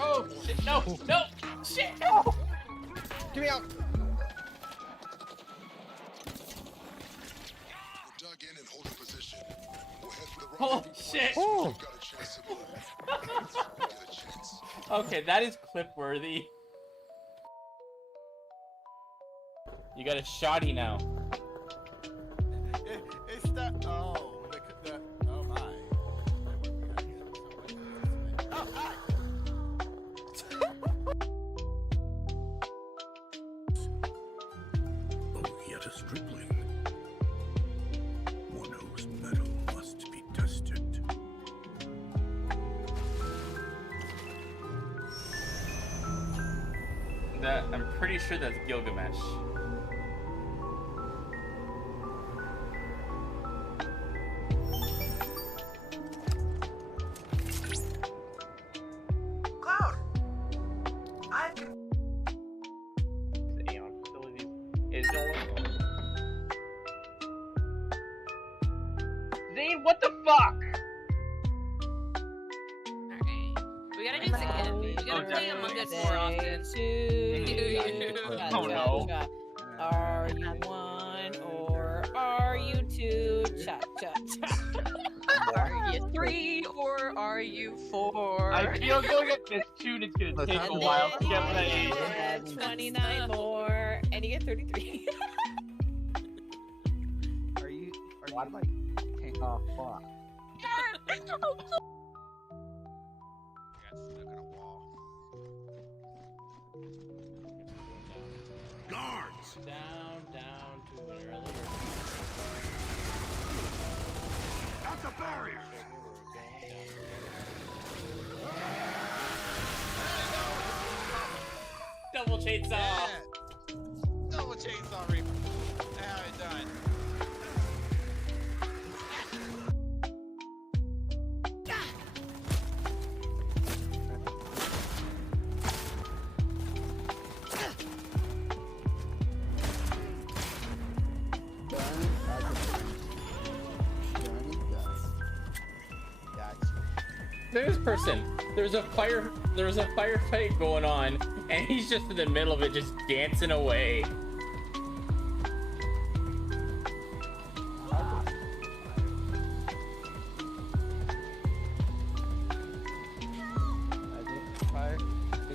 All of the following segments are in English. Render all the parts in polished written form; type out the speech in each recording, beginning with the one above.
Oh shit! No! No! Shit! No! Get me out! Oh shit! Oh! Okay, that is clip worthy. You got a shotty now. It's that. Oh, oh my. Oh hi. Oh, yet a stripling. One whose mettle must be tested. I'm pretty sure that's Gilgamesh. Cloud! I've... Aeon facilities is no one. Zane, what the fuck? Alright. We gotta do this again. We gotta play Among Us more often. Oh no. Are you one or are you two? Cha cha cha. Are you 3 or are you 4? I feel going at this tune is gonna take a while to get played. 29 more, and you get 33. Are you? Why did I... Oh, fuck. I got stuck on a wall. Guards! Down to an earlier. At the barriers! Double chainsaw! Yeah. Double chainsaw reaper. Now it's done. This person, there's a firefight going on, and he's just in the middle of it, just dancing away.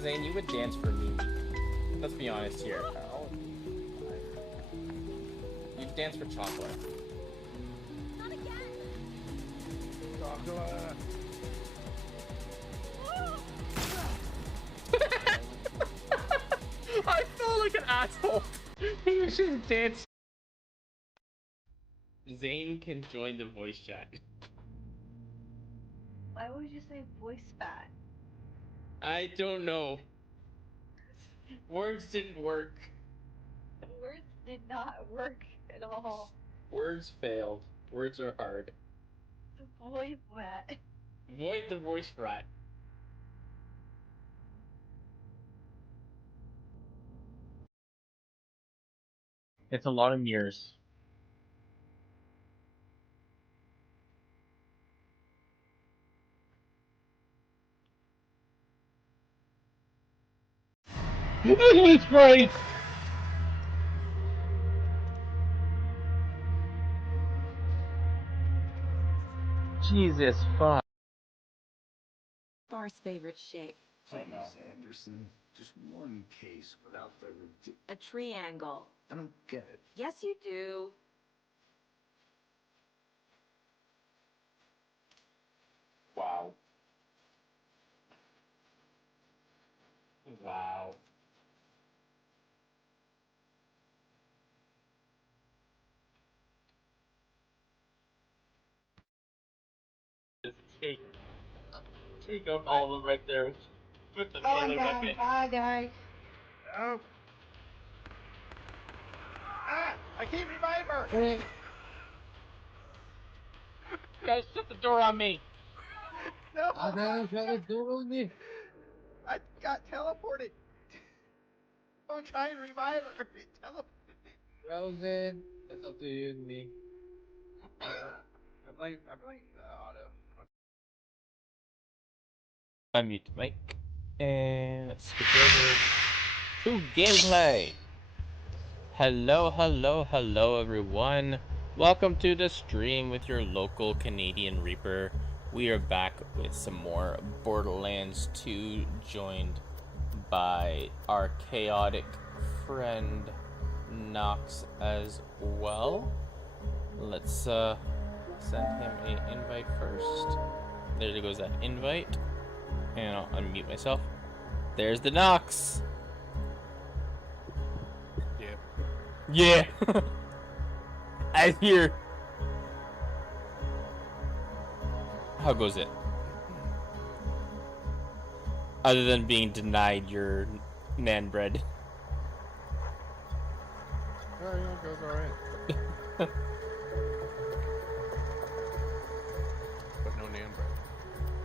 Zane, you would dance for me. Let's be honest here. You'd dance for chocolate. Chocolate. I felt like an asshole. He was just dancing. Zane can join the voice chat. Why would you say voice back? I don't know. Words didn't work. Words did not work at all. Words failed. Words are hard. The voice wet. Void the voice rat. It's a lot of mirrors. Jesus Christ! Jesus fuck. Bar's favorite shape. Please, Anderson. Just one case without the... A triangle. I don't get it. Yes, you do. Wow. Wow. Just take out all of them right there with the melee weapon. Bye, guys. Oh. Ah! I can't revive her. You guys shut the door on me. No. I gotta shut the door on me. I got teleported. Don't try and revive her. It teleported me. Frozen. That's up to you and me. Unmute the mic. And let's switch over to gameplay. Hello, hello, hello everyone. Welcome to the stream with your local Canadian Reaper. We are back with some more Borderlands 2, joined by our chaotic friend Nox as well. Let's send him an invite first. There goes that invite. And I'll unmute myself. There's the Nox. Yeah. I'm here. How goes it? Other than being denied your nan bread. Oh, yeah, it goes alright. But no nan bread.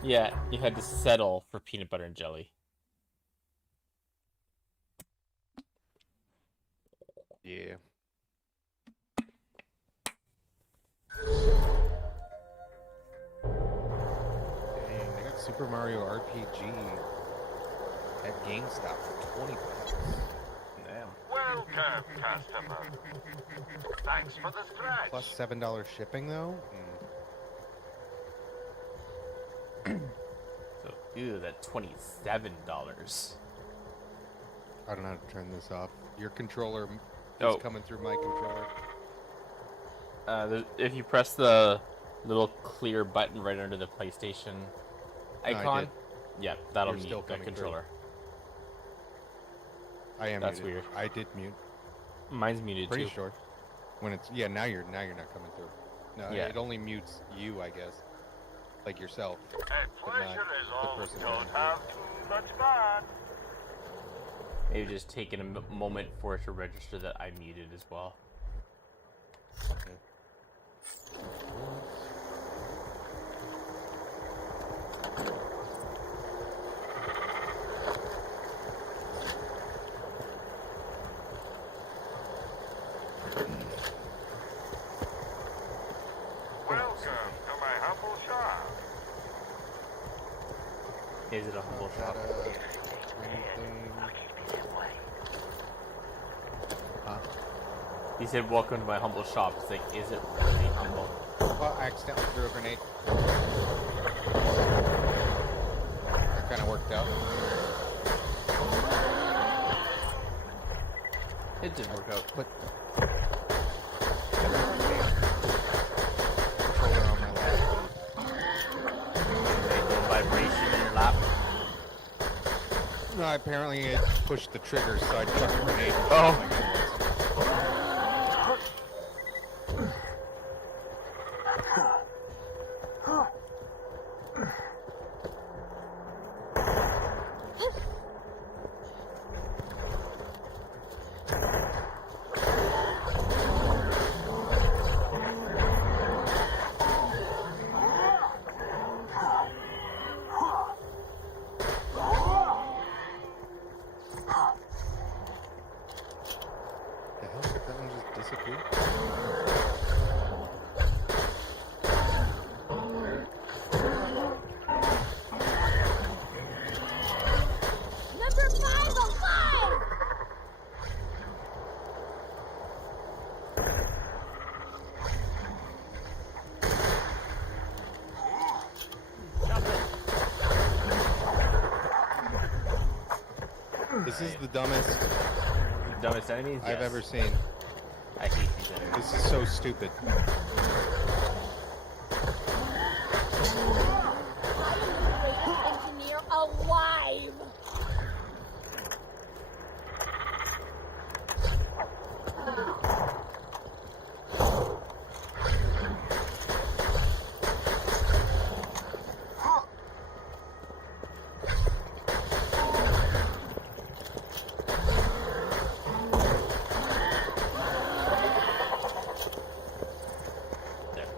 Yeah, you had to settle for peanut butter and jelly. Yeah. Dang, they got Super Mario RPG at GameStop for $20. Damn. Welcome, customer. Thanks for the stretch. Plus $7 shipping though? So, ew, that $27. I don't know how to turn this off. Your controller is coming through my controller. If you press the little clear button right under the PlayStation icon, yeah, that'll mute the controller. I am That's muted. weird. I did mute. Mine's muted Pretty too. sure. When it's now you're not coming through. No, Yeah. it only mutes you, I guess. Like yourself. A pleasure is all. person Don't have too much fun. Maybe just taking a moment for it to register that I muted as well. Okay. Welcome to my humble shop. Is it a humble shop? Huh? He said, welcome to my humble shop. It's like, is it really humble? Well, I accidentally threw a grenade. That kind of worked out. It didn't work out. But controller on my lap. No vibration in your lap. No, apparently it pushed the trigger, so I chucked a grenade. Oh. The hell? Did that one just disappear? Number 505! This is the dumbest Dumbest enemies? I've Yes. ever seen. I hate these enemies. This is so stupid. Engineer alive!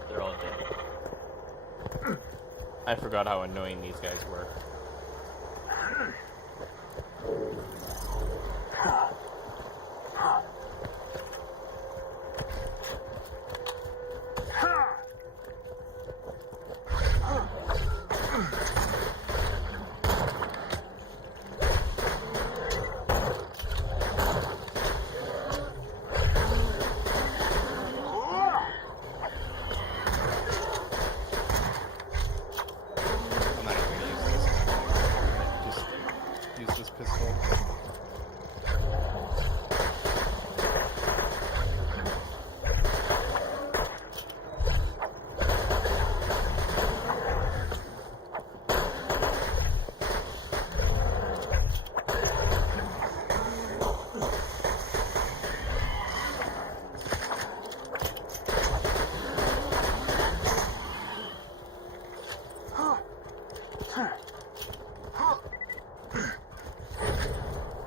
They're all dead. I forgot how annoying these guys were.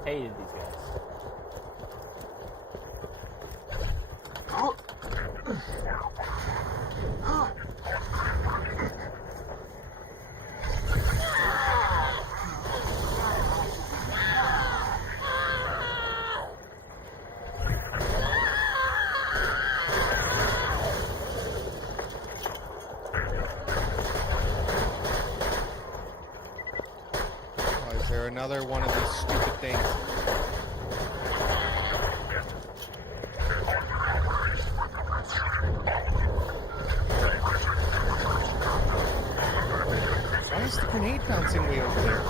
Hated these guys. Is there another one of these stupid things? Why is the grenade bouncing way over there?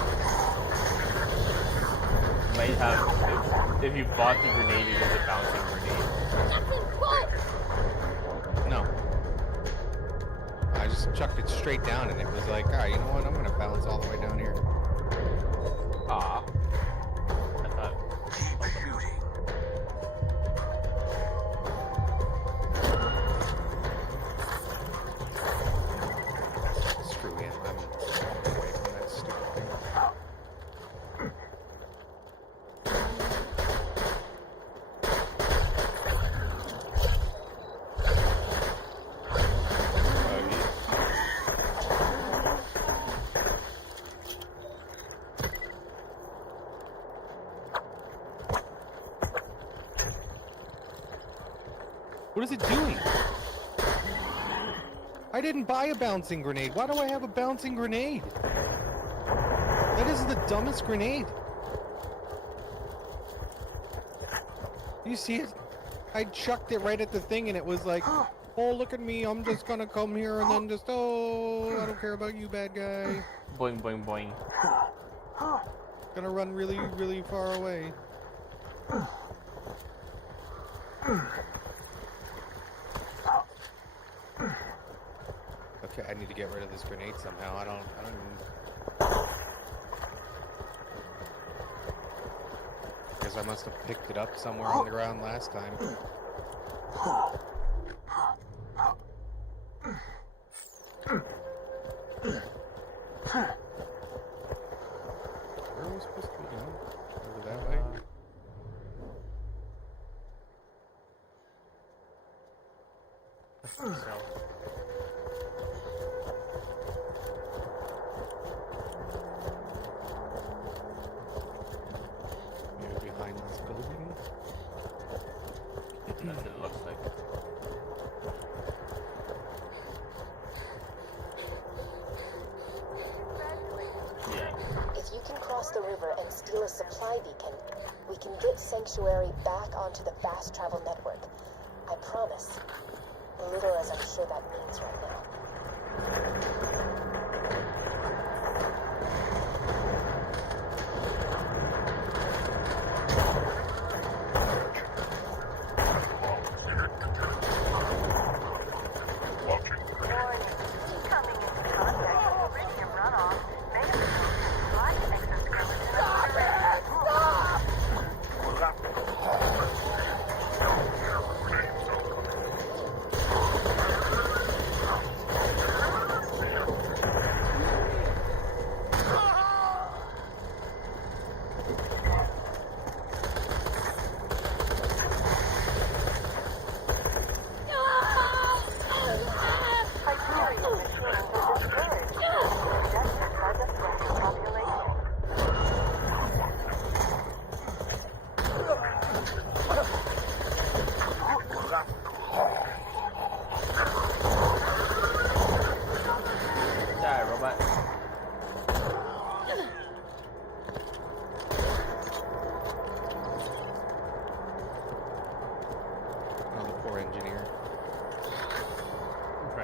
Might have, if you bought the grenade, it is a bouncing grenade. No. I just chucked it straight down and it was like, ah, you know what? I'm gonna bounce all the way down here. Ah. I thought. Screw him. I'm away from that stupid thing. What is it doing? I didn't buy a bouncing grenade. Why do I have a bouncing grenade? That is the dumbest grenade. You see it? I chucked it right at the thing and it was like, oh, look at me. I'm just gonna come here and then just, oh, I don't care about you, bad guy. Boing, boing, boing. Gonna run really, really far away. Okay, I need to get rid of this grenade somehow. I don't even... Because I must have picked it up somewhere on the ground last time. Where are we supposed to be going? Over that way? So. Maybe behind this building? That's what it looks like. Yeah. If you can cross the river and steal a supply beacon, we can get Sanctuary back onto the fast travel network. I promise. Little as I'm sure that means right now.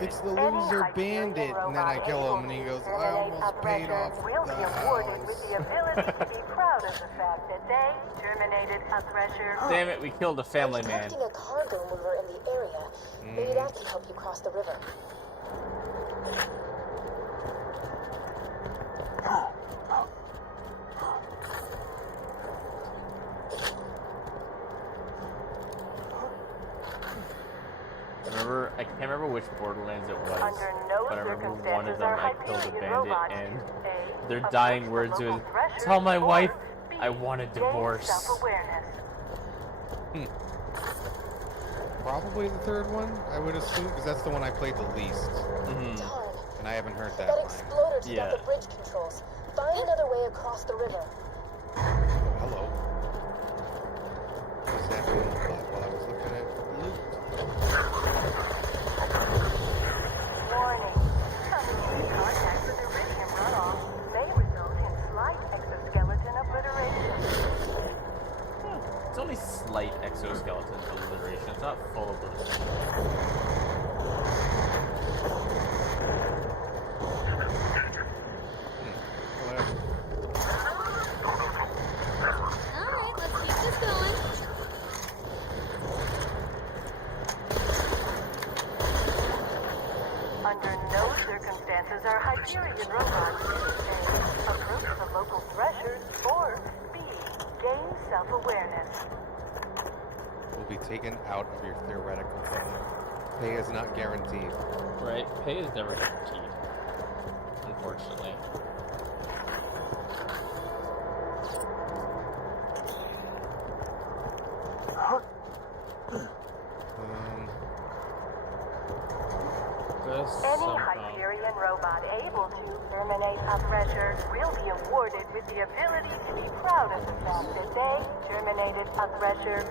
It's the loser bandit, and then I kill him, and he goes, I almost paid off the house. With the ability to be proud of the fact that they terminated a thresher. Damn it, we killed a family man. I'm detecting a cargo mover in the area. Maybe that can help you cross the river. I can't remember which Borderlands it was, Under no but I remember one of circumstances them are I killed a Hyperion bandit robots and A, their approach dying the words local was, threshers, "Tell my or wife B, I want a gain divorce." self-awareness. Probably the third one, I would assume, because that's the one I played the least. Darn. And I haven't heard that That line. exploder took out Yeah. the bridge controls. Find another way across the river. Hello. What was that in the butt while I was looking at loot? Warning. Coming into contact with iridium runoff may result in slight exoskeleton obliteration. It's only slight exoskeleton obliteration. It's not full obliteration. Whatever. Alright, let's keep this going. Under no circumstances are Hyperion robots A, approach the local threshers, or B, gain self-awareness. Will be taken out of your theoretical button. Pay is not guaranteed. Right? Pay is never guaranteed. Unfortunately. Just Any somehow. Hyperion robot able to terminate a thresher will be awarded with the ability to be proud of the fact that they terminated a thresher.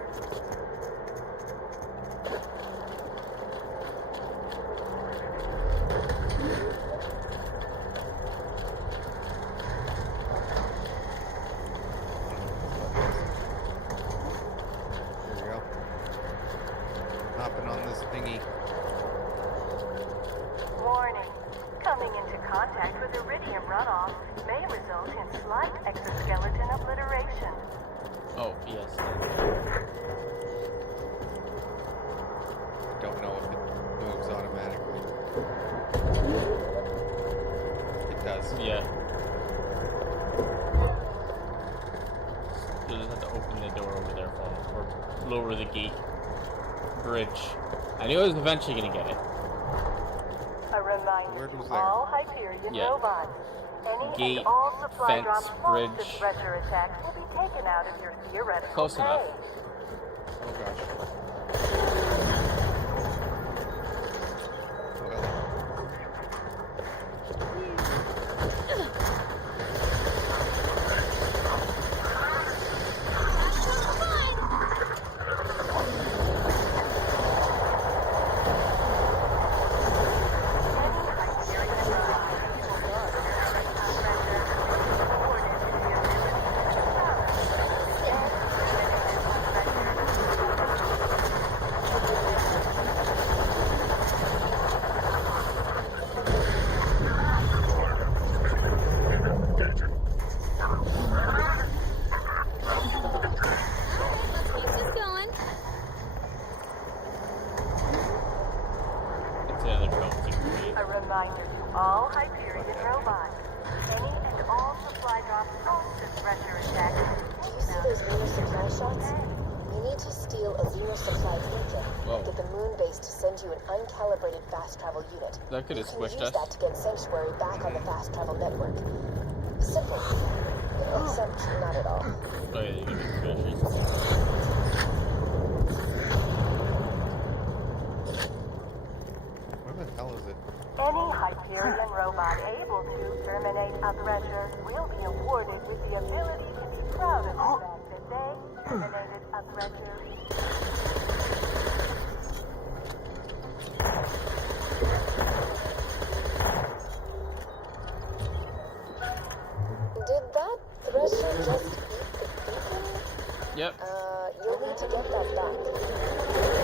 There we go. Hopping on this thingy. Warning. Coming into contact with iridium runoff may result in slight exoskeleton obliteration. Oh, yes. Don't know if it moves automatically. It does. Yeah. You'll just have to open the door over there for him, or lower the gate bridge. I knew I was eventually gonna get it. A reminder Word was to there. all Hyperion Yeah. robots. Any Gate, and all supply fence, drops bridge. false to thresher attacks will be taken out of your theoretical Close pay. enough. Oh gosh. Well, Alright, let's keep this going. It's another bouncing grenade. A reminder to all Hyperion robots. Any and all supply drops false to thresher attacks Do you see those lunar supply shots? You need to steal a lunar supply beacon Whoa. and get the moon base to send you an uncalibrated fast travel unit. That could have You can squished use us. that to get Sanctuary back on the fast travel network. Simple. Except not at all. Oh yeah, you give me squishes. where the hell is it? Any Hyperion robot able to terminate a thresher will be awarded with the ability to be proud of the fact that they terminated a thresher. Did that thresher just eat the beacon? Yep. You'll need to get that back.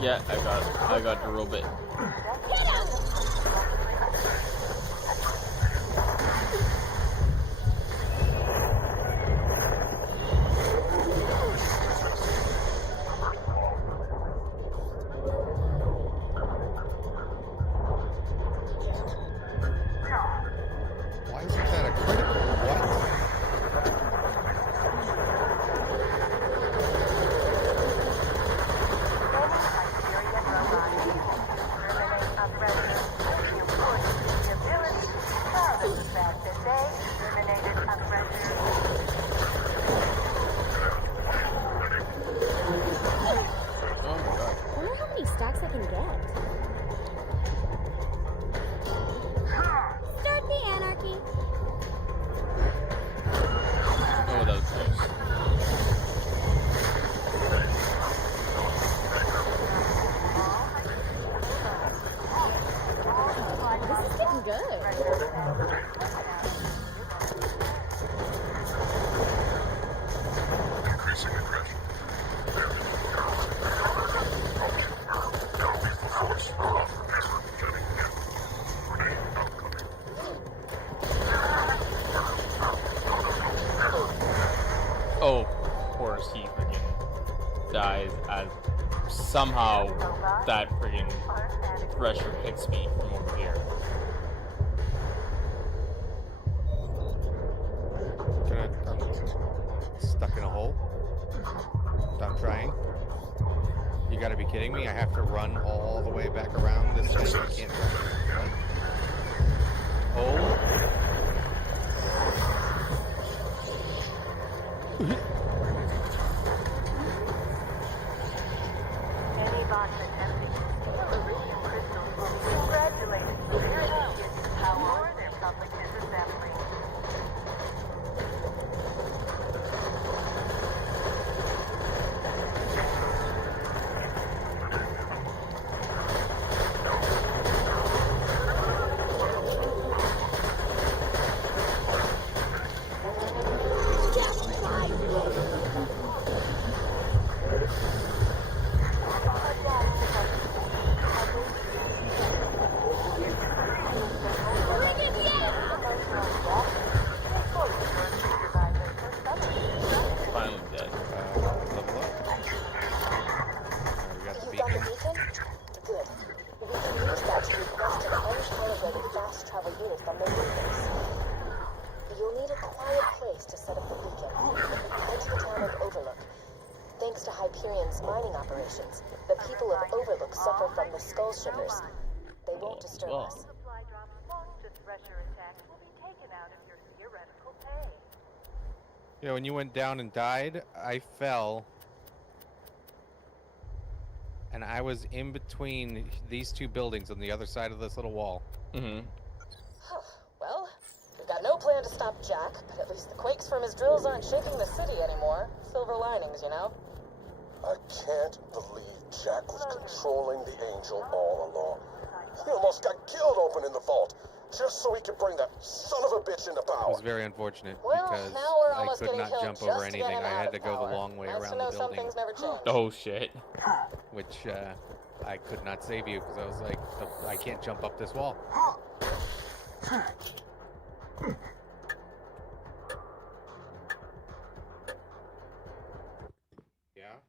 Yeah, I got the robot. Why isn't that a critical? What? Stacks I can get. Start the anarchy. Oh, that was close. This is getting good. Increasing aggression. Oh, of course he freaking dies as somehow that freaking thresher hits me from over here. I'm stuck in a hole. I'm trying. You gotta be kidding me. I have to run all the way back around this thing. I can't run. Oh. Any bots attempting to steal iridium crystals will be congratulated. Their initiative power their public disassembly. Finally dead. Level up. We got the You've got the beacon. beacon? Good. We can use that to request an uncalibrated fast travel unit from their base. You'll need a quiet place to set up the beacon. Head to the town of Overlook. Thanks to Hyperion's mining operations, the people of Overlook suffer from the skull shippers. They won't disturb us. Supply drops lost to Thresher attacks will be taken out of your theoretical pay. You know, when you went down and died, I fell. And I was in between these two buildings on the other side of this little wall. Mm-hmm. Well, we've got no plan to stop Jack, but at least the quakes from his drills aren't shaking the city anymore. Silver linings, you know? I can't believe Jack was controlling the Angel all along. He almost got killed opening the vault, just so he could bring that son of a bitch into It power. was very unfortunate Well, because now we're I almost could getting not killed jump just over to get anything. him I out had of to go the power. long way Nice to around know the some building, things never change. Oh shit. which I could not save you because I was like, I can't jump up this wall. Yeah.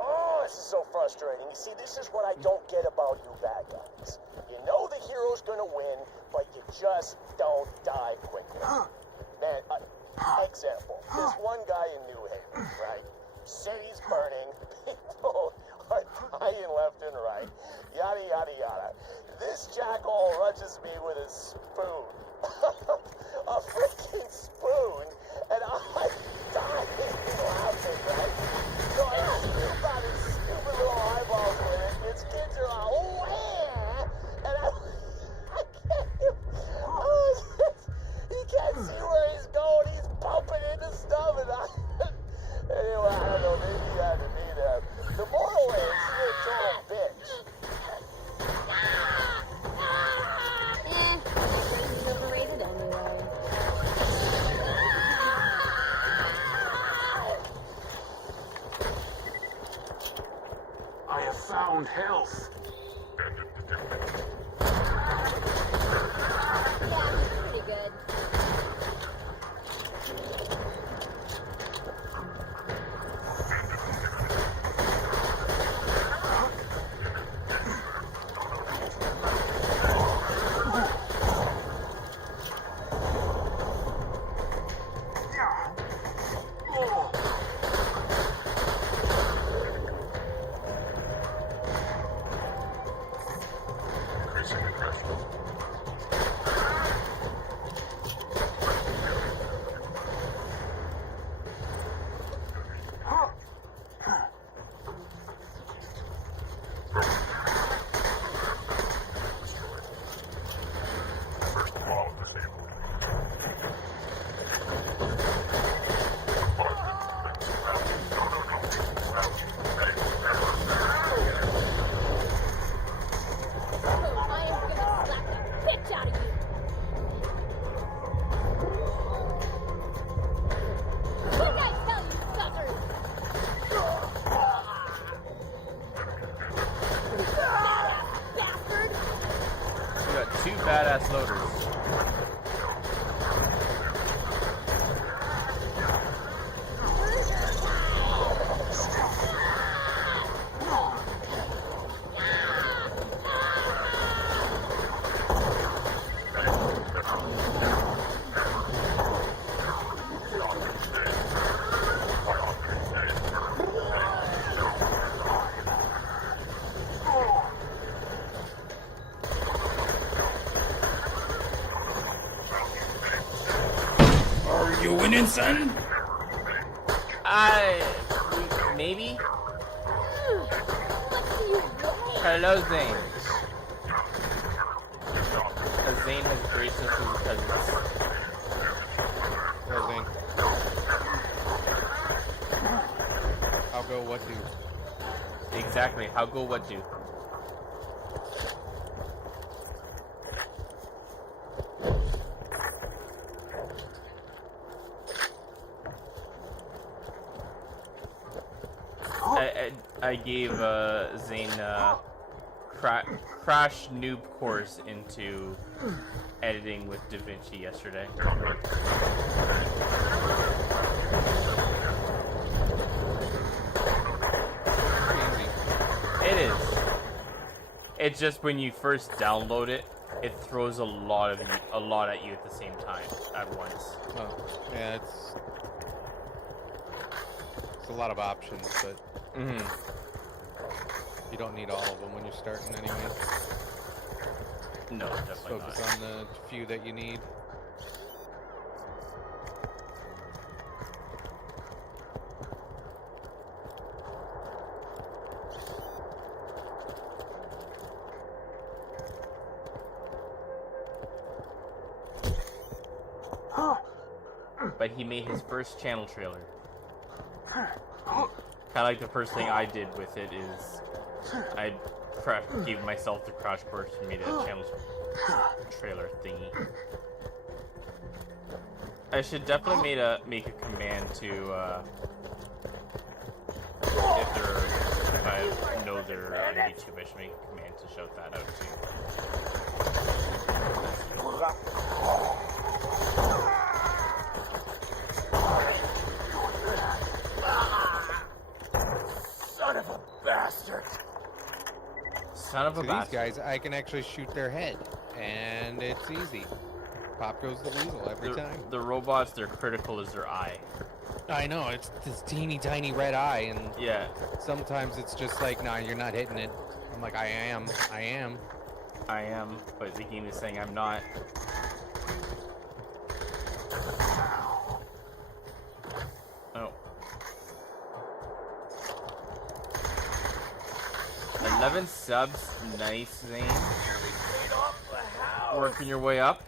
Oh, this is so frustrating. You see, this is what I don't get about you bad guys. You know the hero's gonna win, but you just don't die quickly. Man, example, there's one guy in New Haven, right? City's burning, people are dying left and right, yada, yada, yada. This jackal rushes me with a spoon. A freaking spoon, and I'm dying laughing, right? So I shoot about his stupid little eyeballs with it. His kids are like, oh, yeah! And I can't, he can't see where he's going. He's bumping into stuff, and anyway, I don't know, maybe I had to be there. The moral is, you're newfound health. Yeah, pretty good. Two badass loaders. You winning, son? Maybe? Hello, Zane. Zane has graced us with his presence. Hello, Zane. How go, what do? Exactly, how go, what do? I gave Zane crash noob course into editing with DaVinci yesterday. It is. It's just when you first download it, it throws a lot at you at the same time at once. Oh, yeah, it's a lot of options, but you don't need all of them when you're starting anyway. No, definitely Focus not. on the few that you need. But he made his first channel trailer. Kind of like the first thing I did with it is I gave myself the crash course and made a channel trailer thingy. I should definitely make a command to if I know they're on YouTube, I should make a command to shout that out too. Son of a bastard! Son of a bastard. These guys, I can actually shoot their head, and it's easy. Pop goes the weasel every time. The robots, they're critical as their eye. I know, it's this teeny tiny red eye, and yeah, sometimes it's just like, nah, you're not hitting it. I'm like, I am, but the game is saying I'm not. Oh. 11 subs, nice, Zane. Working your way up.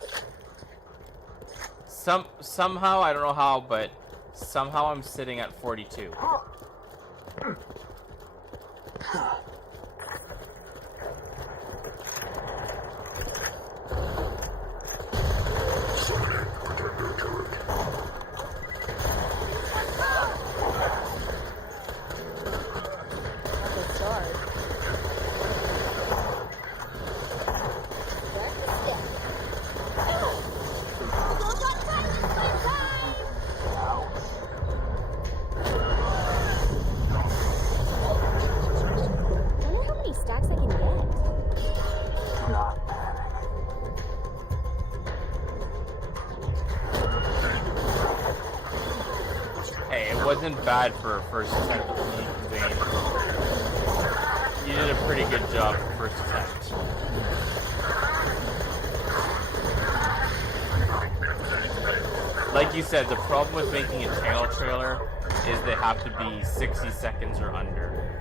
Somehow, I don't know how, but somehow I'm sitting at 42. wasn't bad for a first attempt, Vane. You did a pretty good job for first attempt. Like you said, the problem with making a channel trailer is they have to be 60 seconds or under.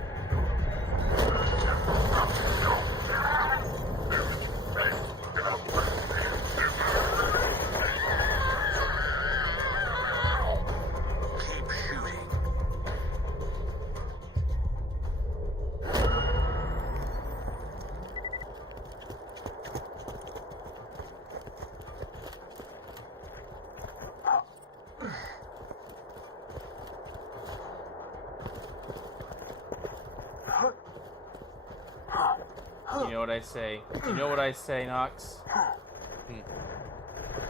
You know what I say? You know what I say, Nox?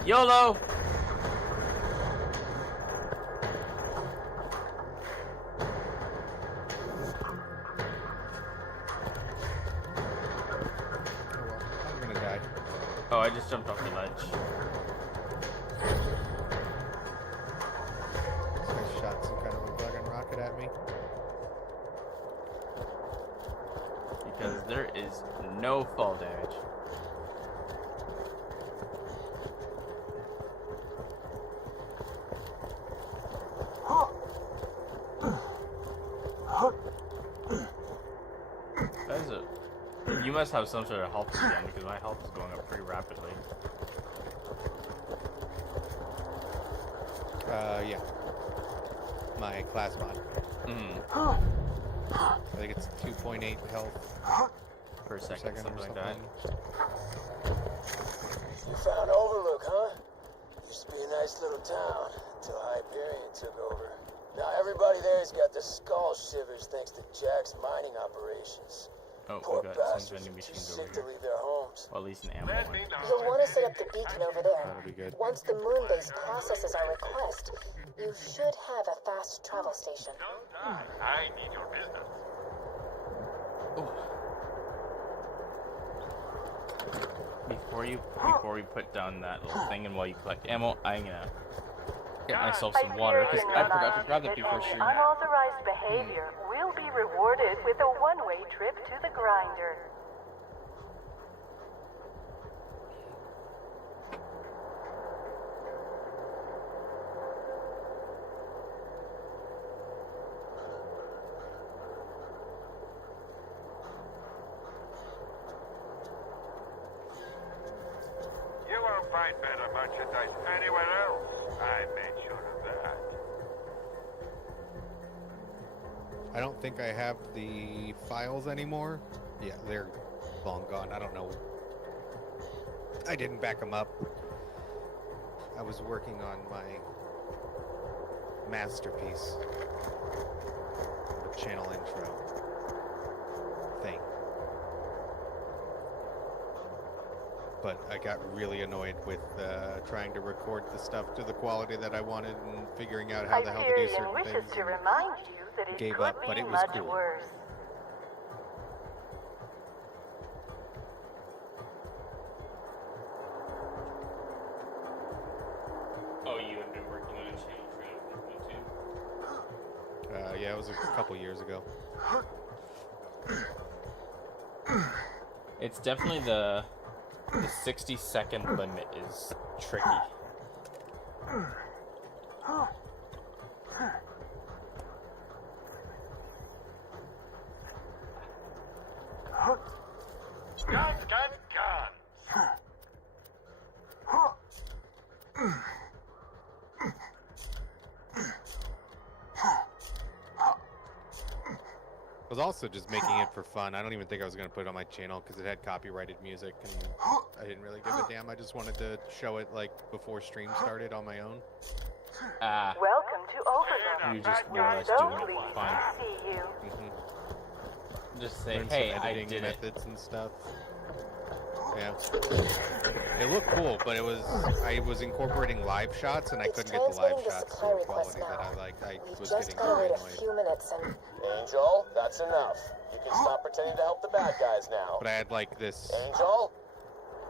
YOLO! I'm gonna die. Oh, I just jumped off the ledge. This guy shot some kind of a fucking rocket at me. Because there is no fall damage. That is a... You must have some sort of health again, because my health is going up pretty rapidly. Yeah. My class mod. I think it's 2.8 health per second, something like that. You found Overlook, huh? Used to be a nice little town until Hyperion took over. Now everybody there's got the skull shivers thanks to Jack's mining operations. Oh, Poor we got some bastards vending are too machines sick over to here. leave their homes. Well, at least an ammo one. You'll want to set up the beacon over there. That'll be good. Once the moon base processes our request, you should have a fast travel station. I need your business. Before we put down that little thing and while you collect ammo, I'm gonna get myself some water because I forgot to grab that before shooting. Unauthorized behavior will be rewarded with a one-way trip to the grinder. You won't find better merchandise anywhere else. I made sure of that. I don't think I have the files anymore. Yeah, they're long gone. I don't know. I didn't back them up. I was working on my masterpiece. The channel intro thing. But I got really annoyed with trying to record the stuff to the quality that I wanted and figuring out how the hell to do certain wishes things. to remind you that it Gave could up, but be it was much cool. worse. Oh, you have been working on a channel for YouTube? Yeah, it was a couple years ago. It's definitely the 60-second limit is tricky. Guns, guns, guns. I was also just making it for fun. I don't even think I was going to put it on my channel because it had copyrighted music and I didn't really give a damn. I just wanted to show it like before stream started on my own. Welcome to Overlook. You just more or less So doing it pleased for fun. to see you. Just say, Learn hey, some I editing did it. methods and stuff. Yeah. It looked cool, but I was incorporating live shots and I couldn't get the live shots to the quality that I liked. I was Just getting gotta very wait a annoyed. few minutes and... Angel, that's enough. You can stop pretending to help the bad guys now. But I had like this. Angel?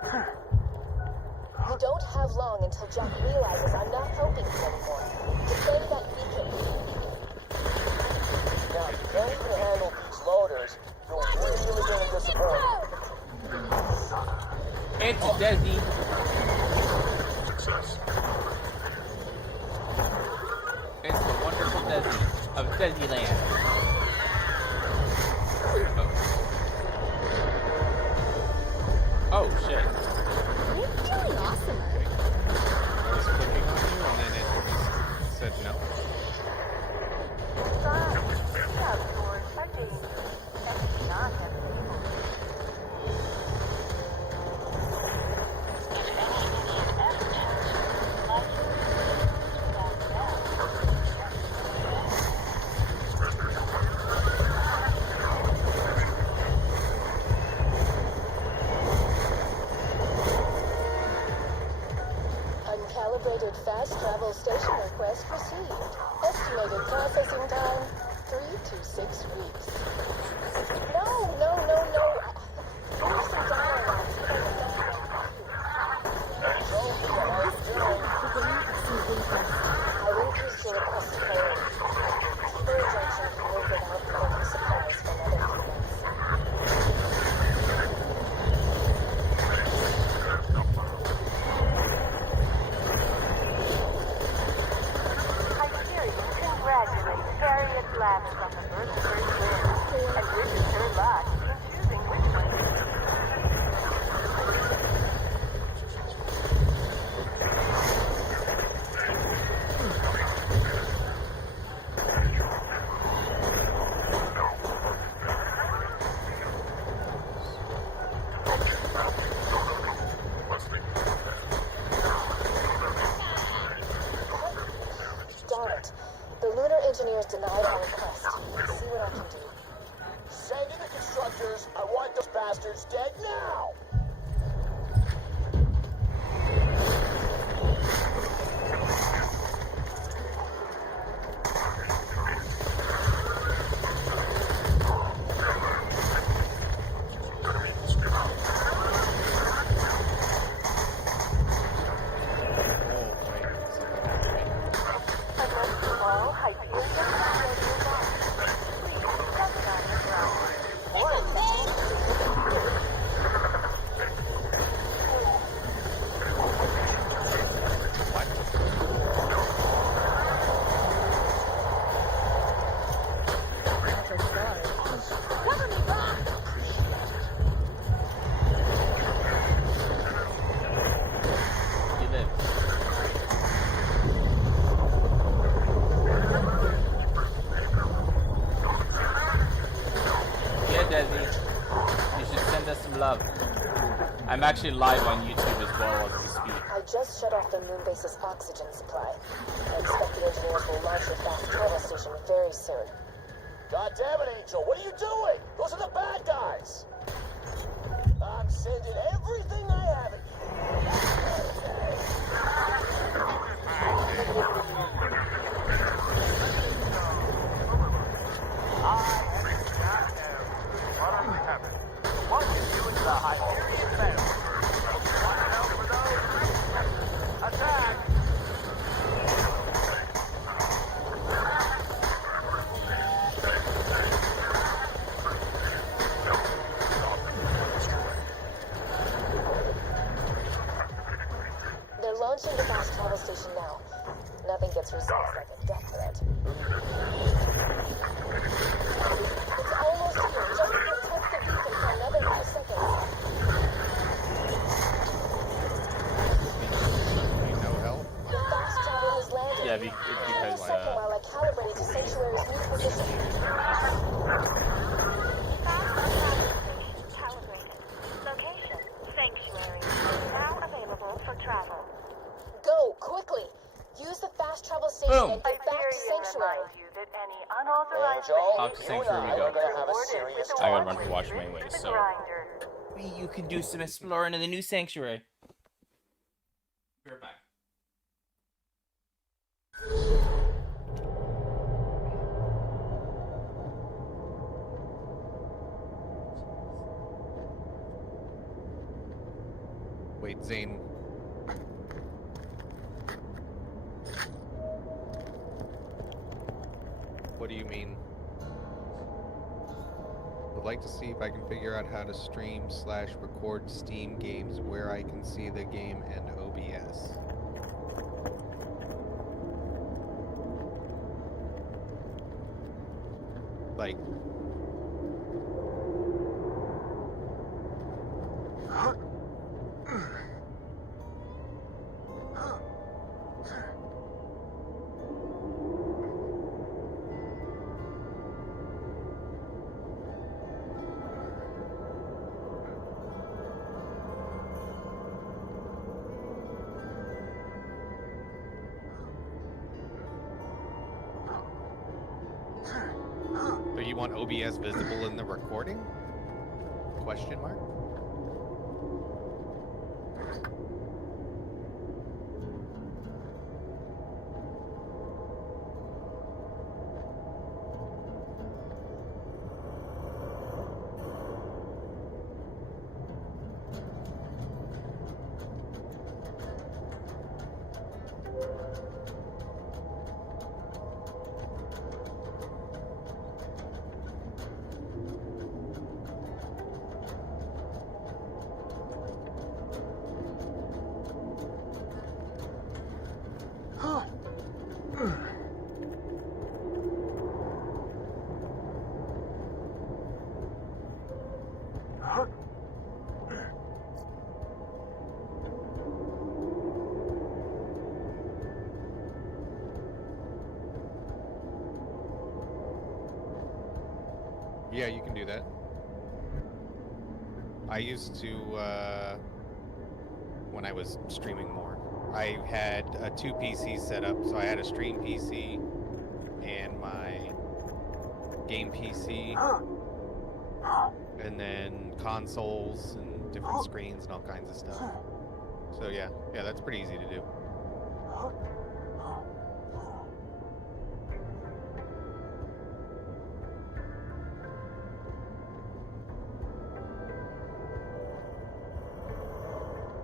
You don't have long until Jack realizes I'm not helping you anymore. Defend that beacon. can't even handle these loaders, you're really gonna disappoint. It's Desi. It's the wonderful Desi of Desiland. Oh shit. You're doing awesome. I was clicking on you and then it said no. Sorry, the outdoors are dangerous and do not have people. Uncalibrated fast travel station request received. Estimated processing time 3 to 6 weeks. No. Move some dialogue so that I've increased your request to priority. Keeper injunction can live without medical supplies for another few months. Hyperion congratulates Harriet Gladys on the birth of her twins and wishes her luck in choosing which one to choose. Darn it. The lunar engineers denied our request. See what I can do. Send in the constructors. I want those bastards dead now. Unless you all Hyperion Radio Box. Please shut down your ground. Or You live. Yeah, Desi. You should send us some love. I'm actually live on YouTube as well as we speak. I just shut off the moon base's oxygen supply. I expect the engineers will launch the fast travel station very soon. God damn it, Angel, what are you doing? Those are the bad guys. I'm sending everything I have at What you do is the Hyperion family. Want to help with those? Attack! They're launching the fast travel station now. Nothing gets resolved like a death threat. It's almost here. Just protect the beacon for another few seconds. No help? The fast travel has landed. Yeah, it's because Second while I calibrate to Sanctuary's new position. calibrated. Location, Sanctuary. Now available for travel. Go, quickly. Use the fast travel station Boom. and get back to Hyperion Sanctuary. reminds you that any unauthorized Angel, Off to you Sanctuary and we I go. are gonna have a Rewarded serious with a I gotta talk. run to wash my wrist ways, to the so grinder. you can do some exploring in the new sanctuary. Be right back. Wait, Zane. What do you mean? like to see if I can figure out how to stream/record Steam games where I can see the game and OBS. Like... So you want OBS visible in the recording? Question mark? Yeah, you can do that. I used to, when I was streaming more, I had 2 PCs set up. So I had a stream PC and my game PC, and then consoles and different screens and all kinds of stuff. So yeah, that's pretty easy to do.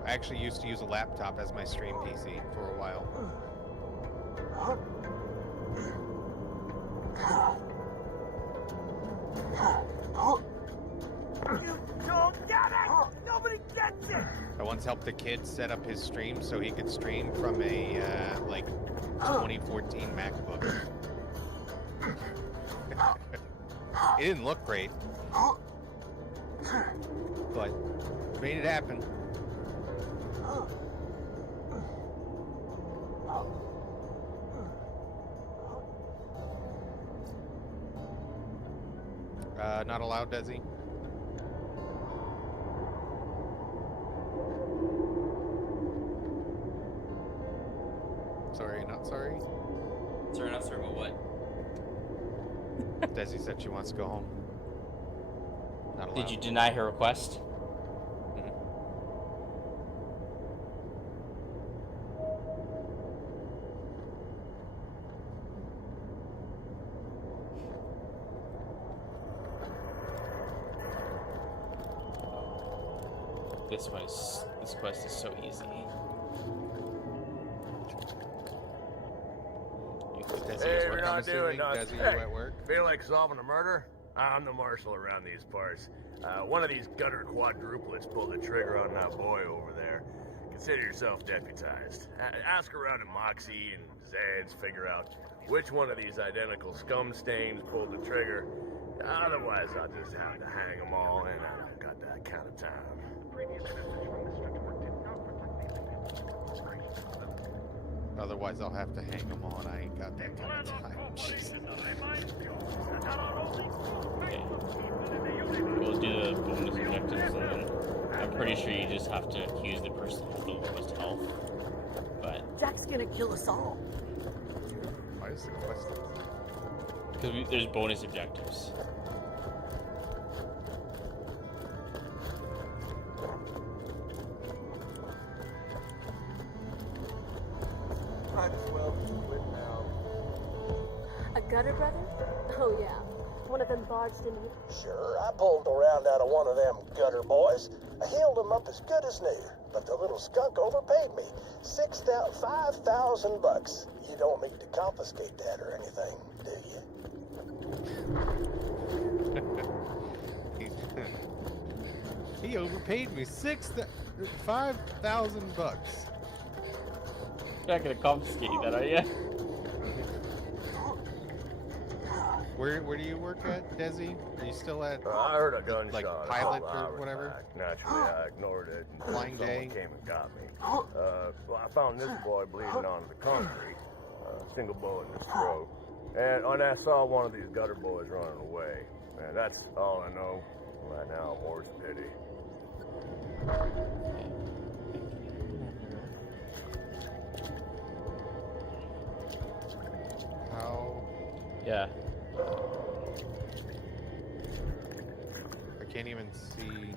I actually used to use a laptop as my stream PC for a while. You don't get it! Nobody gets it! I once helped a kid set up his stream so he could stream from a, like, 2014 MacBook. It didn't look great, but made it happen. Not allowed, Desi? Sorry, not sorry? Sorry, not sorry, but what? Desi said she wants to go home. Not allowed. Did you deny her request? This quest is so easy. Hey, we're not doing nothing. Desi, you at work? Feel like solving a murder? I'm the marshal around these parts. One of these gutter quadruplets pulled the trigger on that boy over there. Consider yourself deputized. Ask around in Moxie and Zed's, figure out which one of these identical scum stains pulled the trigger. Otherwise, I'll just have to hang them all, and I don't got that kind of time. Otherwise, I'll have to hang them on. I ain't got that kind of time. Okay. We'll do the bonus objectives, and I'm pretty sure you just have to accuse the person with the lowest health. But Jack's gonna kill us all. Why is the quest? Because there's bonus objectives. Might as well quit now. A gutter brother? Oh yeah. One of them barged in here. Sure, I pulled around out of one of them gutter boys. I healed him up as good as new, but the little skunk overpaid me. $5,000. You don't need to confiscate that or anything, do you? He overpaid me $5,000. You're not gonna confiscate that, are you? Where do you work at, Desi? Are you still at? I heard a gunshot. Like pilot or whatever. Naturally, I ignored it until Flying someone J. came and got me. Well, I found this boy bleeding onto the concrete. Single bullet in his throat. And I saw one of these gutter boys running away. Man, that's all I know. Right now, more's pity. How? Yeah. I can't even see.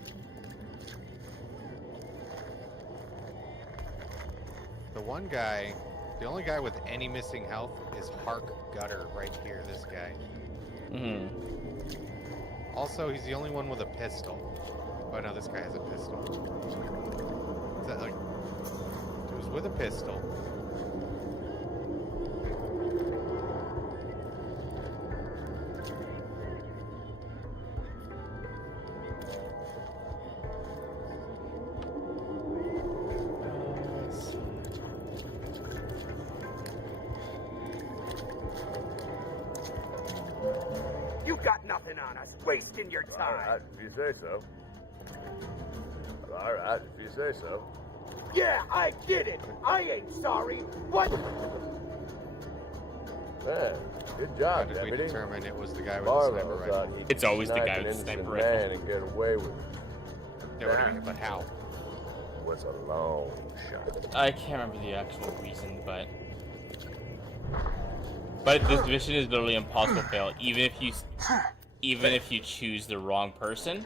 The one guy, the only guy with any missing health is Hark Gutter right here, this guy. Mm-hmm. Also, he's the only one with a pistol. Oh no, this guy has a pistol. Is that like... He was with a pistol. You got nothing on us, wasting your time. Alright, if you say so. Alright, if you say so. Yeah, I did it. I ain't sorry. What? Man, good How job, did we deputy. determine it was the guy with the Barlow sniper thought rifle? he'd It's always the snipe guy an with the innocent sniper man rifle. and get away with it. Yeah, but how? Was a long shot. I can't remember the actual reason, but this mission is literally impossible to fail. Even if you choose the wrong person,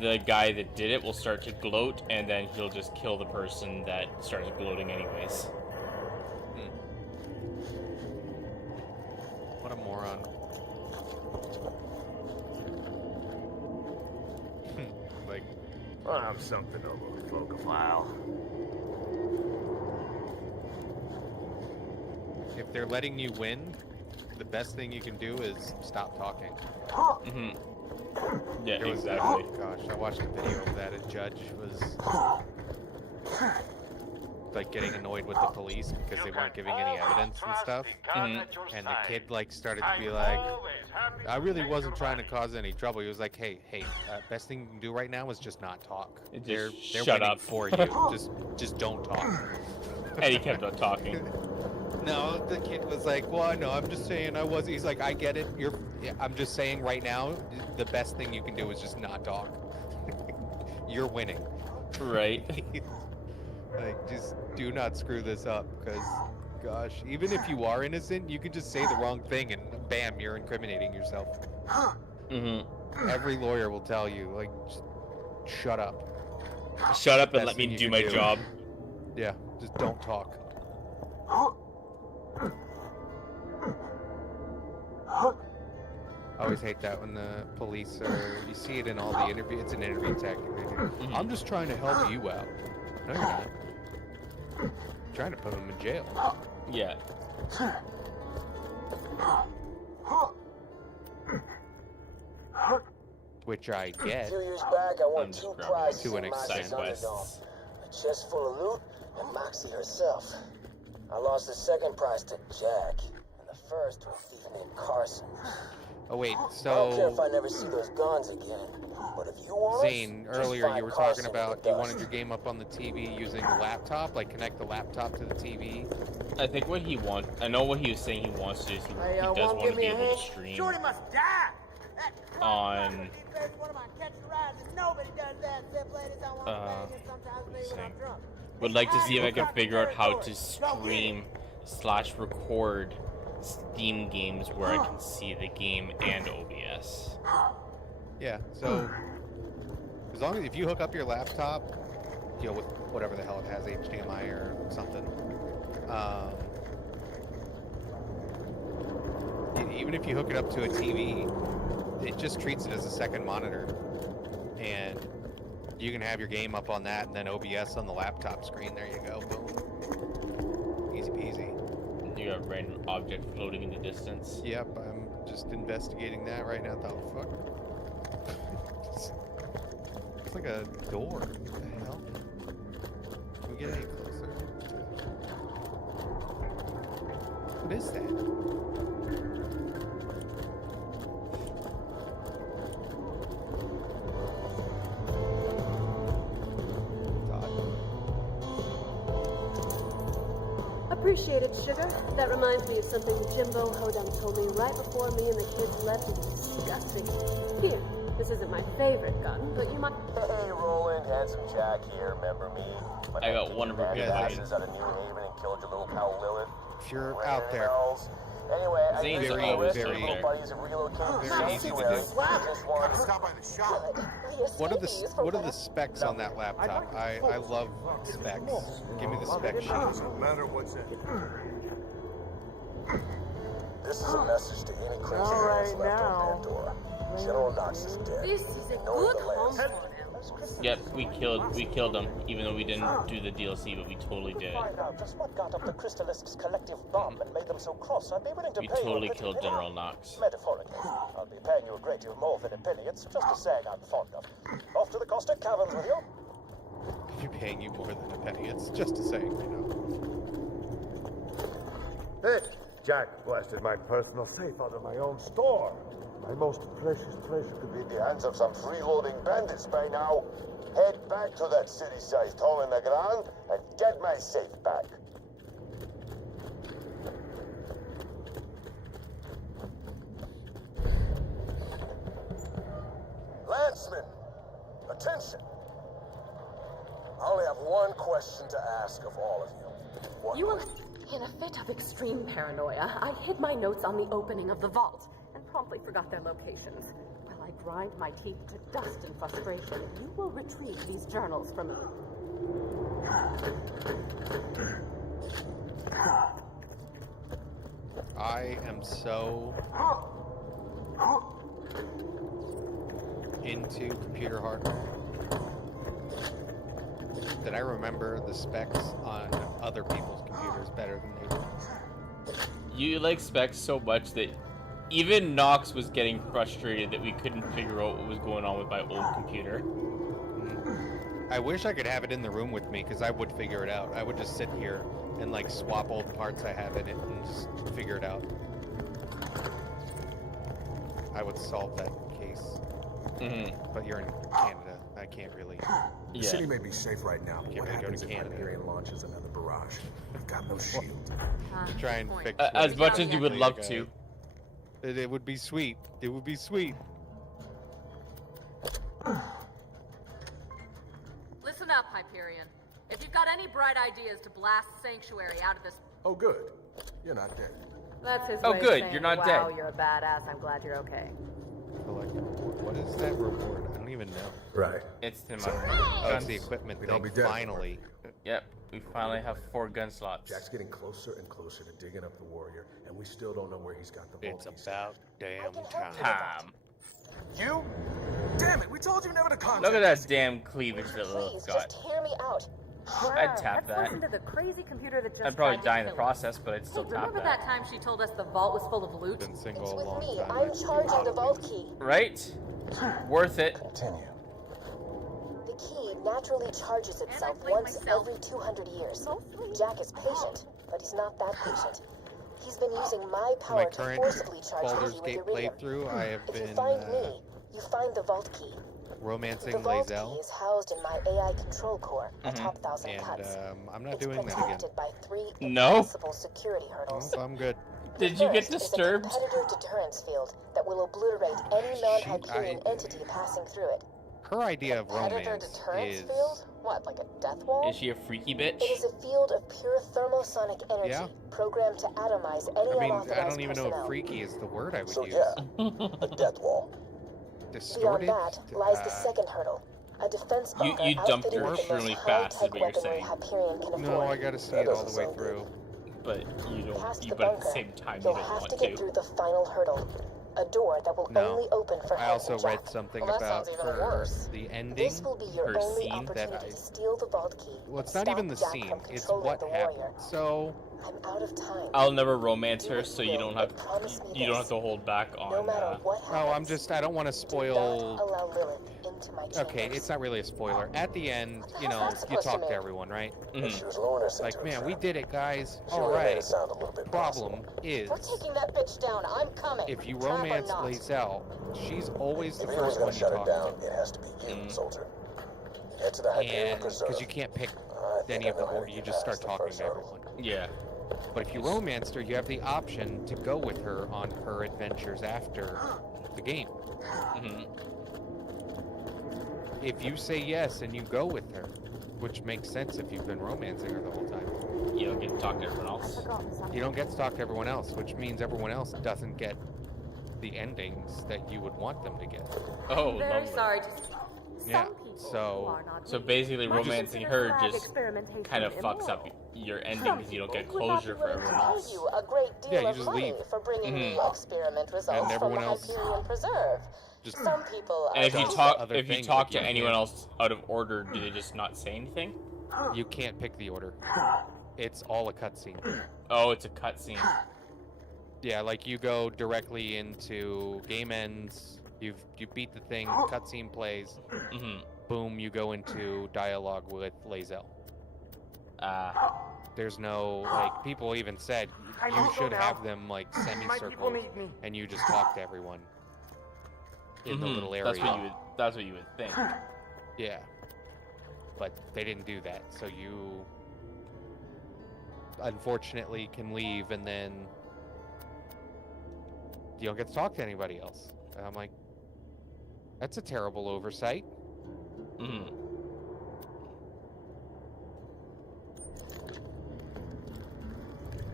the guy that did it will start to gloat, and then he'll just kill the person that starts gloating anyways. What a moron. Like, I'm something of a focophile. if they're letting you win, the best thing you can do is stop talking. Mm-hmm. Yeah, There was, exactly. Gosh, I watched a video of that. A judge was like getting annoyed with the police because they weren't giving any evidence and stuff. Mhm. And the kid like started to be like, I really wasn't trying to cause any trouble. He was like, hey, best thing you can do right now is just not talk. They're shut waiting up. for you. just don't talk. And he kept on talking. No, the kid was like, well, no, I'm just saying I was. He's like, I get it. I'm just saying right now, the best thing you can do is just not talk. You're winning. Right. Like, just do not screw this up, because, gosh, even if you are innocent, you can just say the wrong thing and bam, you're incriminating yourself. Mm-hmm. Every lawyer will tell you, like, just shut up. Shut up and Best let me thing you do can my job. Yeah, just don't talk. I always hate that when the police are, you see it in all the interviews, it's an interview tactic. Mm-hmm. I'm just trying to help you out. No, you're not. You're trying to put him in jail. Yeah. Which I get. A few years back, I won 2 prizes to an in Moxie's extent. Underdome. A chest full of loot, and Moxie herself. I lost the second prize to Jack, and the first to a thief named Carson. Oh wait, I don't care if so I never see those guns again, but if you want Zane, us, earlier just you were find Carson talking about in the you wanted dust. your game up on the TV using the laptop, like connect the laptop to the TV. I think what he wants, I know what he was saying he wants to do is he Hey, does won't want give to me be a able hand? to stream Shorty must die. on One of my catch the rides, and nobody does that except ladies I want to bang, and sometimes me when I'm drunk. would like to see if I can figure out how to stream / record Steam games where I can see the game and OBS. Yeah, so as long as if you hook up your laptop, you know, with whatever the hell it has, HDMI or something, even if you hook it up to a TV, it just treats it as a second monitor, and you can have your game up on that, and then OBS on the laptop screen. There you go, boom, easy peasy. You got a random object floating in the distance. Yep, I'm just investigating that right now. What the fuck? Looks like a door. What the hell? Can we get any closer? What is that? Appreciate it, sugar. That reminds me of something Jimbo Hodum told me right before me and the kids left. It's disgusting. Here, this isn't my favorite gun, but you might. Hey, Roland, Handsome Jack here. Remember me? When I got one review. asses out of New Haven and killed your little pal Lilith. If you're out there. Anyway, I Zane's think very, the very, little buddies have relocated to very easy to do. Just wanted to Stop by the shop. What are the specs on that laptop? I love specs. Give me the spec sheet. Doesn't matter what's in it. This is a message to any crazy aliens left on Pandora. General Knox is dead. This is a Knowing good the home lands- for them. Yep, we killed him, even though we didn't do the DLC, but we totally did. Find out just what got up the Crystalists' collective bomb and made them so cross. I'd be willing to We pay you a totally pretty killed penny. General Knox. Metaphorically. I'll be paying you a great deal more than a penny. It's just a saying I'm fond of. Off to the Caustic Caverns with you. If you're paying you more than a penny, it's just a saying, you know. Hey, Jack blasted my personal safe out of my own store. My most precious treasure could be In the hands of some freeloading bandits by now. Head back to that city-sized hole in the ground and get my safe back. Lancemen, attention. I only have one question to ask of all of you. You will. In a fit of extreme paranoia, I hid my notes on the opening of the vault and promptly forgot their locations. While I grind my teeth to dust in frustration, you will retrieve these journals from me. I am so into computer hardware that I remember the specs on other people's computers better than they do. You like specs so much that even Knox was getting frustrated that we couldn't figure out what was going on with my old computer. I wish I could have it in the room with me, because I would figure it out. I would just sit here and like swap old parts I have in it and just figure it out. I would solve that case. But you're in Canada. I can't really. The city may be safe right now. Can't What really go happens to if Canada. Hyperion launches another barrage? We've got no shield. Try and fix As much as you would love to. It would be sweet. It would be sweet. Listen up, Hyperion. If you've got any bright ideas to blast Sanctuary out of this... Oh, good. You're not dead. That's his Oh, way good. of saying, You're not wow, dead. You're a badass. I'm glad you're okay. Collect reward. What is that reward? I don't even know. Right. It's the Oh, it's the equipment We'd all thing. be dead. Finally. Yep, we finally have 4 gun slots. Jack's getting closer and closer to digging up the warrior, and we still don't know where he's got the vault. It's about damn time. Time. You? Damn it, we told you never to contact Look at us. that damn cleavage that Lilith's got. Just hear me out. I'd tap that. Listen to the crazy computer that just I'd probably tried to die in the kill process, but I'd still us. tap Remember that time she told us the vault was full of loot? Been single It's a with long me. time. I'm charging the vault key. Right? Worth it. Continue. The key naturally charges itself once every 200 years. Jack is patient, but he's not that patient. He's been using my My power to current forcibly charge the Baldur's key Gate with iridium. playthrough, I have If you been find me, you find the vault key. romancing The vault Lae'zel, key is housed in my AI control core atop Thousand and Cuts. I'm not It's doing that again. protected by 3 No. impossible security hurdles. Nope, I'm good. Did you get First is a disturbed? competitor deterrence field that will obliterate any non-Hyperion entity passing through it. Her idea of Competitor romance deterrence is field? What, like a death wall? Is she a freaky bitch? It is a field of pure thermosonic energy, Yeah. programmed to atomize any I mean, unauthorized I don't even know personnel. if freaky is the word I would So use. yeah, a death wall. Beyond Distorted. that lies the second hurdle, a defense bunker you dumped outfitted her with the most really fast, is high-tech what you're weaponry saying. Hyperion can afford. No, I gotta see it all the way through. But you don't. Past the But at the bunker, same time, you you'll don't have want to get through the final hurdle, a door that will No. only open for I also Handsome read Jack. something Well, that about sounds even her, worse. the ending, This will be your her only scene that opportunity to steal the vault key. well, it's and not even stop the Jack scene, from it's controlling what the happened. warrior. So, I'm out of time. I'll never romance her, so you don't have to hold back on. No matter what happens, I don't want to spoil. do not allow Lilith into my chambers. Okay, it's not really a spoiler. At the end, you know, you talk to everyone, right? Like, man, we did it, guys. All right. Problem is, We're taking that bitch down. I'm coming. if you Trap or romance not. Lae'zel, she's always the If anyone's first gonna one you shut her talk down, to. it has to be you, soldier. Head to the Hyperion And Preserve. because you can't pick any of the order, you just start talking to everyone. Yeah. But if you romanced her, you have the option to go with her on her adventures after the game. If you say yes and you go with her, which makes sense if you've been romancing her the whole time. You don't get to talk to everyone else. You don't get to talk to everyone else, which means everyone else doesn't get the endings that you would want them to get. Oh, Very lovely. sorry. Yeah, so basically romancing her just kind of fucks up your ending because you don't get closure for everyone else. You a great deal Yeah, you of just money leave. for bringing the experiment results from everyone the else Hyperion Preserve. just Some people And if you does talk, other if you things talk that to you anyone can't. else out of order, do they just not say anything? You can't pick the order. It's all a cutscene. Oh, it's a cutscene. Yeah, like you go directly into game ends. You beat the thing. Cutscene plays. Boom, you go into dialogue with Lae'zel. There's no, like, people even said you should have them like semicircles, and you just talk to everyone in the little area. That's what you would think. Yeah, but they didn't do that, so you unfortunately can leave, and then you don't get to talk to anybody else. And I'm like, that's a terrible oversight.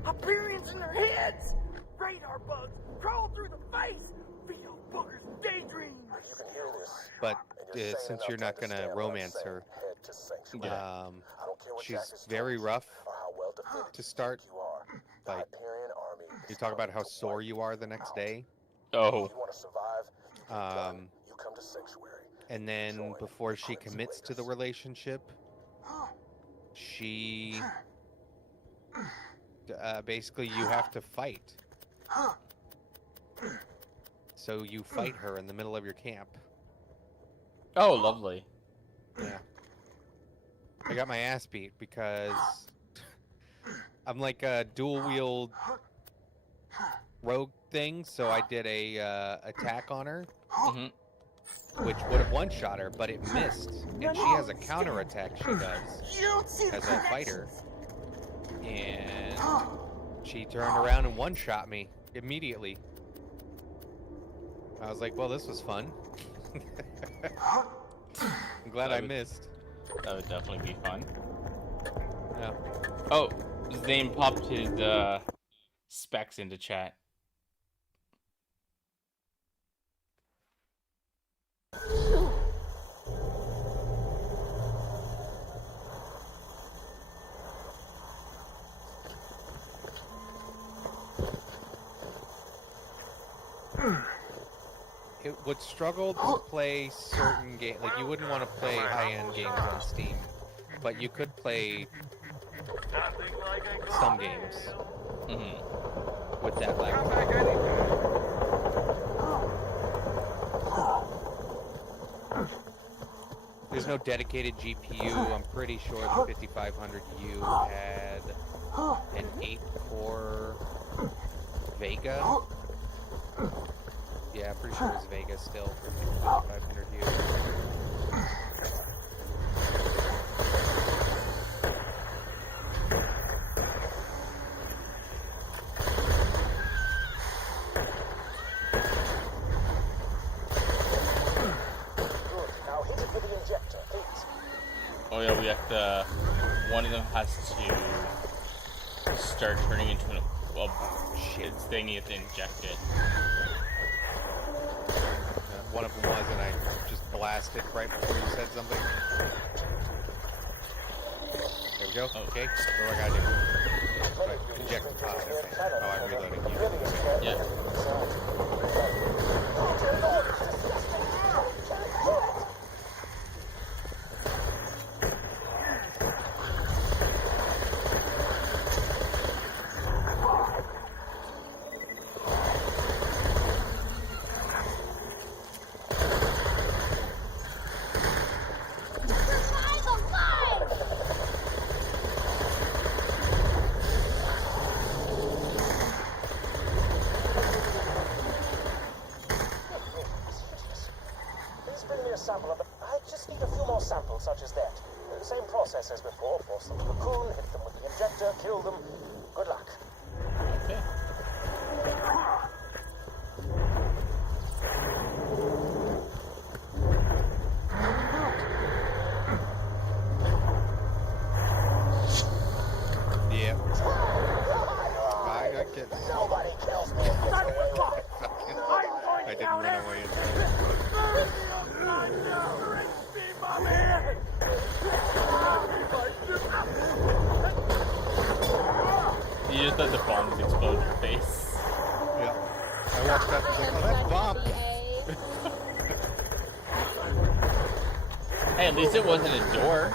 Hyperions in their heads! Radar bugs crawl through the face! Veto boogers and daydreams! You can hear this. But since you're not gonna romance her, she's very rough to start. Like, you talk about how sore you are the next day. Oh. You want to survive? You come to Sanctuary. And then before she commits to the relationship, she basically you have to fight. So you fight her in the middle of your camp. Oh, lovely. Yeah. I got my ass beat because I'm like a dual wield rogue thing, so I did a attack on her, which would have one-shot her, but it missed. And she has a counter attack she does as a fighter. And she turned around and one-shot me immediately. I was like, well, this was fun. I'm glad I missed. That would definitely be fun. Yeah. Oh, Zane popped his specs into chat. It would struggle to play certain games. Like, you wouldn't want to play high-end games on Steam, but you could play some games with that laptop. There's no dedicated GPU. I'm pretty sure the 5500U had an 8-core Vega. Yeah, I'm pretty sure it was Vega still for 5500U. Oh yeah, we have to. One of them has to start turning into an thing. You have to inject it. One of them was, and I just blasted right before you said something. There we go. Okay, what do I gotta do? Right, inject the pod. Okay. Oh, I'm reloading you. Yeah. as before, force them to the cocoon, hit them with the injector, kill them. Good luck. Okay. Yeah. I get it. Nobody kills me and gets away with it. I didn't run away in time. You just let the bombs explode in your face. Yeah. I walked up and was like, oh, that's bomb. Hey, at least it wasn't a door. It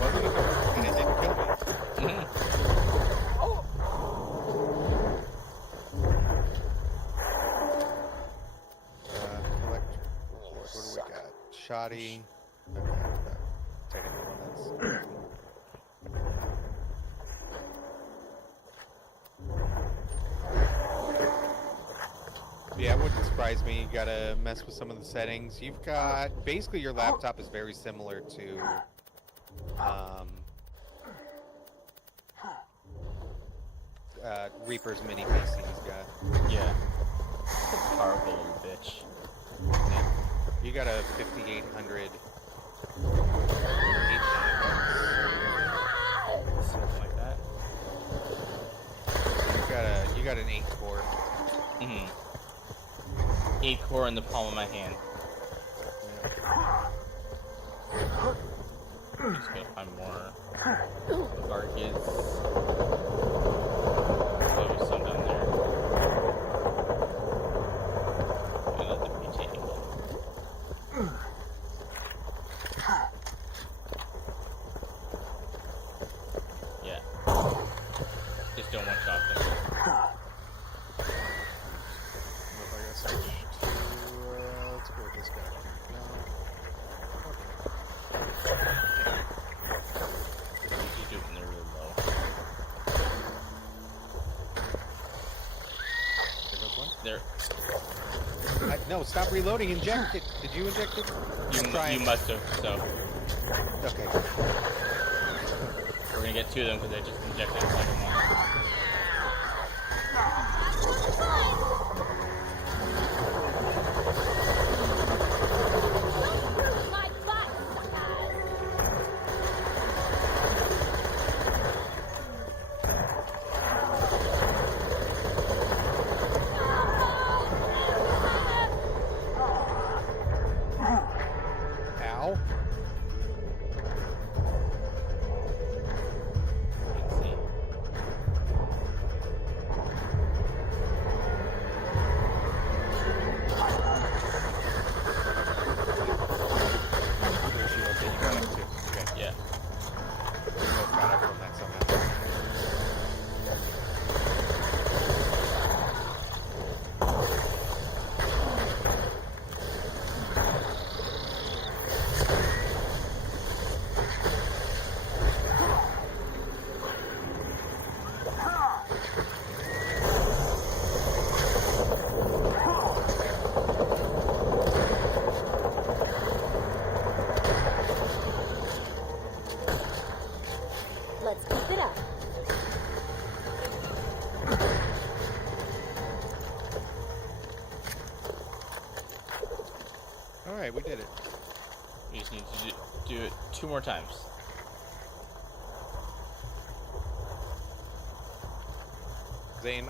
wasn't a door, and it didn't kill me. Collect. What do we got? Shoddy. Okay, take another one. Yeah, it wouldn't surprise me. You gotta mess with some of the settings. You've got basically your laptop is very similar to Reaper's mini PC he's got. Yeah. It's a powerful little bitch. Yeah. You got a 5800 something like that. You got an 8 core. 8 core in the palm of my hand. I'm just gonna find more Vargas. Oh, there's some down there. I'm gonna let them be taken. Yeah. Just don't one shot them. Let's go with this guy. You do it when they're really low. There goes one. There. No, stop reloading. Inject it. Did you inject it? You must have, so. Okay. We're gonna get 2 of them because I just injected a second one. Ow. Let's see. Yeah. We both got up from that somehow. Let's keep it up. Alright, we did it. We just need to do it 2 more times. Zane,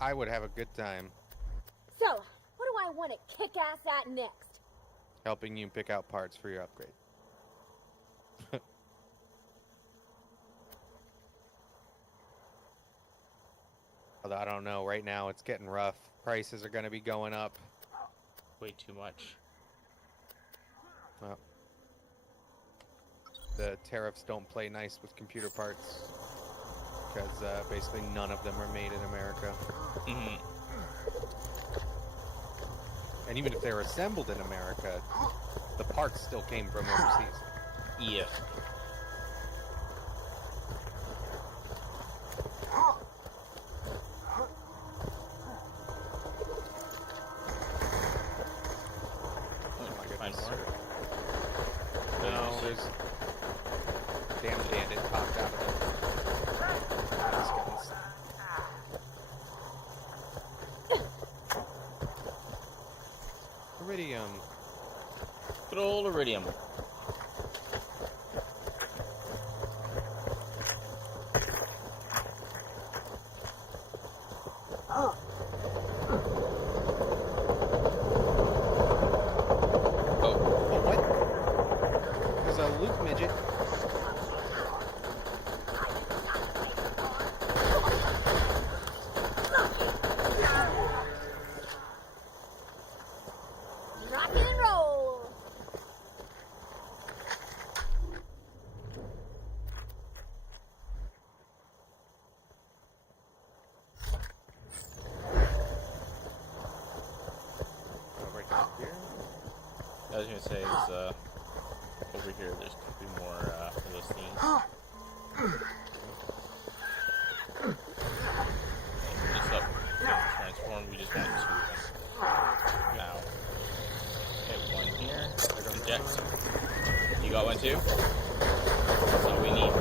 I would have a good time So, what do I want to kick ass at next? helping you pick out parts for your upgrade. Although I don't know, right now it's getting rough. Prices are going to be going up. Way too much. Well, the tariffs don't play nice with computer parts because basically none of them are made in America. And even if they're assembled in America, the parts still came from overseas. Yeah. Oh my goodness. there's damn bandit popped out of those guns. Iridium. Good old iridium. Rock and roll. Over here. I was gonna say is over here. There's could be more of those things. Just up, transform. We just want two of them. Now, hit one here. Inject. You got one too? That's all we need.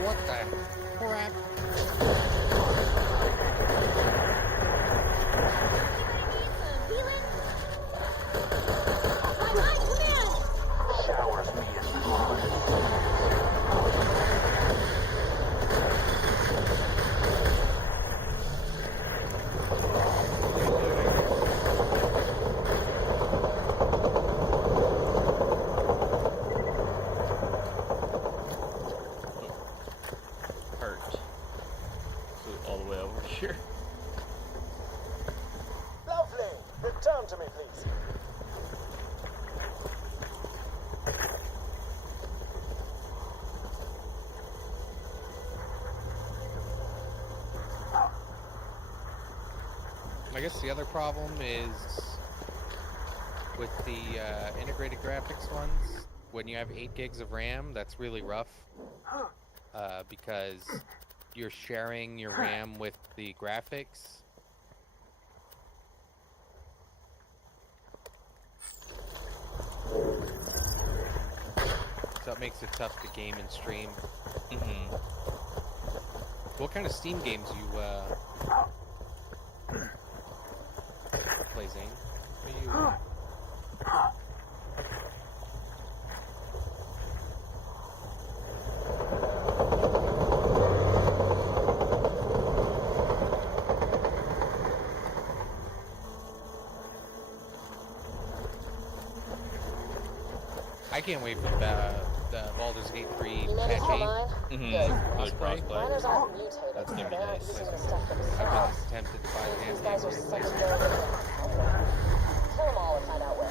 What the crap? Showers me in blood. Here. Lovely. Return to me, please. I guess the other problem is with the integrated graphics ones. When you have 8 gigs of RAM, that's really rough because you're sharing your RAM with the graphics. So it makes it tough to game and stream. Mm-hmm. What kind of Steam games you play, Zane? What are you? I can't wait for the Baldur's Gate 3 patch 8. Mm-hmm. Those crossplay. Miners aren't mutated, That's so gonna be they're not nice. using the stuff I've themselves. been tempted to buy the These damn guys game are to such replace a it. Kill them all and find out where.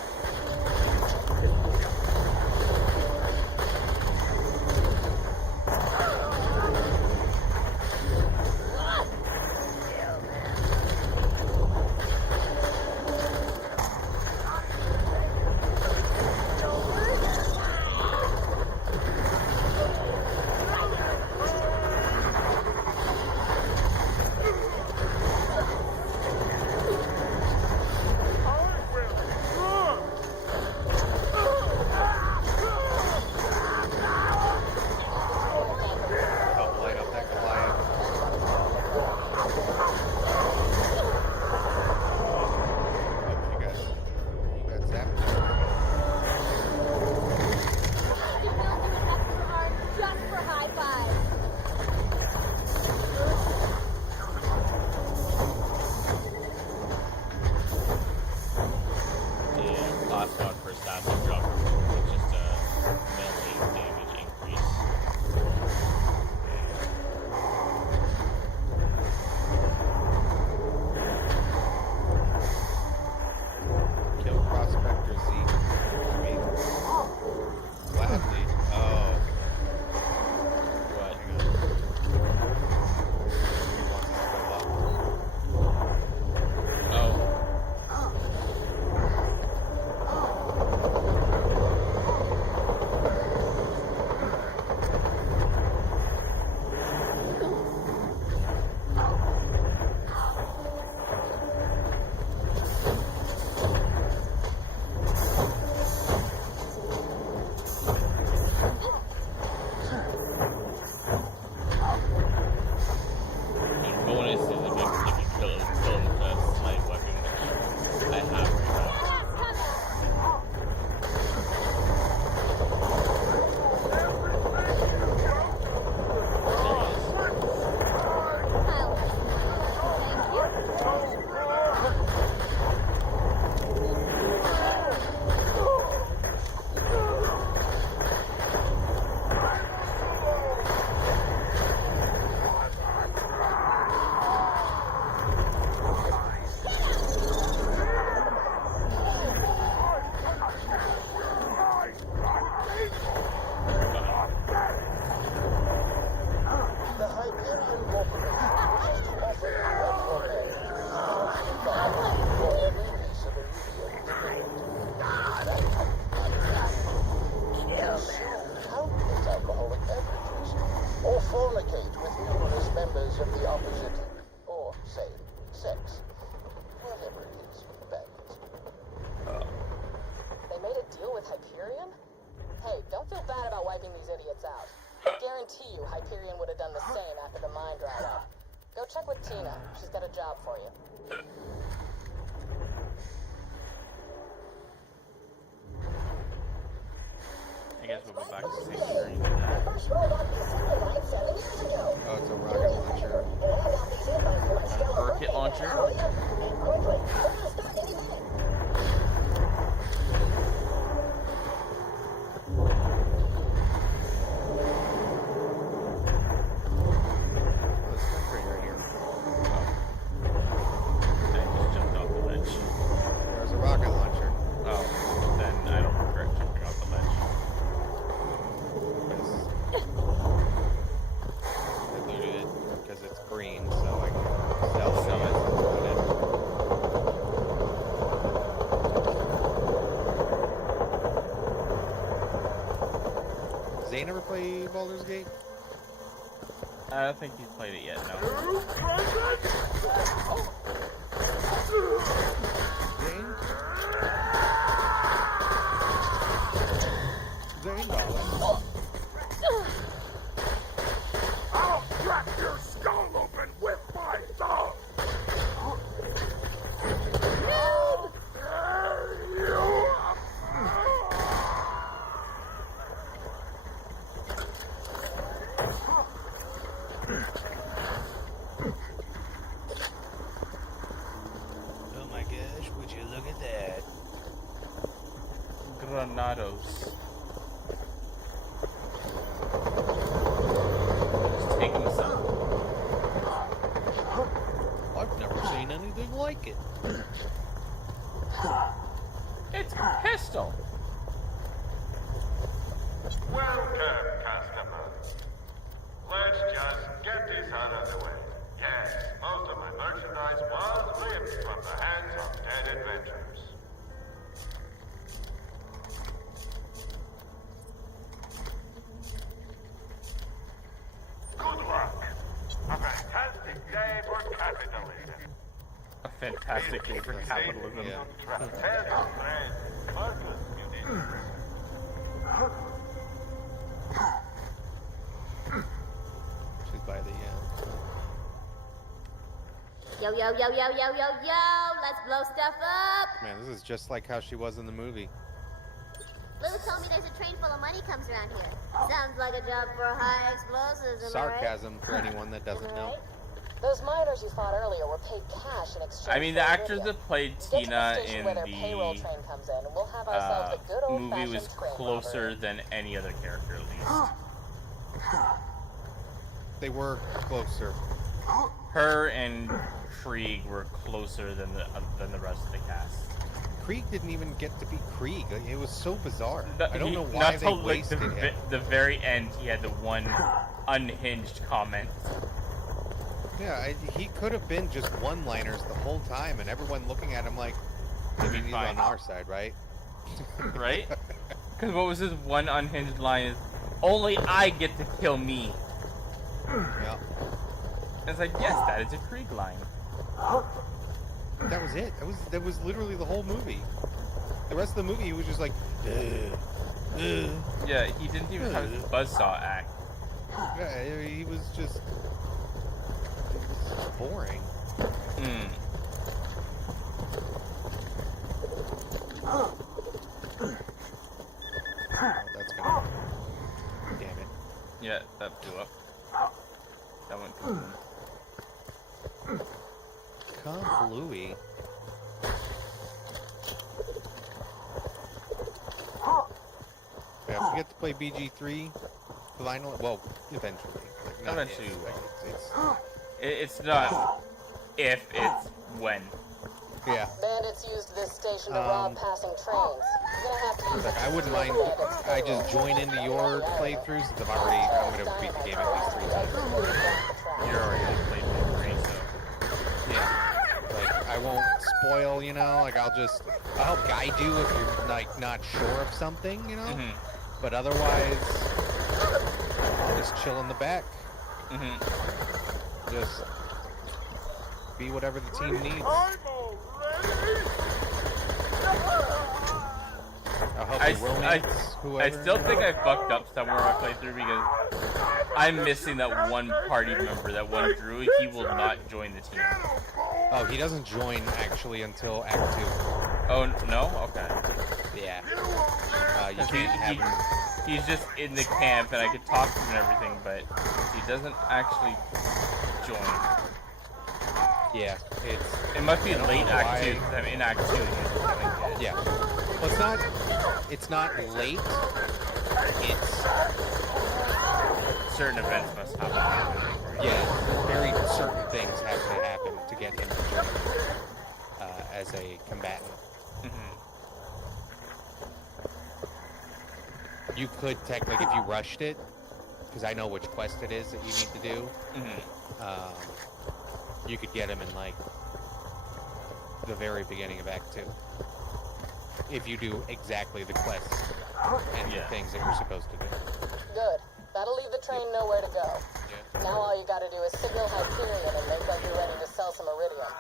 members of the opposite, or say, sex. Whatever it is, bandits. They made a deal with Hyperion? Hey, don't feel bad about wiping these idiots out. I guarantee you Hyperion would have done the same after the mine dried up. Go check with Tina. She's got a job for you. I guess we'll go back to Sanctuary. Oh, it's a rocket launcher. Rocket launcher? There's a rocket launcher. Oh, then I don't regret jumping off the ledge. I looted it because it's green, so I can sell it. Zane ever play Baldur's Gate? I don't think he's played it yet, no. Zane, darling. I'll crack your skull open with my thumb! Oh my gosh, would you look at that? Granados. Just taking some. I've never seen anything like it. It's a pistol! Welcome, customers. Let's just get this out of the way. Yes, most of my merchandise was ripped from the hands of dead adventurers. Good luck. A fantastic day for capitalism. A fantastic day for capitalism. Yeah. Tell your friend, Marcus, you did. She's by the Yo, yo, yo, yo, yo, yo, yo, let's blow stuff up! Man, this is just like how she was in the movie. Lou told me there's a train full of money comes around here. Sounds like a job for high explosives, am I right? Sarcasm for anyone that doesn't know. Those miners you fought earlier were paid cash in exchange. I mean, the actress that played Tina in the movie was closer than any other character, at least. They were closer. Her and Krieg were closer than the rest of the cast. Krieg didn't even get to be Krieg. It was so bizarre. I don't know Not why they till, like, wasted him. the very end, he had the one unhinged comment. Yeah, he could have been just one-liners the whole time, and everyone looking at him like, I mean, he's on our side, right? Right? Because what was his one unhinged line? Is, only I get to kill me. Yeah. It's like, yes, that is a Krieg line. That was it. That was literally the whole movie. The rest of the movie, he was just like, Yeah, he didn't even have his buzzsaw act. Yeah, he was just boring. Oh, that's gonna... Damn it. Yeah, that blew up. That went boom. Come, Bluey. Yeah, we get to play BG3 finally. Well, eventually. Like, not Eventually, if, like, it's not if, it's when. Yeah. Bandits used this station to rob passing trains. You're gonna have to use Like, I wouldn't mind if I just join into your playthrough since I'm gonna beat the game at least 3 times. You're already played the 3, so. Yeah. Like, I won't spoil, you know, like I'll help guide you if you're like not sure of something, you know? But otherwise, I'll just chill in the back. Just be whatever the team needs. I still think I fucked up somewhere on my playthrough because I'm missing that one party member, that one druid. He will not join the team. Oh, he doesn't join actually until Act 2. Oh, no? Okay. Yeah. You can't have him. He's just in the camp and I could talk to him and everything, but he doesn't actually join. Yeah, it must be late Act 2 because I'm in Act 2. Yeah. Well, it's not late. It's certain events must happen. Yeah, very certain things have to happen to get him to join as a combatant. You could technically, if you rushed it, because I know which quest it is that you need to do. You could get him in like the very beginning of Act 2. If you do exactly the quests and the things that you're supposed to do. Good. That'll leave the train know where to go. Yeah. Now all you gotta do is signal Hyperion and make like you're ready to sell some iridium.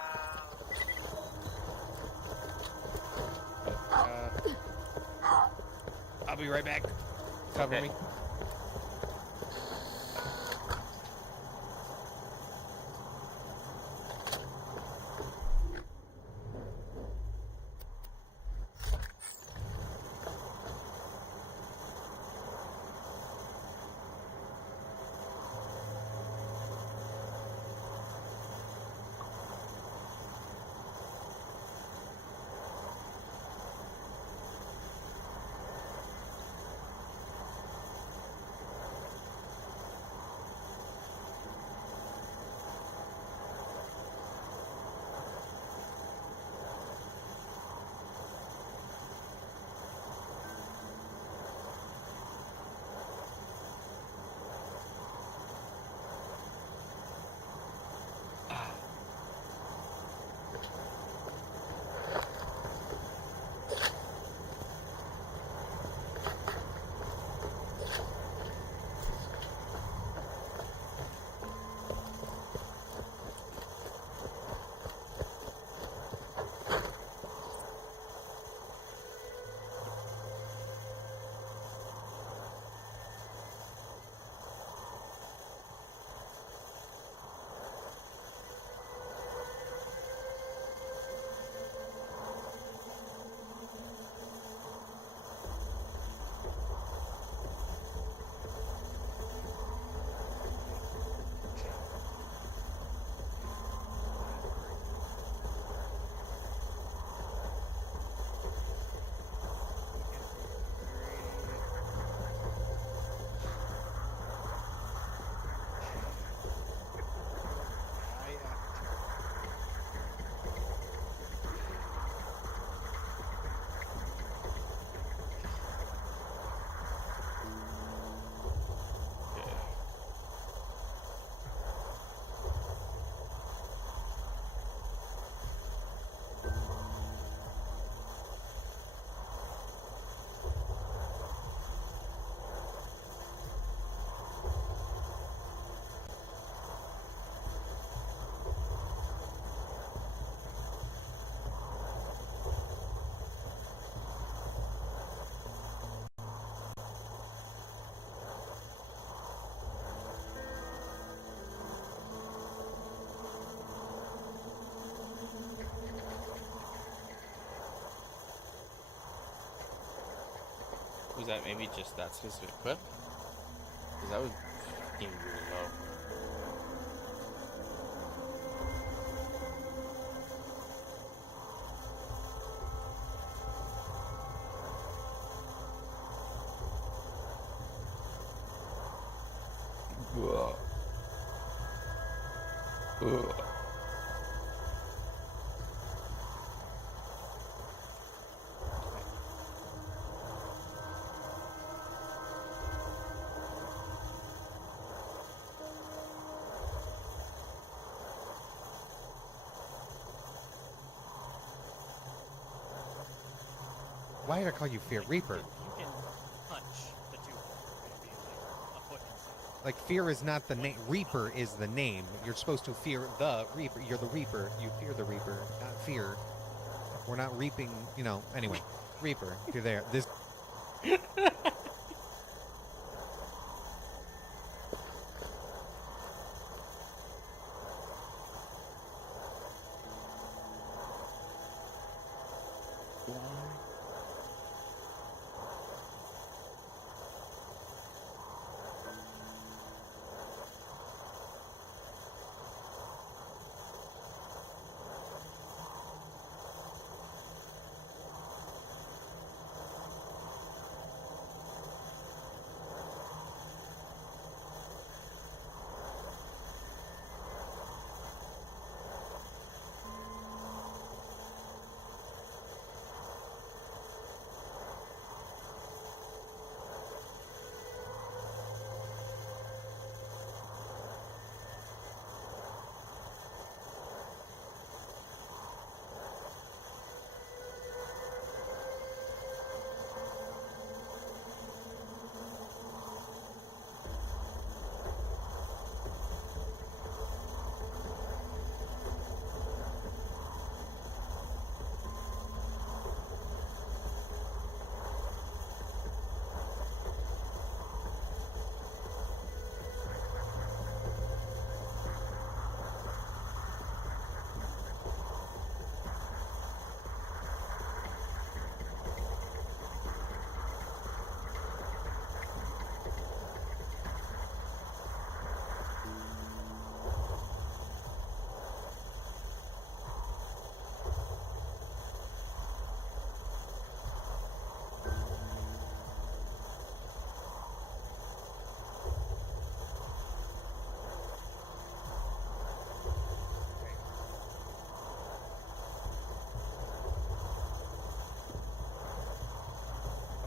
I'll be right back. Cover me. Was that maybe just that specific clip? Because that was fucking really low. Why did I call you Fear Reaper? You can punch the two and be like a foot inside. Like, fear is not the name. Reaper is the name. You're supposed to fear the Reaper. You're the Reaper. You fear the Reaper, not fear. We're not reaping, you know. Anyway, Reaper, if you're there. This.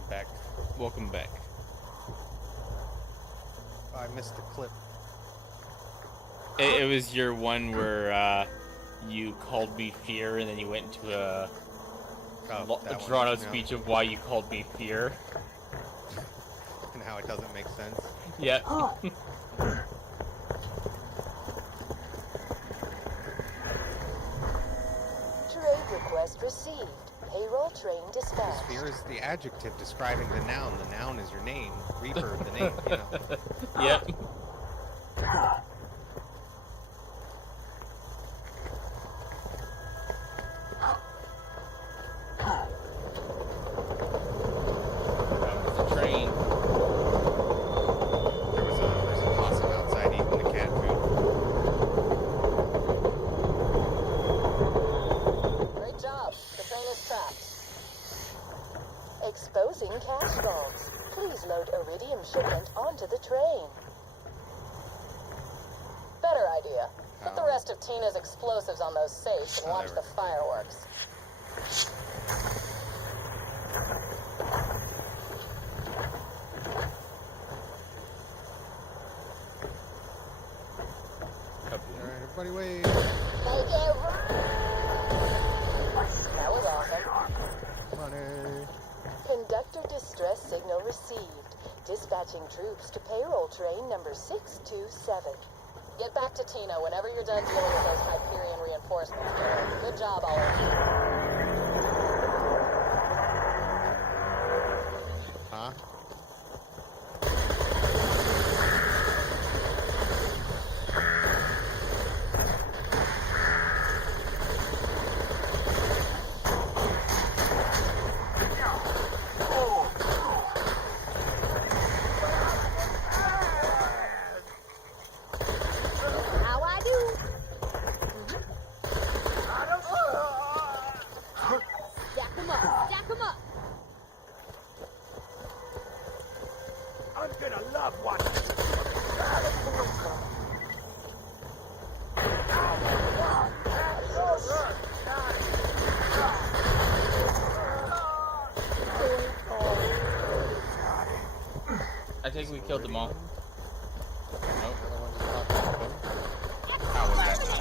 Back. Welcome back. I missed the clip. It was your one where you called me fear, and then you went into a drawn-out speech of why you called me fear. And how it doesn't make sense. Yeah. Trade request received. Payroll train dispatched. Fear is the adjective describing the noun. The noun is your name. Reaper, the name, you know. Yep. Train. There's a possum outside eating the cat food. Great job. The train is trapped. Exposing cash vaults. Please load iridium shipment onto the train. Better idea. Put the rest of Tina's explosives on those safes and watch the fireworks. Alright, everybody wait. Thank you. That was awesome. Money. Conductor distress signal received. Dispatching troops to payroll train number 627. Get back to Tina whenever you're done dealing with those Hyperion reinforcements. Good job, all of you. Huh? How I do? Stack 'em up, stack 'em up. I'm gonna love watching this. I think we killed them all. Nope. How was that not?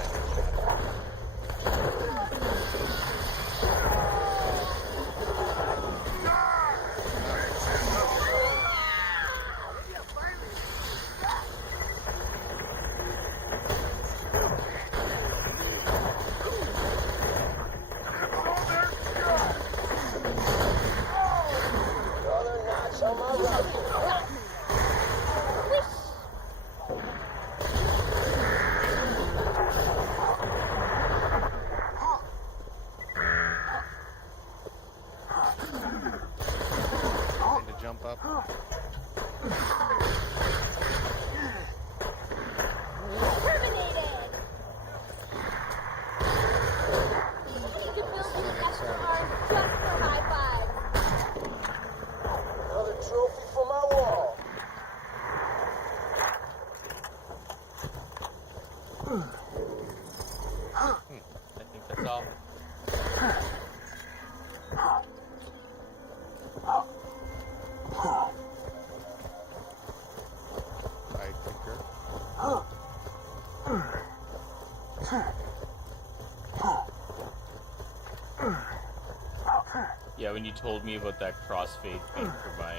when you told me about that crossfade thing for my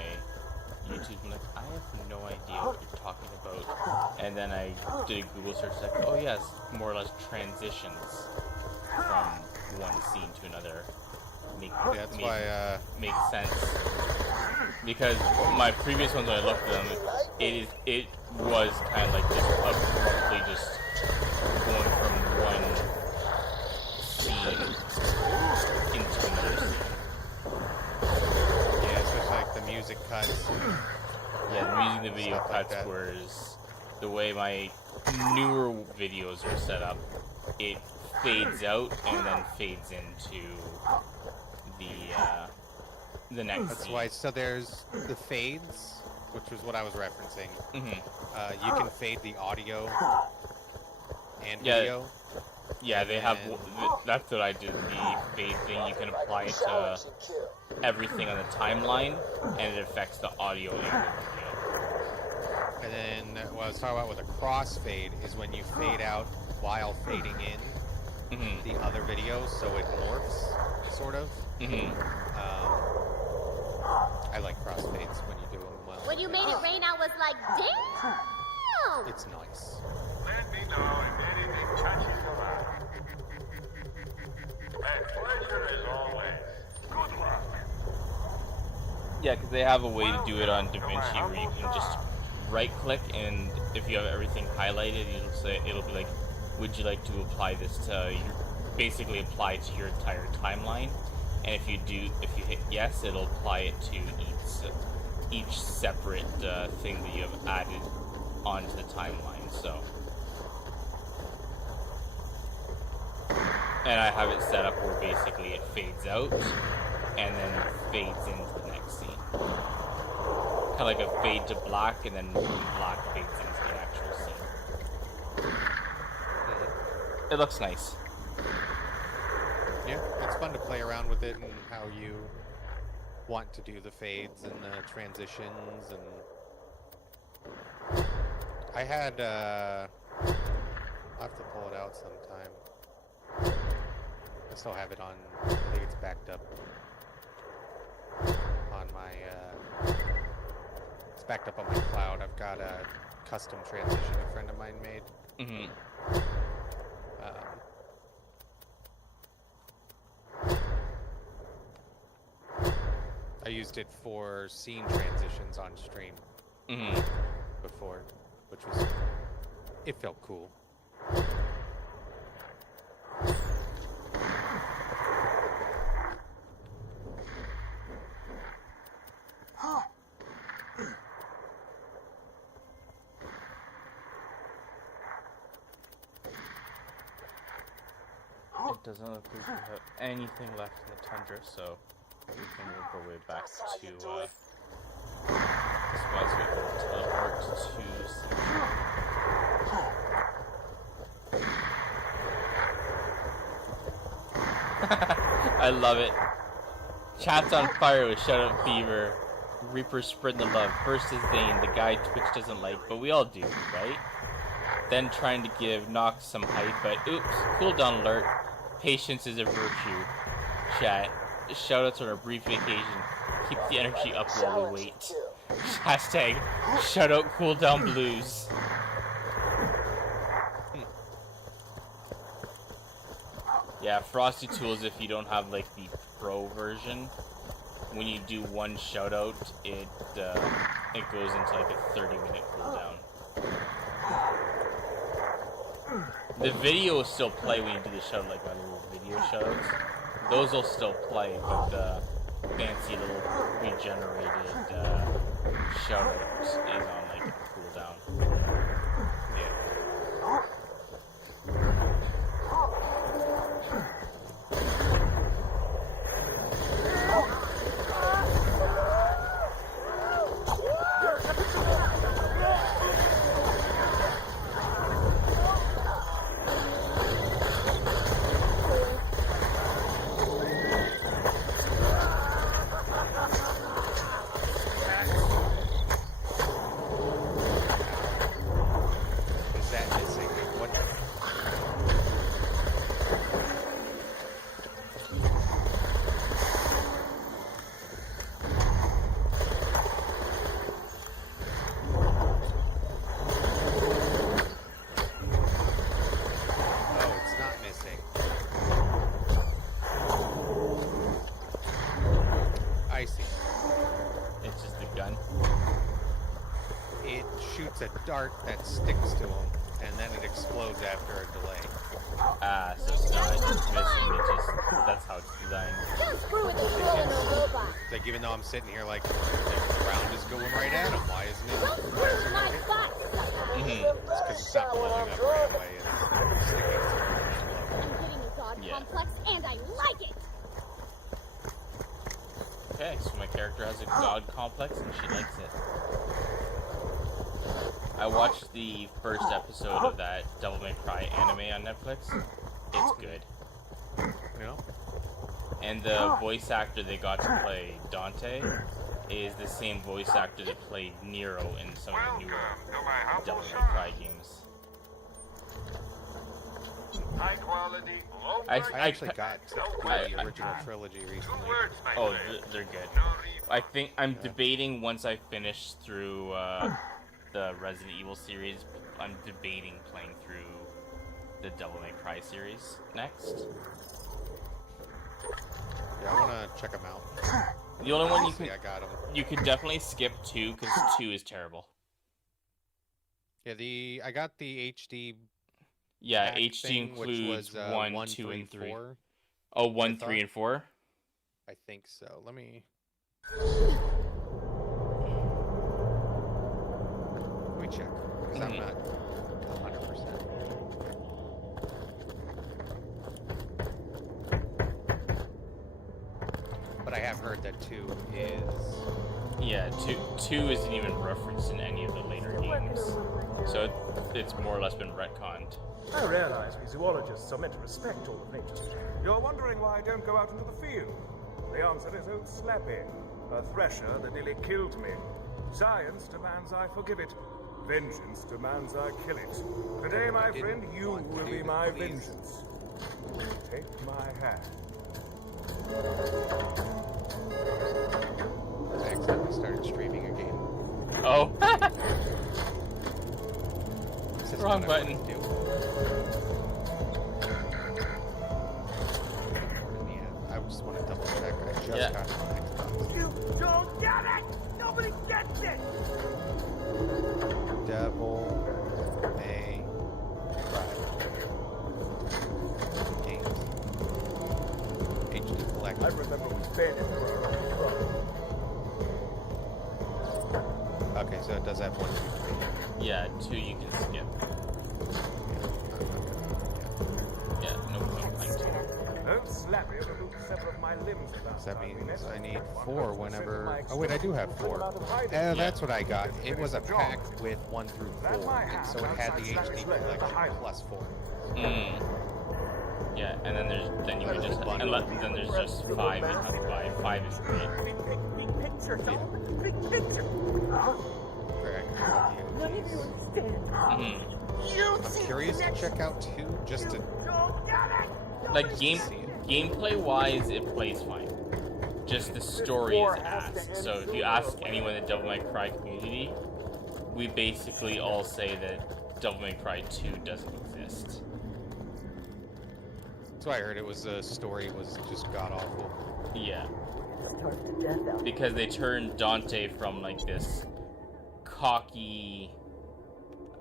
YouTube, I'm like, I have no idea what you're talking about. And then I did a Google search, like, oh yes, more or less transitions from one scene to another. Makes sense. Because my previous ones, when I looked at them, it was kind of like just abruptly just going from one scene into another scene. Yeah, especially like the music cuts. Yeah, the music and the video cuts, whereas the way my newer videos are set up, it fades out and then fades into the next That's scene. why, so there's the fades, which was what I was referencing. You can fade the audio and video. Yeah, they have, that's what I did, the fade thing, you can apply it to everything on the timeline, and it affects the audio and the video. And then what I was talking about with a crossfade is when you fade out while fading in the other videos, so it morphs, sort of. I like crossfades when you do them well. When you made it rain, I was like, damn! It's nice. Let me know if anything touches the line. A pleasure as always. Good luck. Yeah, because they have a way to do it on DaVinci where you can just right-click, and if you have everything highlighted, it'll be like, would you like to apply this to basically apply to your entire timeline? And if you hit yes, it'll apply it to each separate thing that you have added onto the timeline. So, and I have it set up where basically it fades out and then fades into the next scene, kind of like a fade to black, and then black fades into the actual scene. It looks nice. Yeah, it's fun to play around with it and how you want to do the fades and the transitions. And I had I'll have to pull it out sometime. I still have it on, I think it's backed up on my it's backed up on my cloud. I've got a custom transition a friend of mine made. I used it for scene transitions on stream before, which was, it felt cool. It doesn't look like we have anything left in the tundra, so we can work our way back to this was we can teleport to I love it. Chat's on fire with Shut Up Fever. Reaper spreading the love. First is Zane, the guy Twitch doesn't like, but we all do, right? Then trying to give Nox some hype, but oops, cooldown alert. Patience is a virtue. Chat. Shoutouts on our brief vacation. Keep the energy up while we wait. Hashtag shutout cooldown blues. Yeah, Frosty Tools, if you don't have like the pro version, when you do one shoutout, it goes into like a 30-minute cooldown. The video will still play when you do the shoutout, like my little video shoutouts. Those will still play, but the fancy little regenerated shoutout is on like a cooldown. Yeah. part that sticks to him, and then it explodes after a delay. Ah, so it's not missing, it's just, that's how it's designed. Don't screw with this girl in a robot. Like, even though I'm sitting here like, the round is going right at him, why isn't it? Don't screw with my butt. It's because it's not blowing up right away, it's sticking to him. I'm getting a god complex, and I like it. Okay, so my character has a god complex and she likes it. I watched the first episode of that Devil May Cry anime on Netflix. It's good. Yeah. And the voice actor they got to play Dante is the same voice actor that played Nero in some of the newer Devil May Cry games. High quality, low I actually got the original trilogy recently. Oh, they're good. I think I'm debating once I finish through the Resident Evil series, I'm debating playing through the Devil May Cry series next. Yeah, I wanna check them out. The only one you could definitely skip 2 because 2 is terrible. Yeah, I got the HD. Yeah, HD thing, includes which was, 1, 2, and 3. 4. Oh, 1, 3, and 4? I think so. Let me check, because I'm not 100%. But I have heard that 2 is... Yeah, 2 isn't even referenced in any of the later games. So it's more or less been retconned. I realize we zoologists are meant to respect all of nature. You're wondering why I don't go out into the field. The answer is old Slappy, a thresher that nearly killed me. Science demands I forgive it. Vengeance demands I kill it. Today, my friend, you will be my vengeance. Take my hand. I accidentally started streaming a game. Oh. Wrong button. I just want to double check. I just got it on Xbox. You don't get it! Nobody gets it! Devil May Cry games. HD Collection. I remember we fed it for our own trouble. Okay, so it does have 1, 2, 3. Yeah, 2 you can skip. Yeah, no point. Old Slappy removed several of my limbs last That time we means met. I need 4 whenever... Oh wait, I do have 4. That's what I got. It was a pack with 1 through 4, and so it had the HD collection plus 4. Yeah, and then there's then there's just 5 you have to buy. 5 is great. Big picture, Tom. Big picture. Correct. None of you understand. I'm curious to check out 2 just to... Like gameplay wise, it plays fine. Just the story is ass. So if you ask anyone in the Devil May Cry community, we basically all say that Devil May Cry 2 doesn't exist. So I heard it was the story was just god awful. Yeah. Because they turned Dante from like this cocky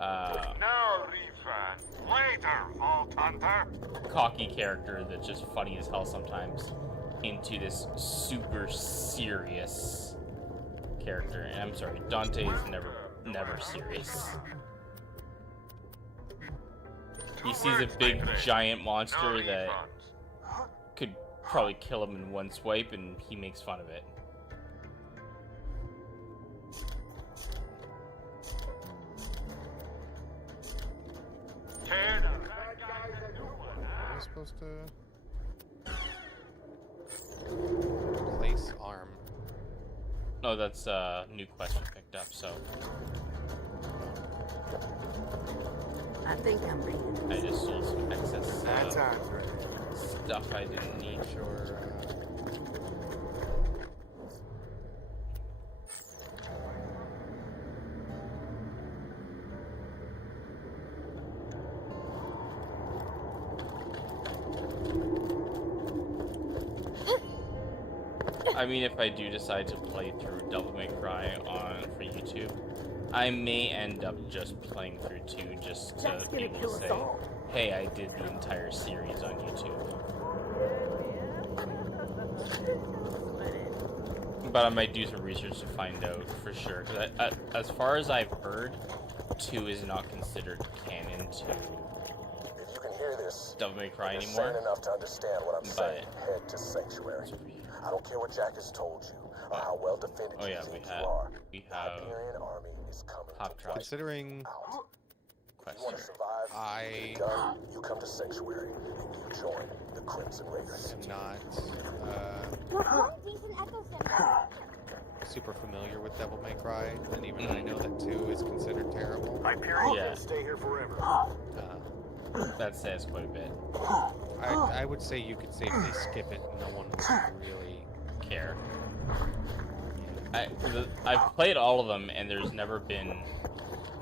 No refund. Later, Vault Hunter. cocky character that's just funny as hell sometimes into this super serious character. And I'm sorry, Dante is never serious. He sees a big giant monster that could probably kill him in one swipe and he makes fun of it. Am I supposed to... Place arm. Oh, that's a new quest we picked up, so... I think I'm being... I just sold some excess stuff I didn't need. Sure. I mean, if I do decide to play through Devil May Cry for YouTube, I may end up just playing through 2 just to be able to say, hey, I did the entire series on YouTube. But I might do some research to find out for sure. Because as far as I've heard, 2 is not considered canon to If you can hear this, Devil May Cry you're anymore. sane enough to understand what I'm saying. Head to Sanctuary. I don't care what Jack has told you or how well defended Oh you yeah, think you are. we The have Hyperion army is coming Pop to Trap. wipe Considering you want to survive, I gun, you come to Sanctuary and you join the Crimson Raiders. am not Decent echo symbol. super familiar with Devil May Cry, and even I know that 2 is considered terrible. Hyperion Yeah. can stay here forever. That says quite a bit. I would say you could safely skip it. No one would really Care. I've played all of them, and there's never been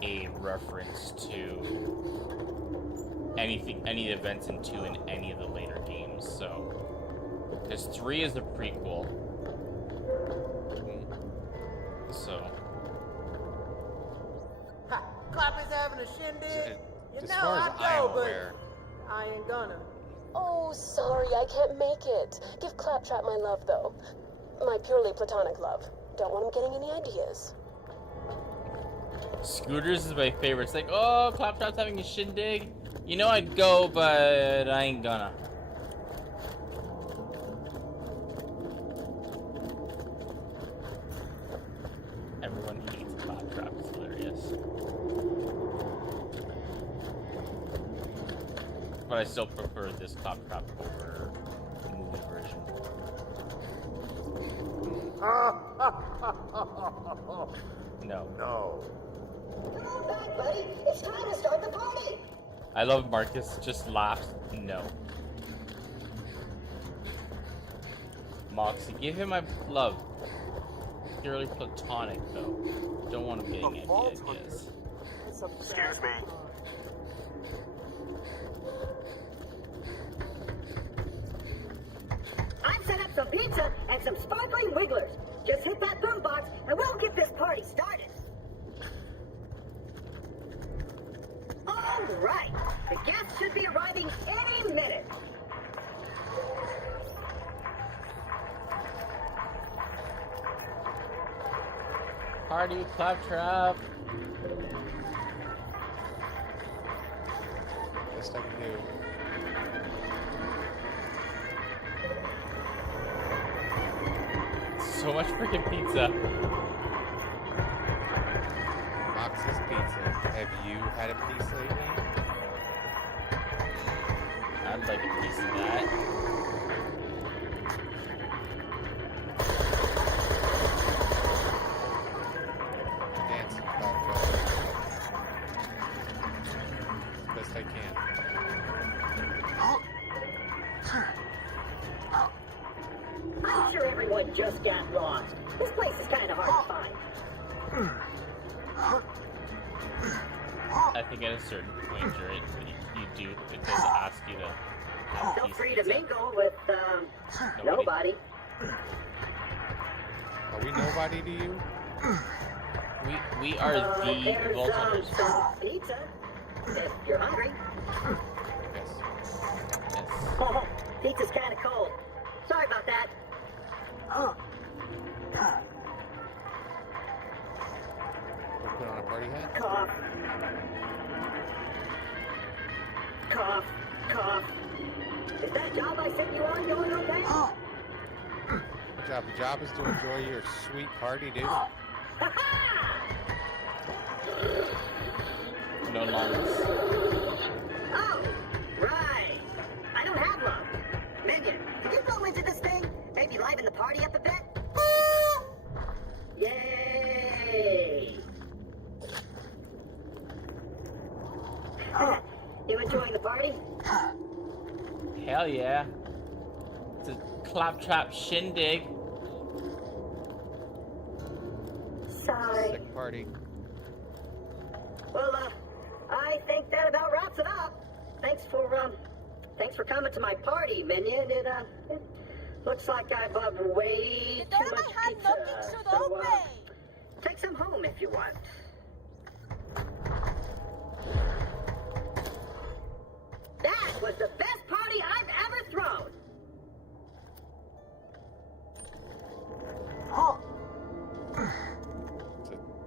a reference to any events in 2 in any of the later games. So, because 3 is the prequel. So. Clappy's having a shindig. You as know far as I I am go, but aware, I ain't gonna. Oh, sorry, I can't make it. Give Claptrap my love, though. My purely platonic love. Don't want him getting any ideas. Scooters is my favorite. It's like, oh, Claptrap's having a shindig. You know I'd go, but I ain't gonna. Everyone hates Claptrap. It's hilarious. But I still prefer this Claptrap over the movie version. No. No. Come on back, buddy. It's time to start the party. I love Marcus just laughs. No. Moxie, give him my love. Purely platonic, though. Don't want him getting any ideas. Excuse me. I've set up some pizza and some sparkling wigglers. Just hit that boombox and we'll get this party started. All right. The guests should be arriving any minute. Party Claptrap. best I can do. So much freaking pizza. Mox's Pizza. Have you had a piece lately? I'd like a piece of that. Dancing claptrap. As best I can. I'm sure everyone just got lost. This place is kind of hard to find. I think at a certain point, Jared, it does ask you to have a Feel piece free of to pizza. mingle with, nobody. Are we nobody to you? We are the There's, Vault Hunters. some pizza, if you're hungry. Yes. Oh, pizza's kind of cold. Sorry about that. We'll put on a party hat? Cough. Cough. Cough. Is that job I sent you on going okay? Good job. The job is to enjoy your sweet party, dude. No lungs. Oh, right. I don't have love. Minion, can you go into this thing? Maybe liven the party up a bit? Yay! You enjoying the party? Hell yeah. It's a claptrap shindig. Sorry. Sick party. Well, I think that about wraps it up. Thanks for coming to my party, Minion. It looks like I bought way too much pizza. So, take some home if you want. the best party I've ever thrown.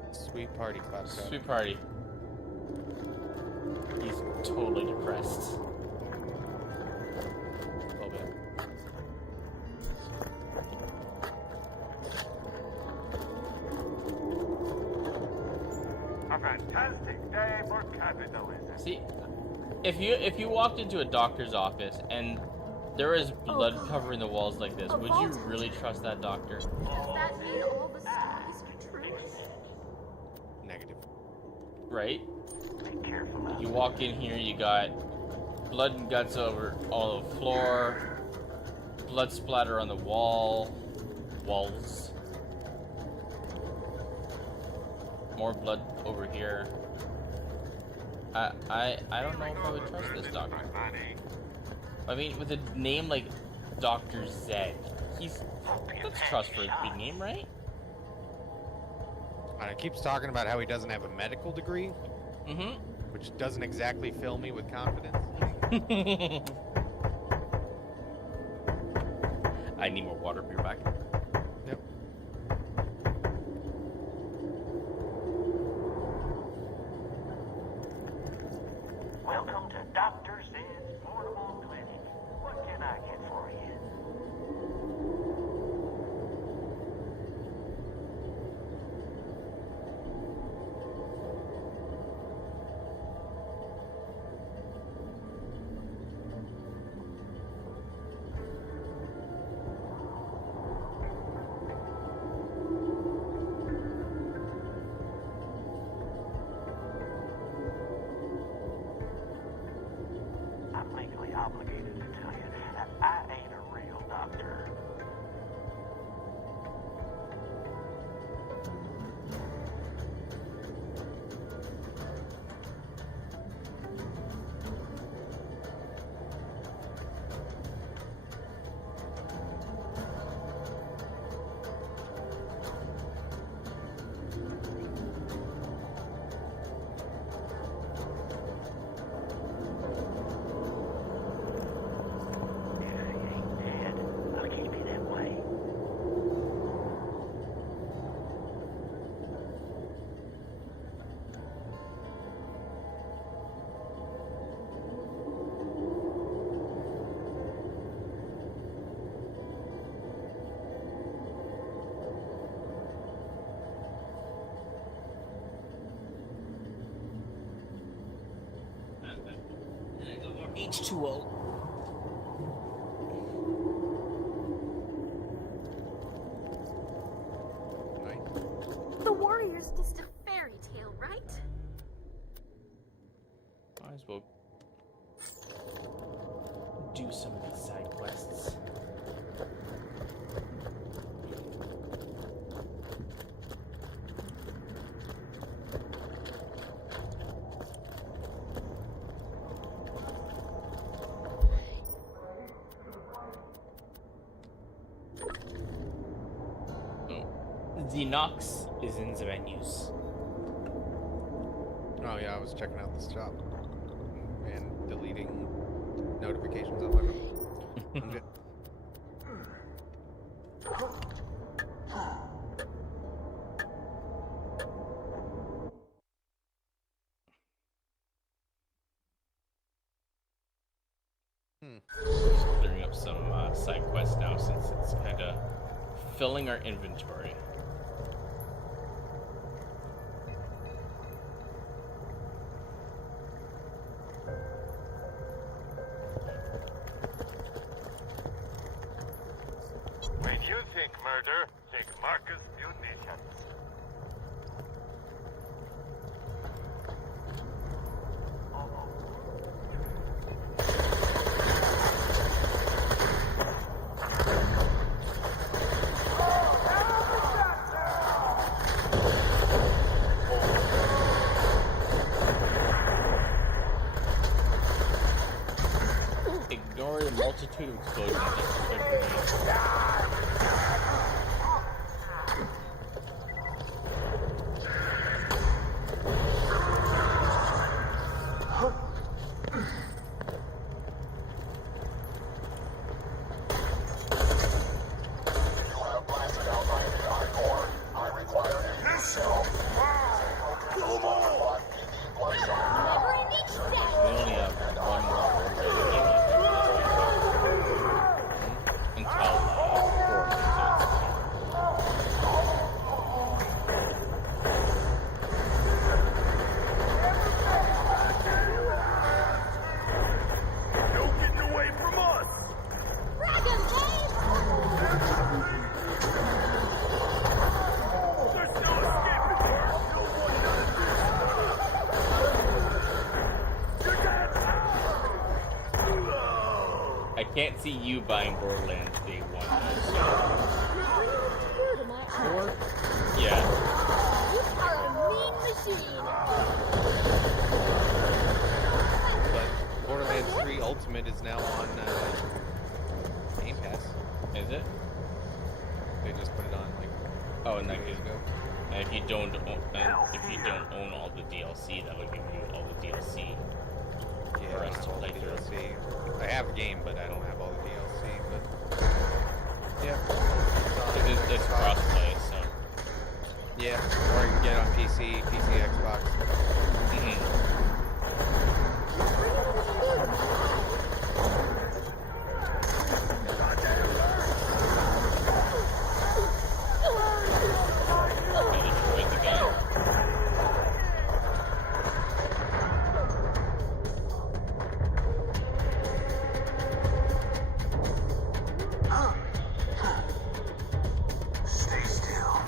It's a sweet party, Claptrap. Sweet party. He's totally depressed. A little bit. A fantastic day for capitalism. See, if you walked into a doctor's office and there is blood covering the walls like this, would you really trust that doctor? Does that mean all the stories are true? Negative. Right? Be careful. You walk in here, you got blood and guts over all the floor, blood splatter on the walls, more blood over here. I don't know if I would trust this doctor. I mean, with a name like Dr. Zed, that's a trustworthy name, right? And he keeps talking about how he doesn't have a medical degree, which doesn't exactly fill me with confidence. I need more water. Be right back. Yep. Welcome to Dr. Zed's portable clinic. What can I get for you? I'm legally obligated to tell you that I ain't a real doctor. H2O. The warrior's just a fairy tale, right? Might as well do some of these side quests. The Nox is in the menus. Oh yeah, I was checking out this job and deleting notifications on my phone. I'm good. Just clearing up some side quests now since it's kind of filling our inventory. When you think murder, think Marcus Munitions. Ignore the multitude of explosions that I can't see you buying Borderlands day one, though, Sure. so... Yeah. You are a mean machine. But Borderlands 3 Ultimate is now on Game Pass. Is it? They just put it on like in that 2 days case, ago. and if you don't own all the DLC, that would give you all the DLC for us to play through. DLC. I have the game, but I don't have all the DLC. But yeah, it's cross-play, so yeah. Or you can get it on PC, Xbox. Stay still.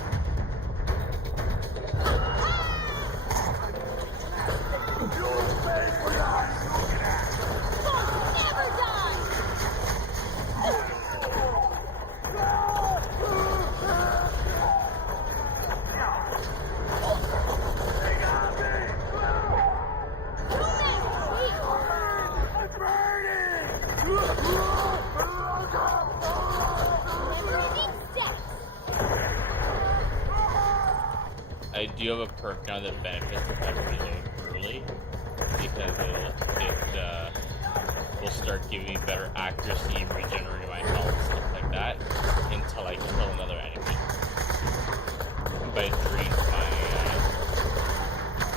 I do have a perk now that benefits if I reload early, because it will start giving me better accuracy, regenerating my health, stuff like that, until I kill another enemy. But it drains my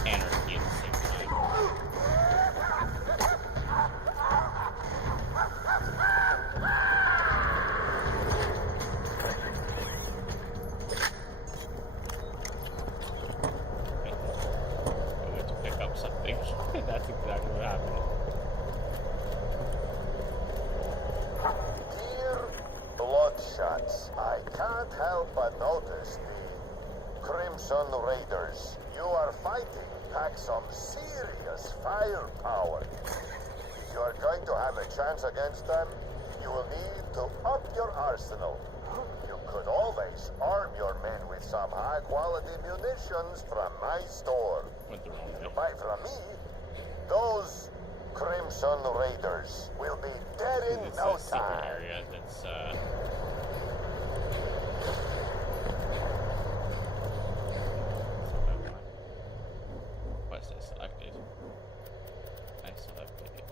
anarchy at the same time. Something. That's exactly what happened. Dear Bloodshots, I can't help but notice the Crimson Raiders. You are fighting pack some serious firepower. If you are going to have a chance against them, you will need to up your arsenal. You could always arm your men with some high-quality munitions from my store. You buy from me, those Crimson Raiders will be dead in no time. Area that's quest I selected. I selected it.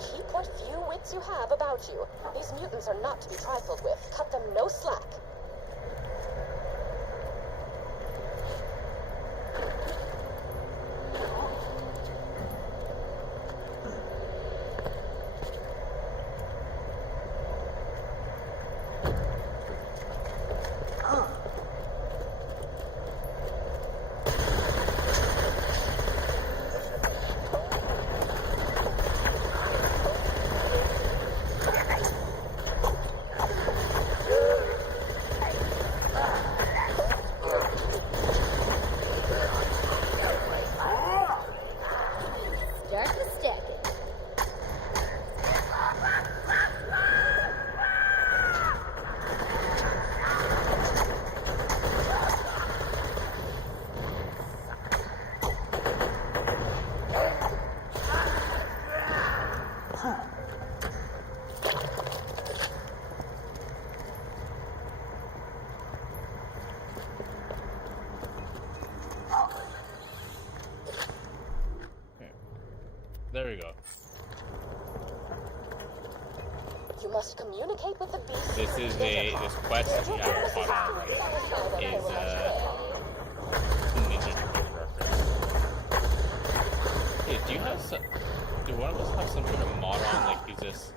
Keep what few wits you have about you. These mutants are not to be trifled with. Cut them no slack. Start to stack it. There we go. You must communicate with the beast. This is this quest that you haven't fought already is Ninja Turtles reference. Hey, do you have some? Do one of us have some sort of mod on? Like, is this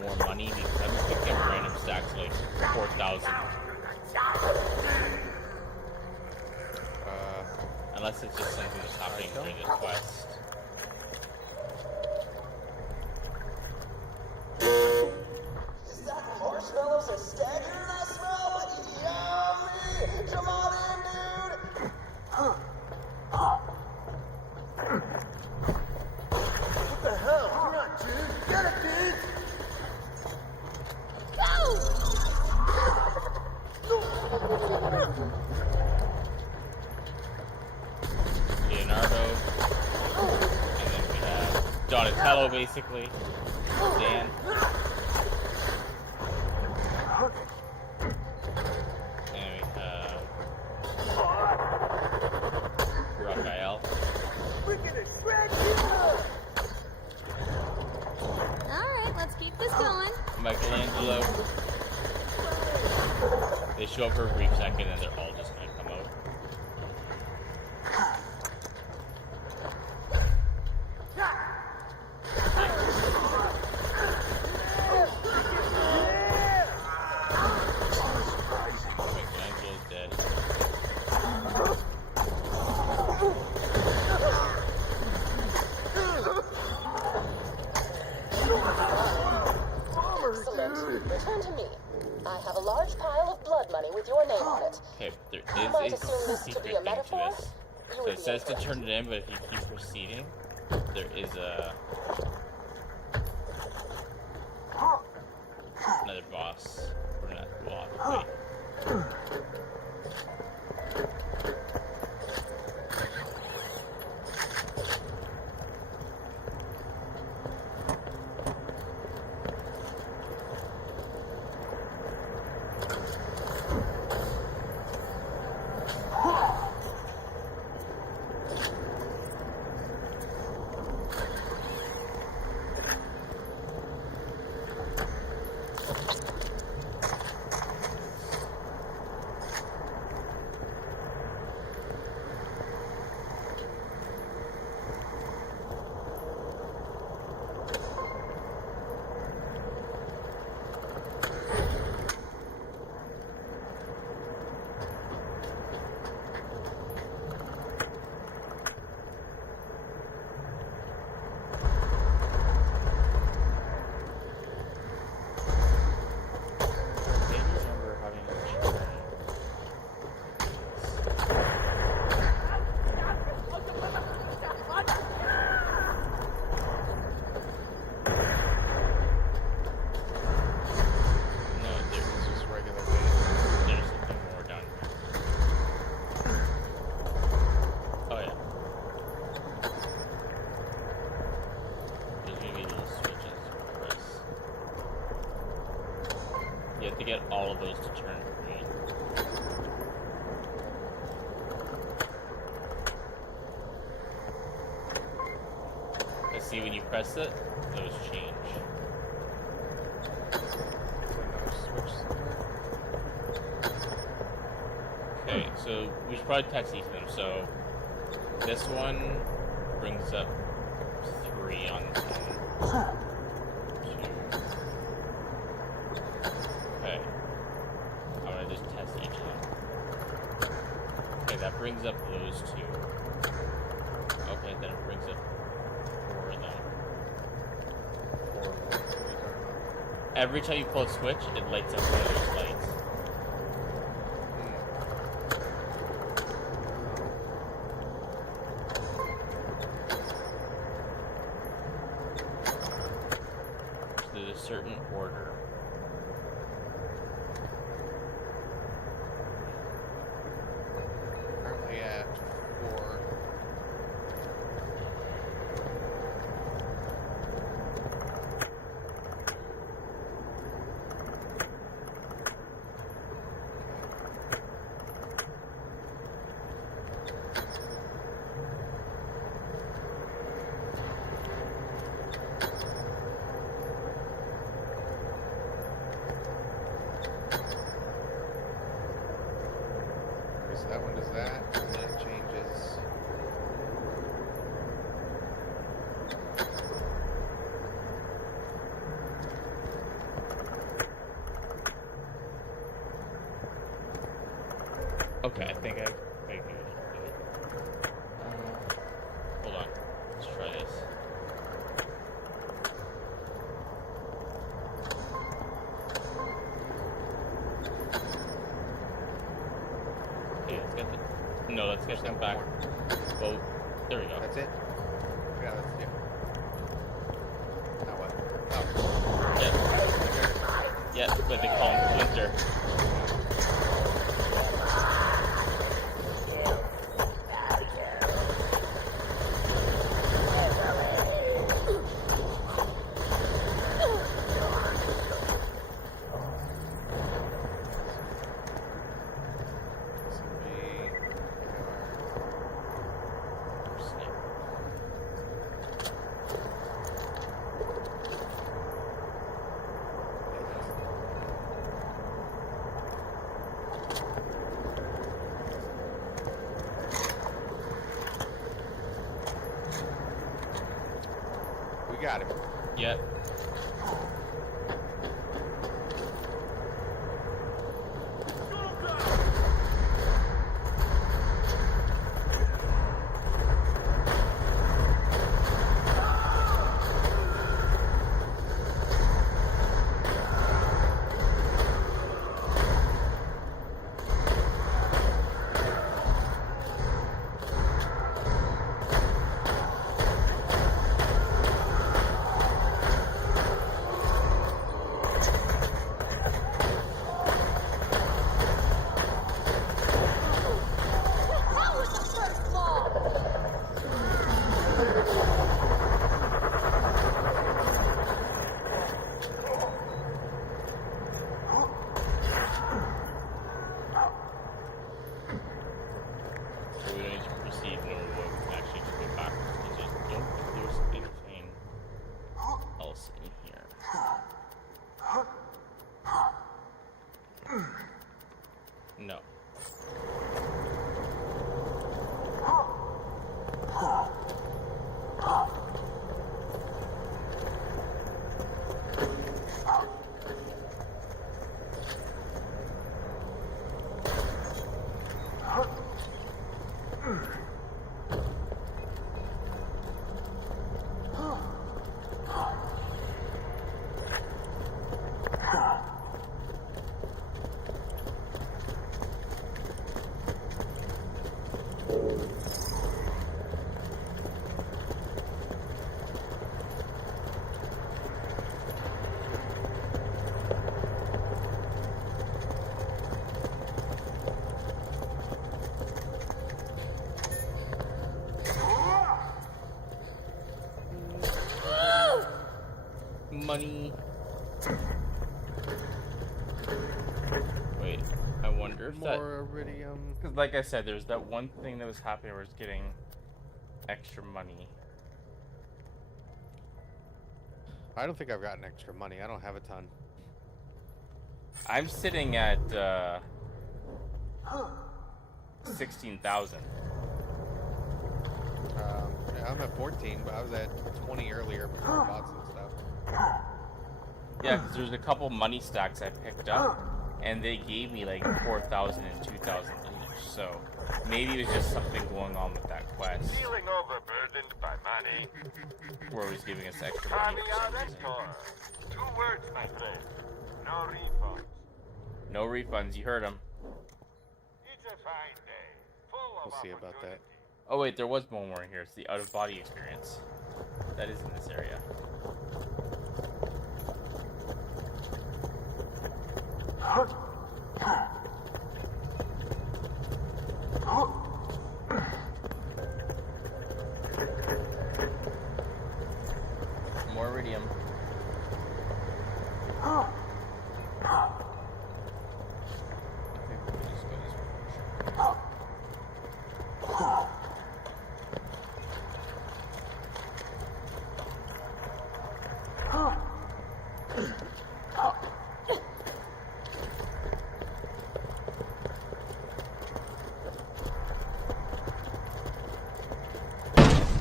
more money? Because I'm picking up random stacks like 4,000. I Unless it's just something that's happening during the quest. Is that marshmallows and staggering I smell? Yummy! Come on in, dude! What the hell? Come on, dude! Get it, dude! Leonardo. And then we have Donatello, basically. Dan. And we have Raphael. We're gonna shred you up! Alright, let's keep this going. Michelangelo. They show up for a brief second and they're all just gonna come out. Michelangelo's dead. Excellent. Return to me. I have a large pile of blood money with your name on it. Okay, there You might is assume a this to secret be thing a to metaphor. this. You So would it be says to interested. turn it in, but if you keep proceeding, there is another boss. Or not, well, wait. You have to get all of those to turn green. Let's see, when you press it, those change. Okay, so we should probably test each of them. So this one brings up 3 on its own. 2. Okay. I'm gonna just test each of them. Okay, that brings up those 2. Okay, then it brings up 4 of them. 4. Every time you pull a switch, it lights up one of those lights. There's a certain order. Currently at 4. Okay, so that one does that, and then it changes. Okay, I think I figured it. hold on. Let's try this. Okay, let's get the... No, let's get them back. Boat. There we go. That's it? Yeah, that's it. Now what? Oh. Yeah, but they call him Splinter. We got him. Yep. No. Money. Wait, I wonder if more iridium. Because, like I said, there's that one thing that was happening where it's getting extra money. I don't think I've gotten extra money. I don't have a ton. I'm sitting at 16,000. Yeah, I'm at 14, but I was at 20 earlier before I bought some stuff. Yeah, because there's a couple money stacks I picked up, and they gave me like 4,000 and 2,000 each. So maybe it was just something going on with that quest. Feeling overburdened by money. Where it was giving us extra money. Two words, my friend. No refunds. No refunds. You heard him. It's a fine day. Full of We'll see about that. Oh wait, there was one more in here. It's the out-of-body experience. That is in this area. More iridium.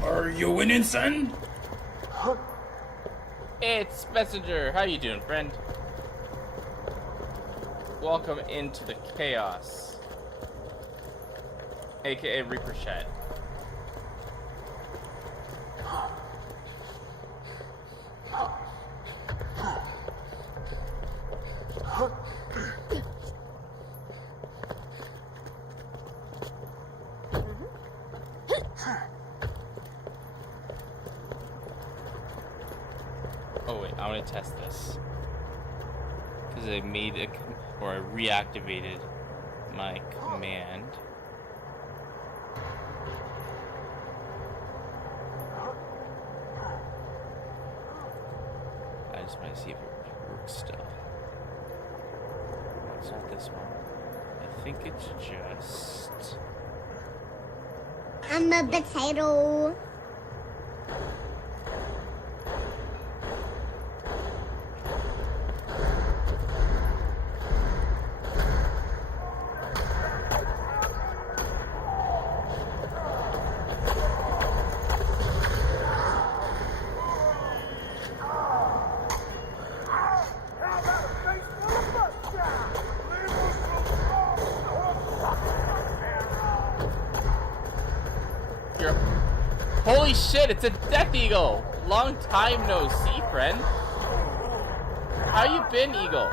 Are you winning, son? It's Messenger. How you doing, friend? Welcome into the chaos, aka Reaper Shed. Oh wait, I want to test this because I made a or I reactivated my command. I just want to see if it works still. No, it's not this one. I think it's just. I'm a potato. Holy shit, it's a death eagle! Long time no see, friend. How you been, eagle?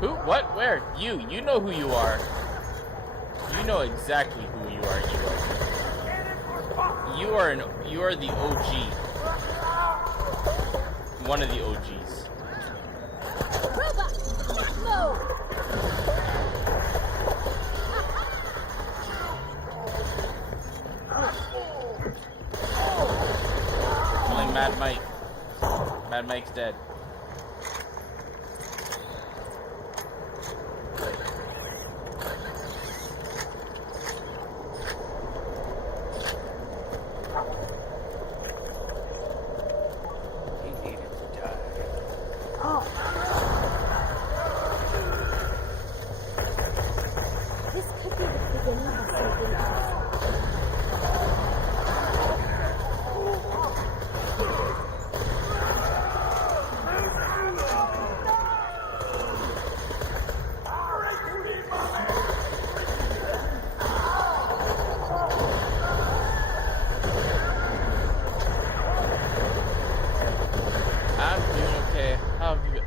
Who? What? Where? You know who you are. You know exactly who you are, eagle. You are the OG. One of the OGs. Only Mad Mike. Mad Mike's dead.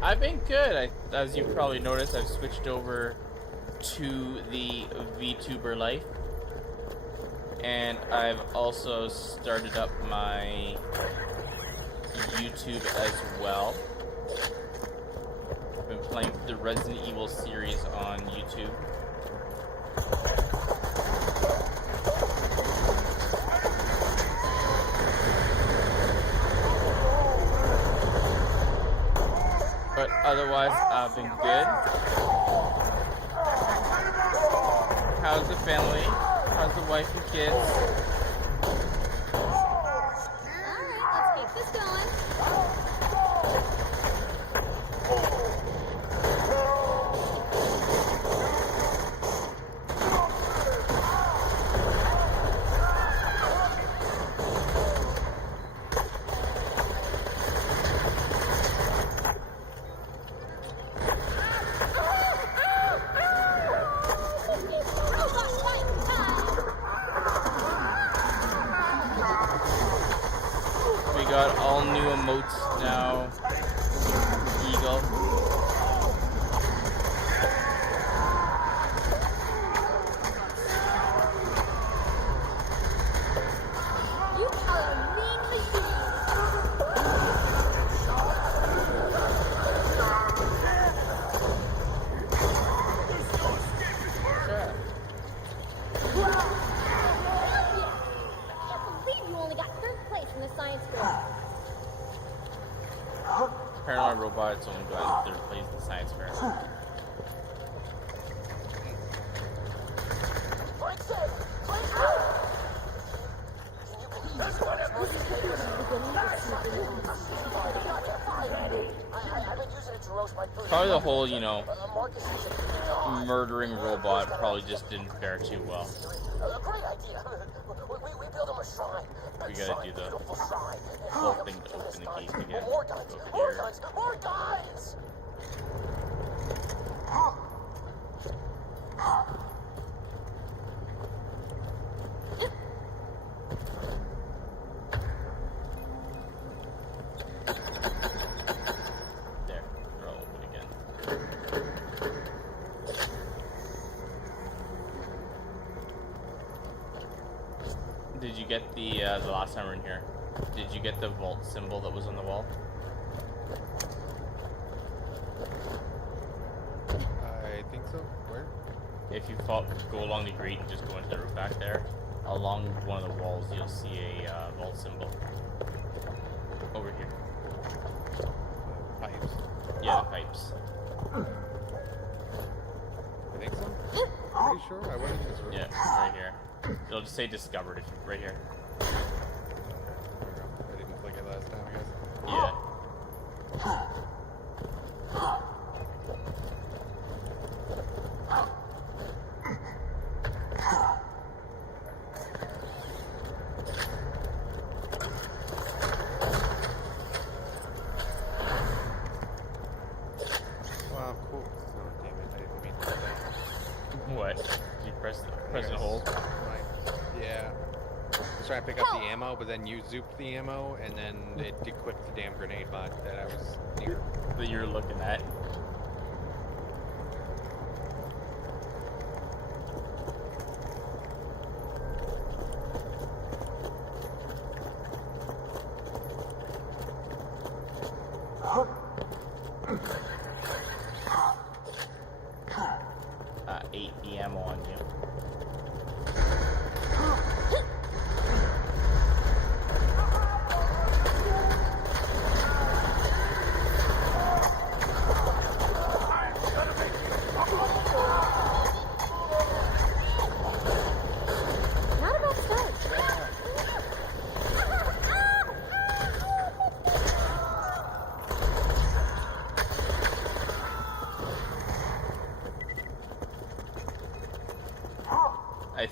I've been good. As you probably noticed, I've switched over to the VTuber life. And I've also started up my YouTube as well. I've been playing the Resident Evil series on YouTube. But otherwise, I've been good. How's the family? How's the wife and kids? Alright, let's keep this going. Got all new emotes now. Eagle. You are a mean machine. I can't believe you only got third place in the science fair. Paranormal robots only got third place in the science fair. Probably the whole, you know, murdering robot probably just didn't fare too well. Great idea. We build him a shrine. We gotta do the whole thing to open the gate again. More guns, more guns, more guns! Did you get the last time we were in here? Did you get the vault symbol that was on the wall? I think so. Where? If you go along the grate and just go into the roof back there, along one of the walls, you'll see a vault symbol. Over here. Pipes. Yeah, the pipes. I think so. Pretty sure. I went in this room. Yeah, right here. It'll just say discovered if right here. I didn't click it last time, I guess. Yeah. Wow, cool. Oh, damn it. I didn't mean to do that. What? Did you press and hold? Yeah. I was trying to pick up the ammo, but then you zooped the ammo, and then it equipped the damn grenade mod that I was near. That you were looking at. ammo on you. Not about start. I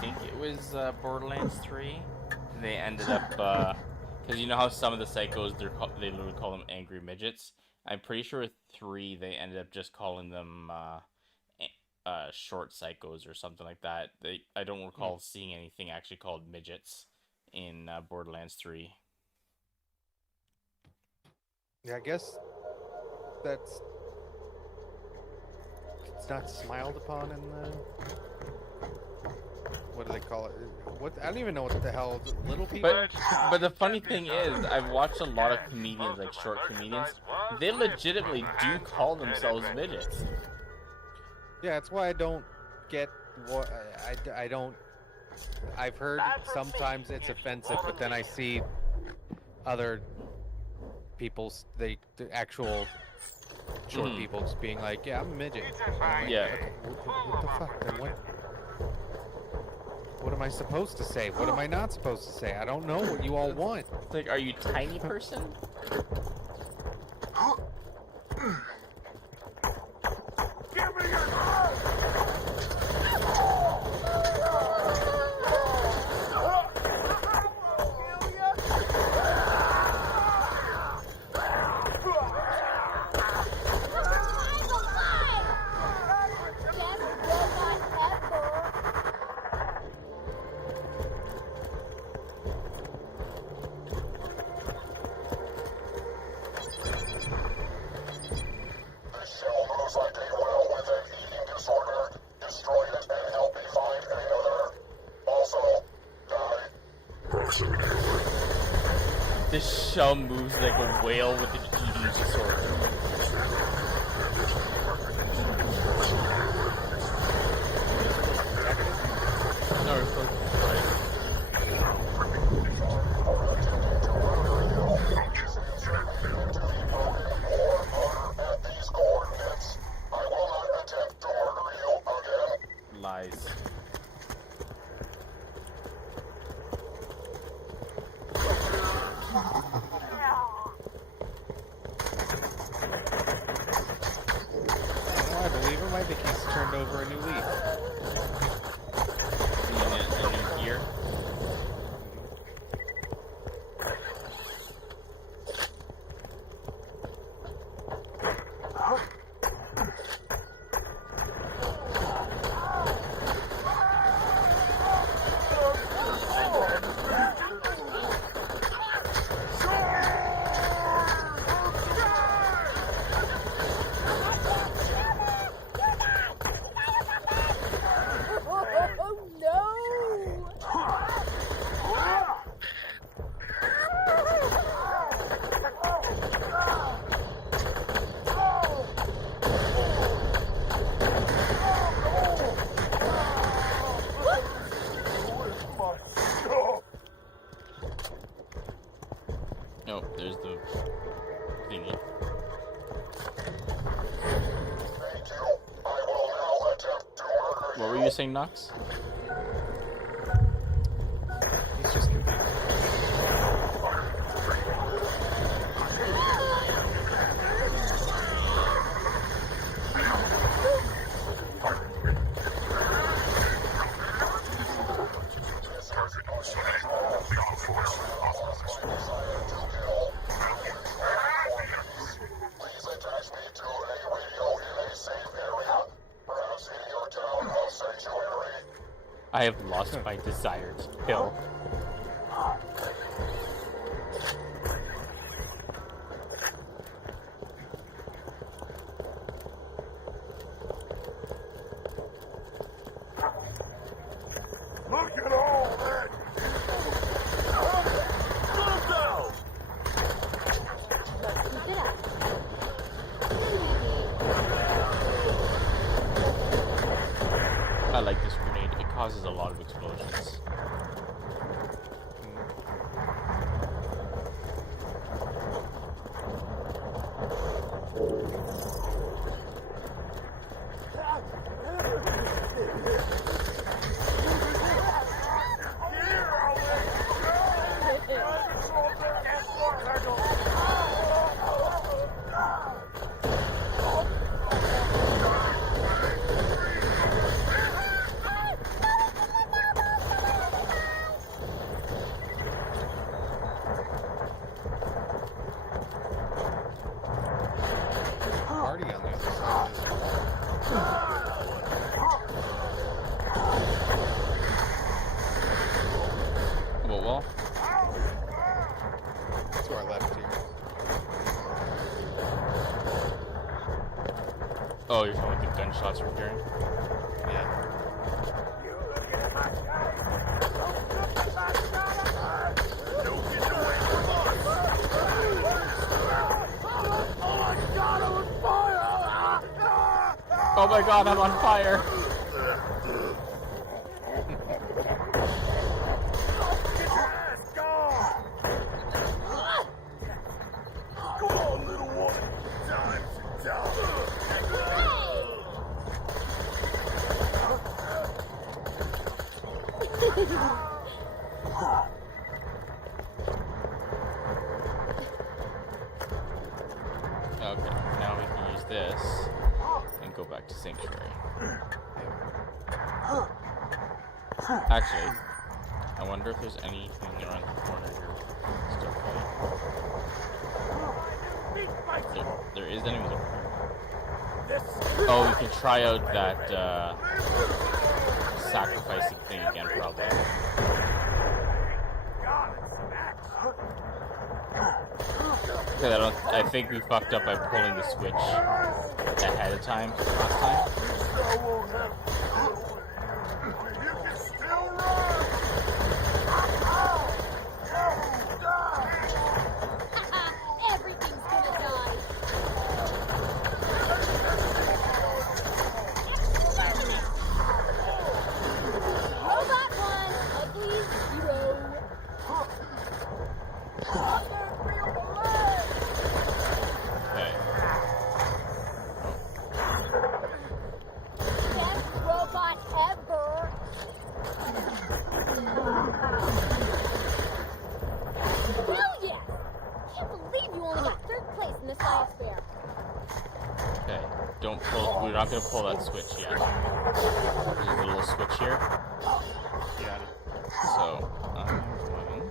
think it was Borderlands 3. They ended up, because you know how some of the psychos, they literally call them angry midgets? I'm pretty sure with 3 they ended up just calling them short psychos or something like that. I don't recall seeing anything actually called midgets in Borderlands 3. Yeah, I guess it's not smiled upon in the, what do they call it? What, I don't even know what the hell, little people? But the funny thing is, I've watched a lot of comedians, like short comedians. They legitimately do call themselves midgets. Yeah, that's why I don't get what I don't. I've heard sometimes it's offensive, but then I see other people's the actual short people just being like, "Yeah, I'm a midget." I'm like, yeah. Okay, what the fuck? Then what am I supposed to say? What am I not supposed to say? I don't know what you all want. It's like, are you tiny person? Give me your gun! This shell moves like a whale with an eating disorder. No, we're supposed to destroy it. Lies. I believe him. I think he's turned over a new leaf. A new gear. you saying, Nox? He's just confused. I have lost my desire to kill. Look at all that! I like this grenade. It causes a lot of explosions. Party on the other side. What wall? To our left here. Oh, you're talking about the gunshots we're hearing? Yeah. Oh my god, I'm on fire! Okay, now we can use this and go back to Sanctuary. Actually, I wonder if there's anything around the corner here still fighting. There is enemies over here. Oh, we can try out that sacrificing thing again, probably. Because I think we fucked up by pulling the switch ahead of time last time. Everything's gonna die. Robot one, ugly zero. Okay. Best robot ever. Hell yeah! Can't believe you only got 3rd place in the science fair. Okay. Don't pull. We're not gonna pull that switch yet. There's a little switch here. Got it. So I'm going.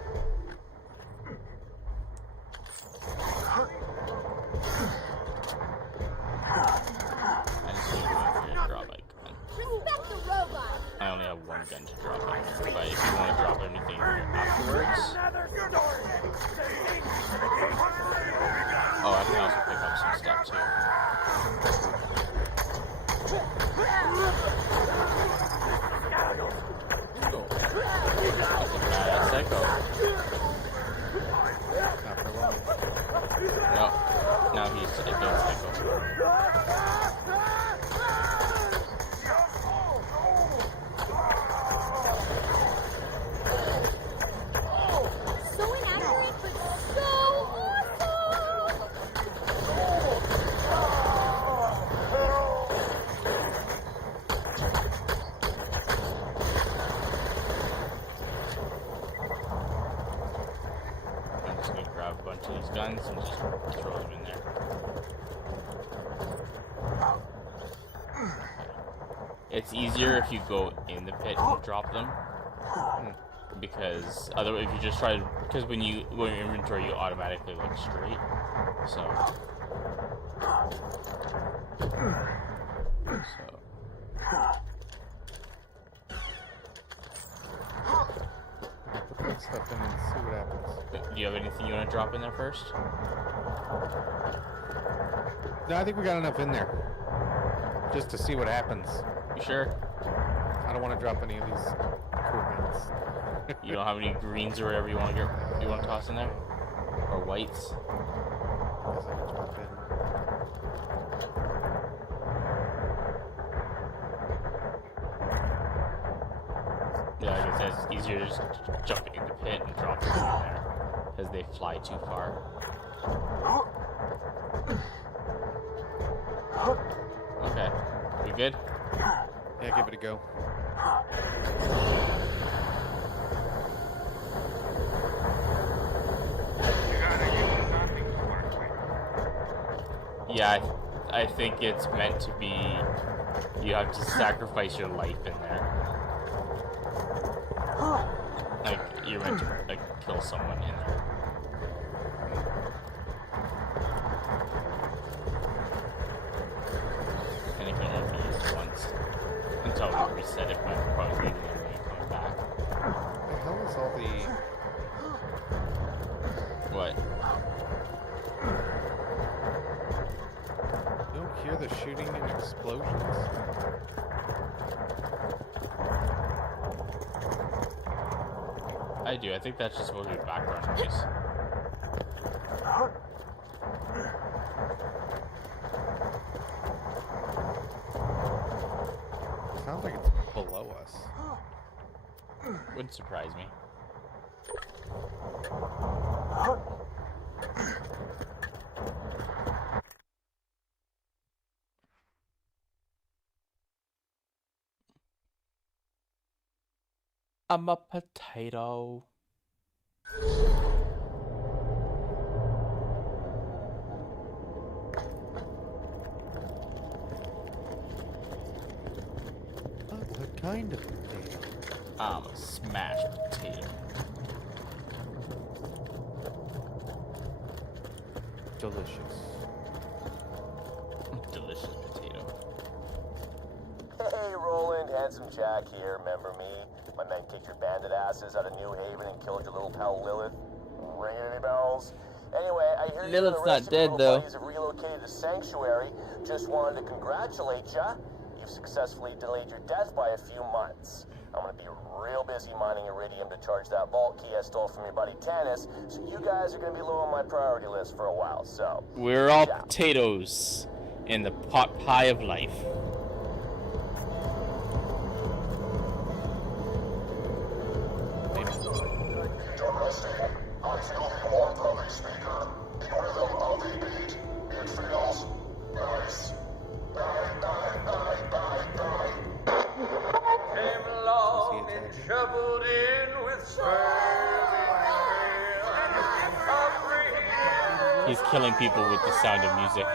I just need to wait for your drop icon. Respect the robot. I only have one gun to drop in here, but if you want to drop anything here afterwards. Oh, I can also pick up some stuff too. Oh, that's a badass psycho. Not for long. No, now he's a good psycho. So inaccurate, but so awesome! to his guns and just throws them in there. It's easier if you go in the pit and drop them, because otherwise, if you just try to, because when you go in your inventory, you automatically look straight. So. Put that stuff in and see what happens. Do you have anything you want to drop in there first? No, I think we got enough in there. Just to see what happens. You sure? I don't want to drop any of these equipments. You don't have any greens or whatever you want to toss in there? Or whites? Guess I can drop in. Yeah, I guess it's easier to just jump in the pit and drop them in there, because they fly too far. Okay, you good? Yeah, give it a go. Yeah, I think it's meant to be, you have to sacrifice your life in there. Like, you're meant to, like, kill someone in there. And it can only be used once. Until we reset it by probably leaving it and coming back. The hell is all the... What? You don't hear the shooting and explosions? I do. I think that's just supposed to be background noise. Sounds like it's below us. Wouldn't surprise me. I'm a potato. What kind of potato? I'm a smashed potato. Delicious. Delicious potato. Hey, Roland, Handsome Jack here, remember me? My men kicked your bandit asses out of New Haven and killed your little pal Lilith. Ringing any bells? Anyway, I hear you and the rest of your little buddies have relocated to Sanctuary. Just wanted to congratulate ya. You've successfully delayed your death by a few months. I'm gonna be real busy mining iridium to charge that vault key I stole from your buddy Tanis, so you guys are gonna be low on my priority list for a while, so... We're all potatoes in the pot pie of life. He's killing people with the sound of music.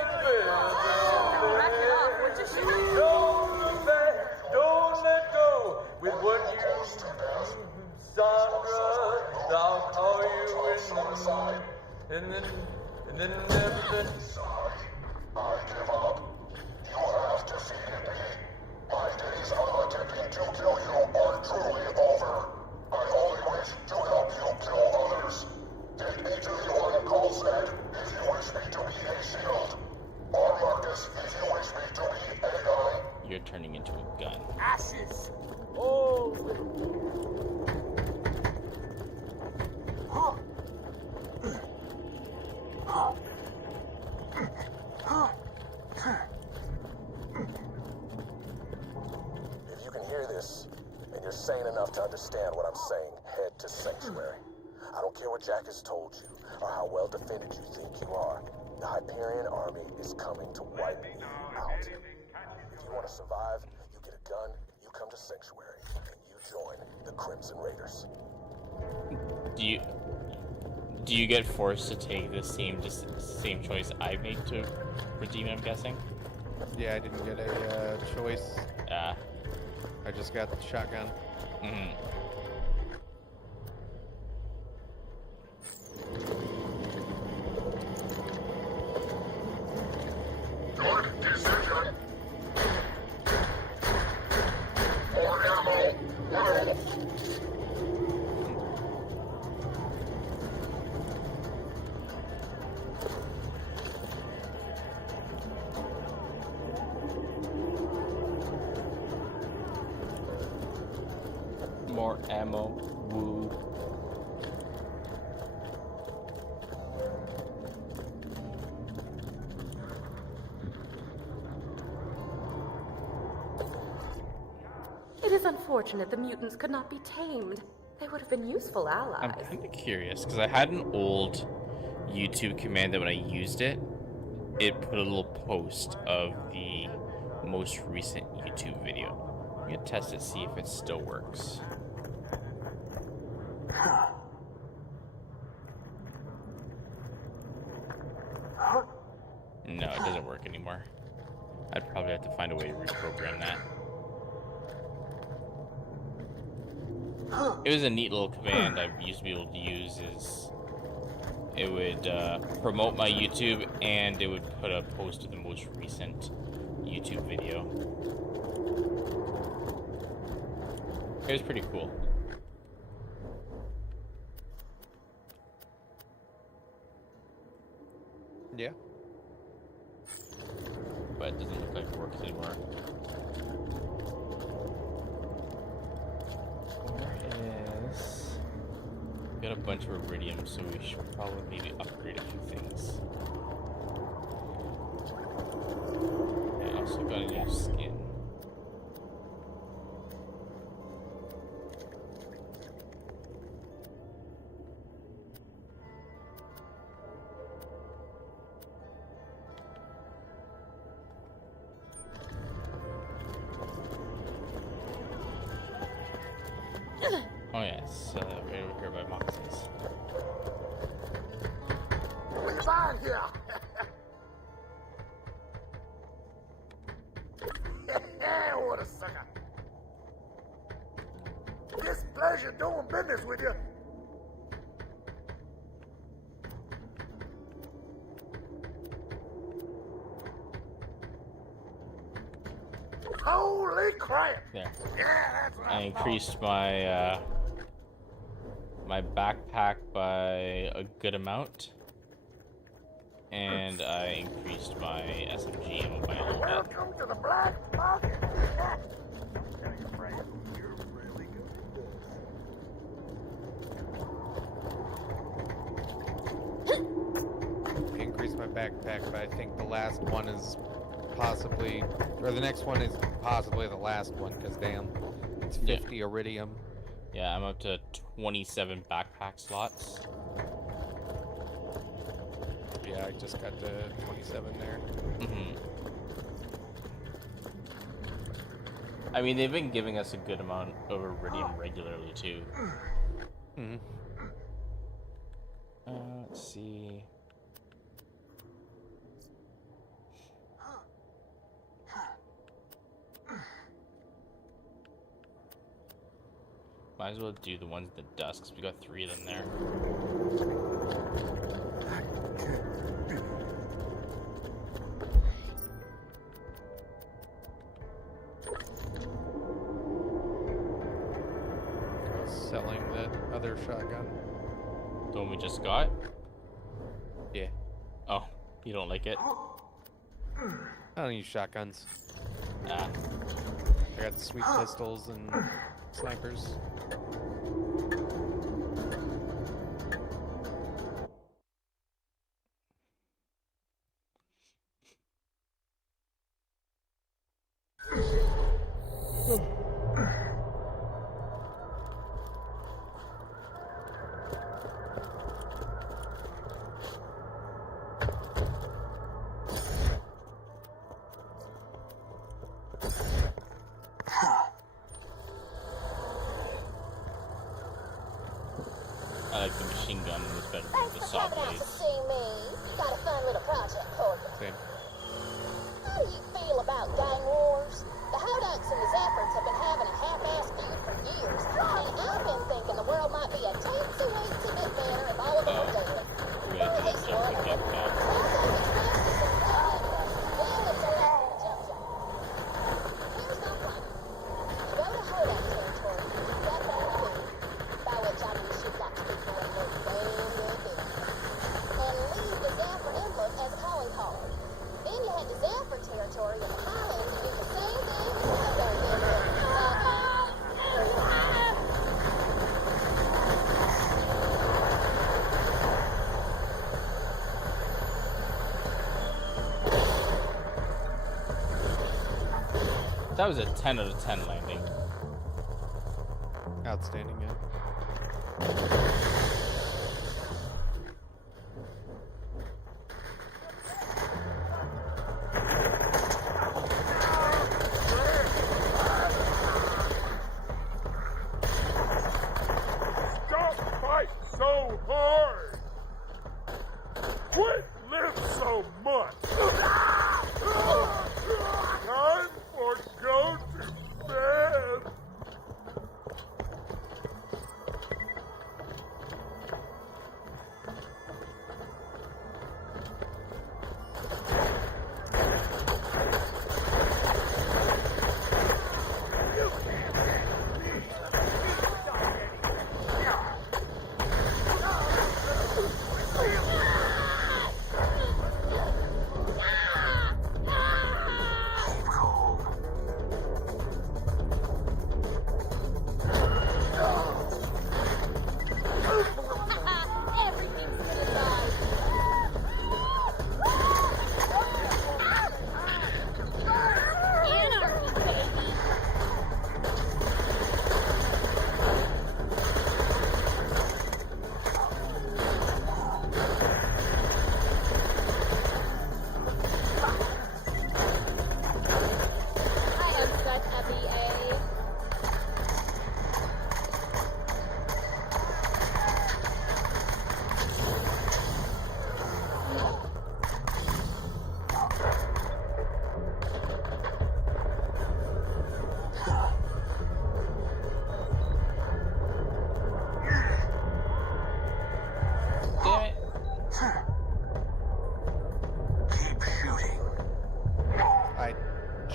Don't let go with what you, Sandra. I'll call you and then everything. I give up. You have defeated me. My days of attempting to kill you are truly over. I only wish to help you kill others. Take me to the Oracle set if you wish me to be a shield. Or Marcus if you wish me to be a gun. You're turning into a gun. Ashes. Oh. If you can hear this, and you're sane enough to understand what I'm saying, head to Sanctuary. I don't care what Jack has told you, or how well defended you think you are. The Hyperion army is coming to wipe you out. If you want to survive, you get a gun, you come to Sanctuary, and you join the Crimson Raiders. Do you get forced to take the same choice I made to redeem it, I'm guessing? Yeah, I didn't get a choice. I just got the shotgun. Good decision. More ammo. More ammo. Woo. It is unfortunate the mutants could not be tamed. They would have been useful allies. I'm kind of curious because I had an old YouTube command that when I used it, it put a little post of the most recent YouTube video. I'm gonna test it, see if it still works. No, it doesn't work anymore. I'd probably have to find a way to reprogram that. It was a neat little command I used to be able to use. Is it would promote my YouTube and it would put a post of the most recent YouTube video. It was pretty cool. Yeah. But it doesn't look like it works anymore. Got a bunch of iridium, so we should probably maybe upgrade a few things. I also got a new skin. Oh yes, right over here by Moxie's. What you buying here? What a sucker. Displeasure doing business with you. Holy crap! There. Yeah, that's what I increased my my backpack by a good amount, and I increased my SMG ammo by a little bit. Welcome to the black market. Tell your friend, you're really good at this. I increased my backpack, but I think the last one is possibly, or the next one is possibly the last one, because damn, it's 50 iridium. Yeah, I'm up to 27 backpack slots. Yeah, I just got to 27 there. I mean, they've been giving us a good amount of iridium regularly, too. Let's see. Might as well do the ones in the dust, because we got 3 of them there. Selling that other shotgun. The one we just got? Yeah. Oh, you don't like it? I don't use shotguns. Ah. I got sweet pistols and snipers. I like the machine gun and this better than the saw Coming out to blades. see me. Got a fun little project for you. Same. How do you feel about gang wars? The Hodaks and the Zephyrs have been having a half-assed feud for years, and I've been thinking the world might be a teensy-weensy bit better if all of them were dead. We're gonna do that jumping up now. Here's my plan. You go to Hodak territory, get their food, by which I mean you've got to be going there damn good, and leave the Zephyr input as a calling card. Then you head to Zephyr territory in the Highlands and do the same thing as the Hodak input. That was a 10 out of 10 landing. Outstanding, yeah. Don't fight so hard! Quit live so much! Time for go to bed!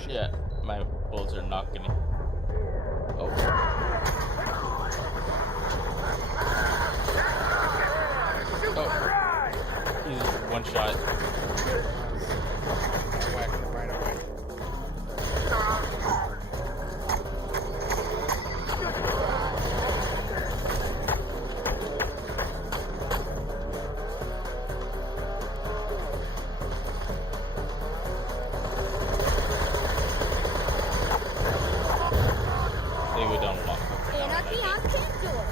Yeah, my bullets are not gonna. Oh. Oh. He's one shot. Whack him right away. They go down a lot. Anarchy on Pandora.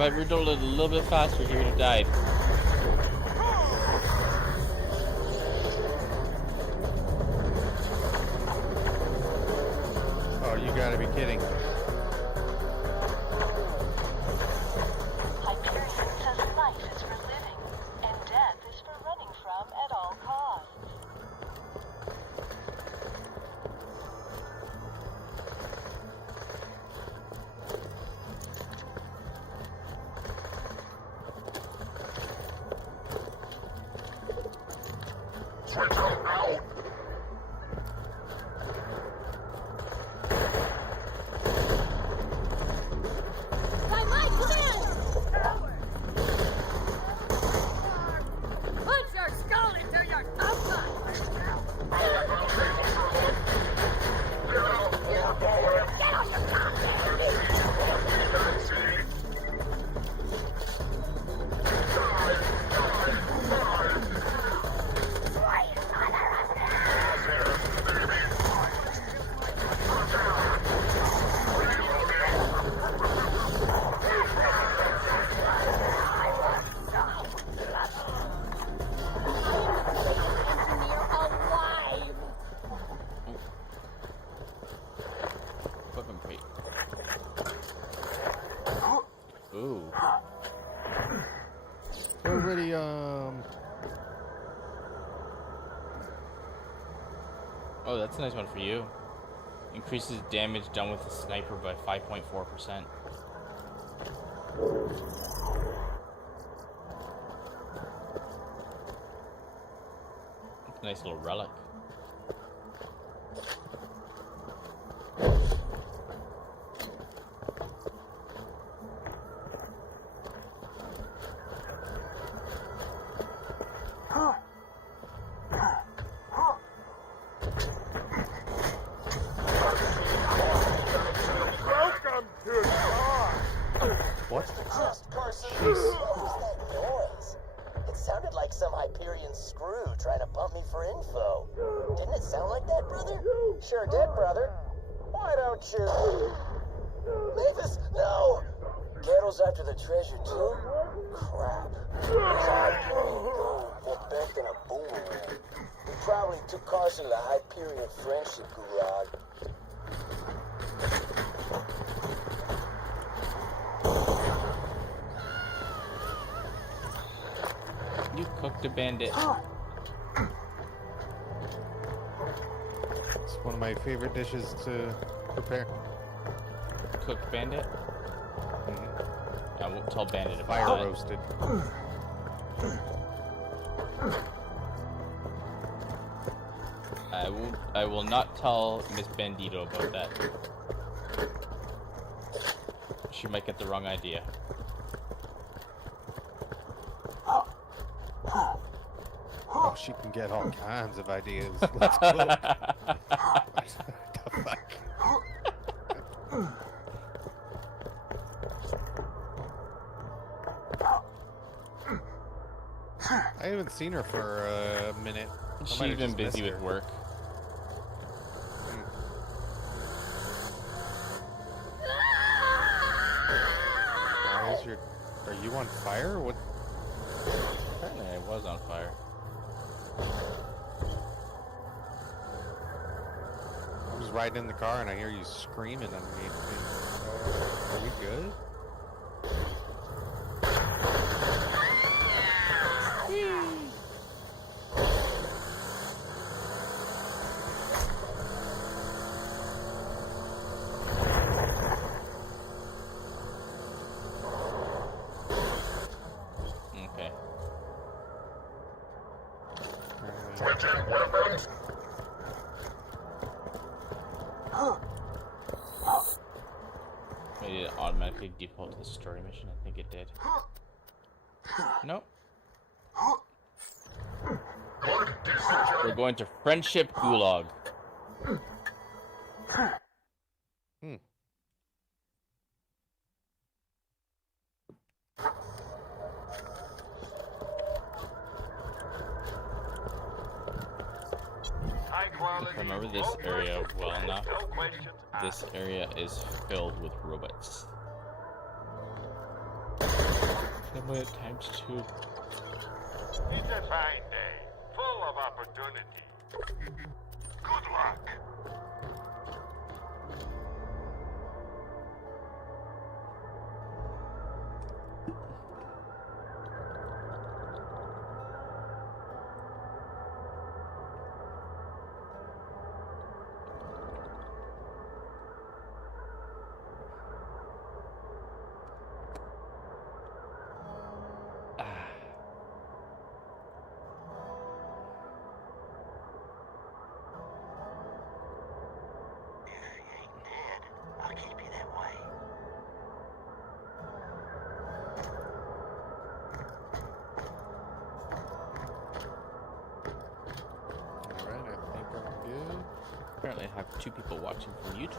I reloaded a little bit faster, he would have died. Oh, you gotta be kidding. Hyperion says life is for living, and death is for running from at all costs. Switch out! By my command! Put your skull into your tongue! Get off your Equipment crate. Ooh. Already, Oh, that's a nice one for you. Increases damage done with a sniper by 5.4%. Nice little relic. Welcome to God! what? Just Carson. What was that noise? It sounded like some Hyperion screw trying to pump me for info. Didn't it sound like that, brother? Sure did, brother. Why don't you... Mavis, no! Kettle's after the treasure, too? Crap. There's Hyperion gold more bent than a boomerang. He probably took Carson to the Hyperion friendship gulag. You cooked a bandit. It's one of my favorite dishes to prepare. Cooked bandit? I won't tell bandit about Fire that. roasted. I will not tell Miss Bandito about that. She might get the wrong idea. Oh, she can get all kinds of ideas. Let's go. What the fuck? I haven't seen her for a minute. I might She's have been just busy missed with her. work. Why is your... Are you on fire? What? Apparently I was on fire. I was riding in the car and I hear you screaming underneath me. Are we good? Okay. Switching weapons! Maybe it automatically default to the story mission. I think it did. Nope. We're going to Friendship Gulag. If I remember this area well enough, this area is filled with robots. Double it times 2. It's a fine day, full of opportunity. Good luck. Apparently I have 2 people watching from YouTube.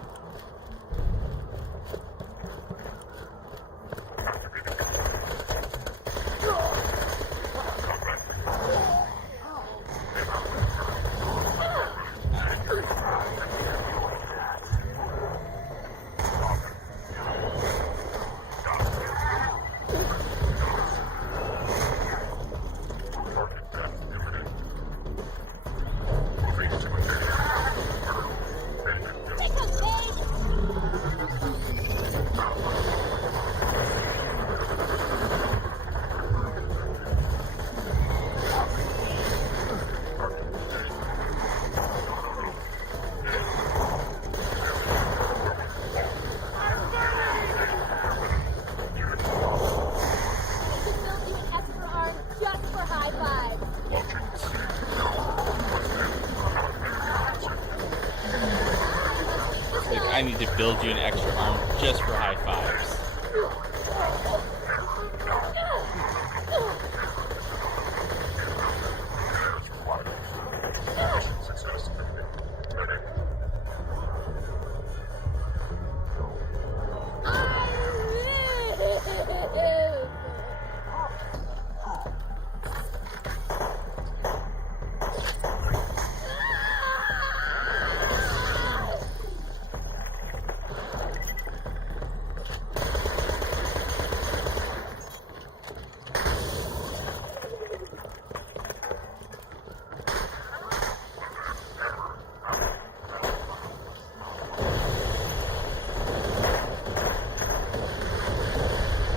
I need to build you an extra arm just for high fives.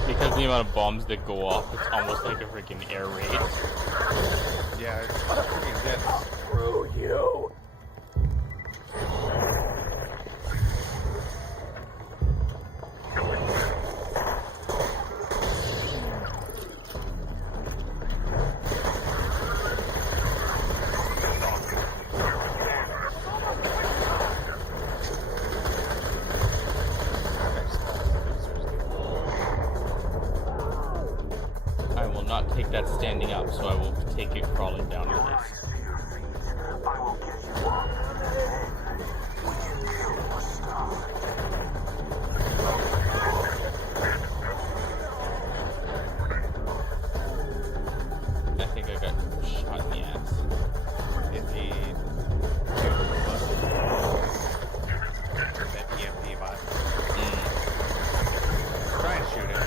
Because the amount of bombs that go off, it's almost like a freaking air raid. Yeah, it's pretty intense. Screw you! I will not take that standing up, so I will take it crawling down the list. I think I got shot in the ass. Indeed. That EMP bot. Try and shoot him.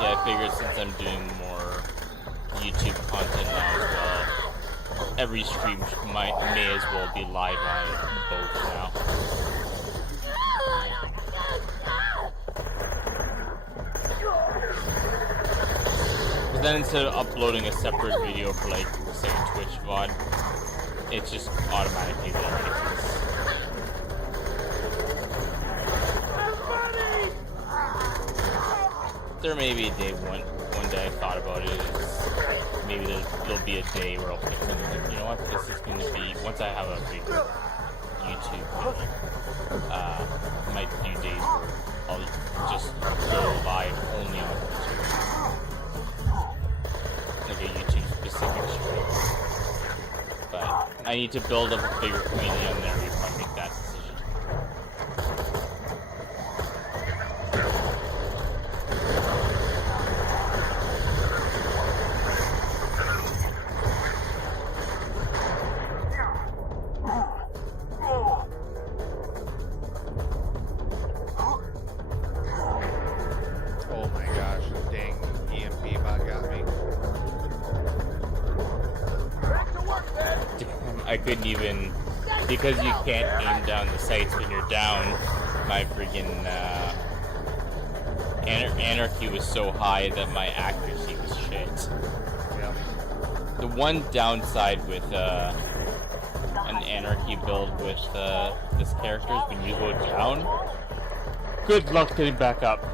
Yeah, I figured since I'm doing more YouTube content now as well, every stream may as well be live on both now. Because then instead of uploading a separate video for like, say, Twitch VOD, it's just automatically there anyways. There may be a day one day I thought about it is maybe there'll be a day where I'll pick something like, you know what, this is going to be, once I have a bigger YouTube page, might be days where I'll just go live only on YouTube. Like a YouTube specific stream. But I need to build up a bigger community on there before I make that decision. couldn't even, because you can't aim down the sights when you're down. My freaking anarchy was so high that my accuracy was shit. Yeah. The one downside with an anarchy build with this character is when you go down, good luck getting back up.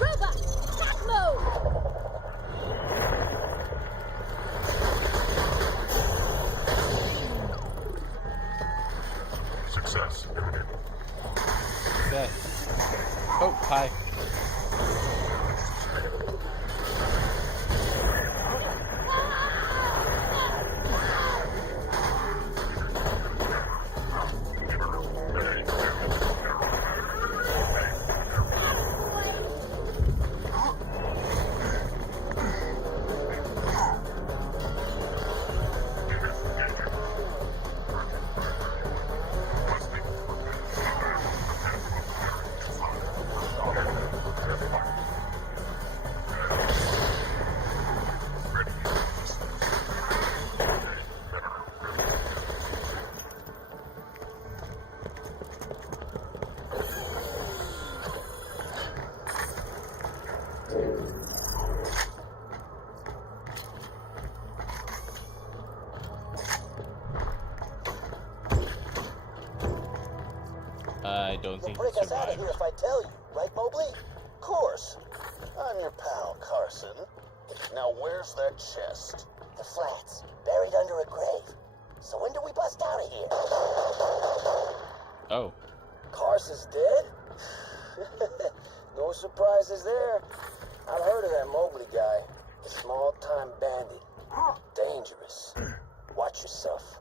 Robot, attack mode! Success. Success. Oh, hi. I don't think You'll break he us out of survived. here if I tell you, right, Mobley? Of course. I'm your pal, Carson. Now where's that chest? The flats, buried under a grave. So when do we bust out of here? Oh. Carson's dead? No surprises there. I've heard of that Mobley guy. A small-time bandit. Dangerous. Watch yourself.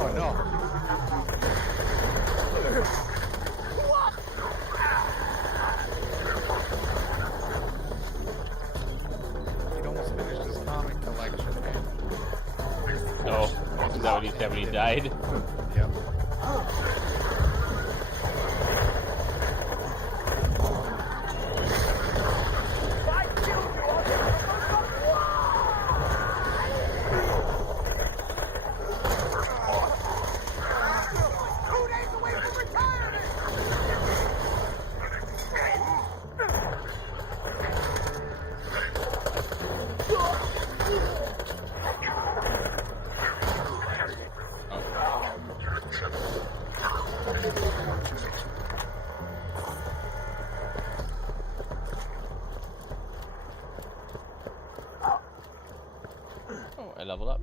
Oh no. He'd almost finished his comic collection, man. Oh, is that what he said when he died? Yep. Oh, I leveled up.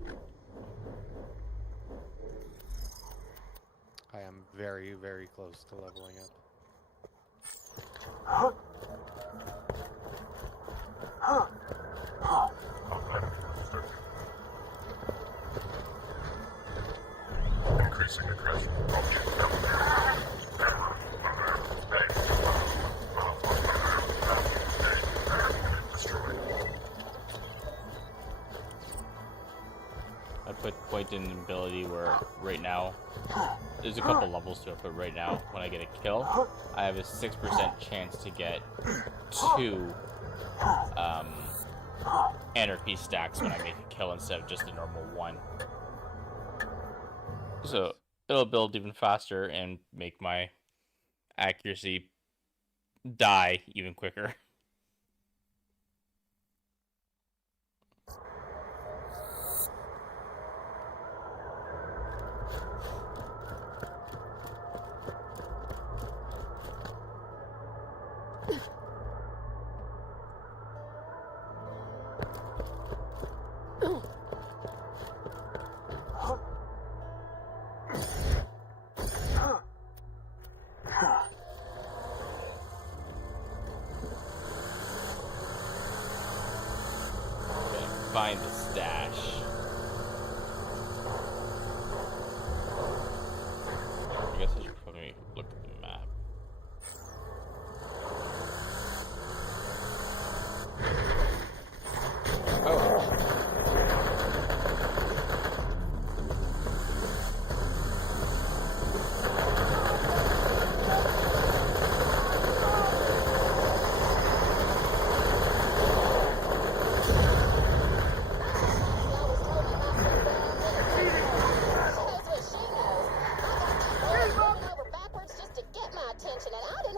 I am very, very close to leveling up. Increasing aggression. I put point in ability where right now, there's a couple levels to it, but right now, when I get a kill, I have a 6% chance to get 2 anarchy stacks when I make a kill instead of just a normal 1. So it'll build even faster and make my accuracy die even quicker.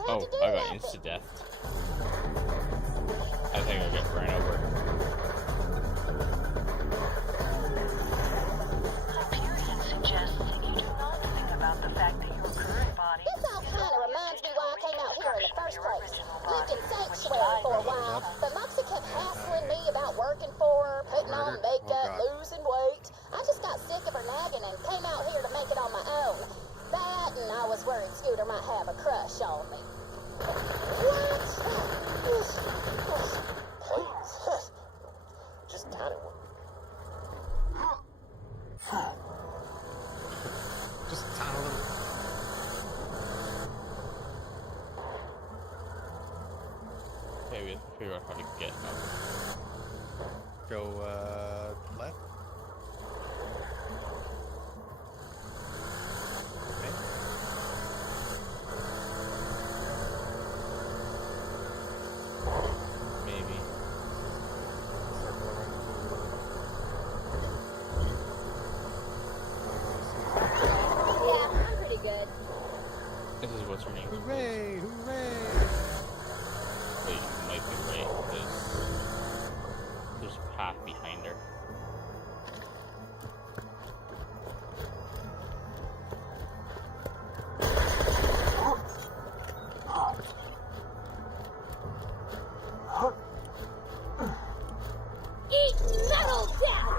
How'd you do I got that? insta-death. I think I'll get ran over. Hyperion suggests you do not think about the fact that your current body This all kind of reminds me why I came out here in the first place. Lived in sanctuary for a while, but Moxie kept hassling me about working for her, putting on makeup, losing weight. I just got sick of her nagging and came out here to make it on my own. That and I was worried Scooter might have a crush on me. What? Please. Just kind of. Just a tiny little. Okay, we have to figure out how to get up. Go, left. Maybe. Yeah, I'm pretty good. This is what's her name. Hooray! Hooray! Wait, you might be right, because there's a path behind her. Eat metal death!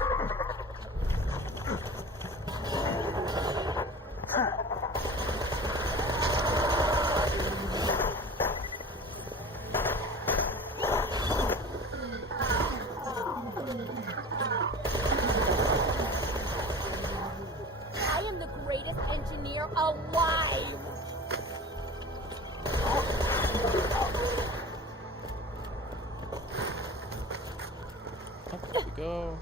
I am the greatest engineer alive! Up we go.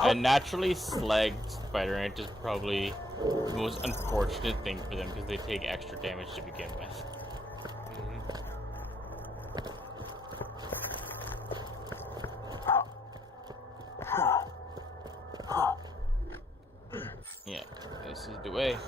A naturally slagged spider ant is probably the most unfortunate thing for them because they take extra damage to begin with. Yeah, this is the way.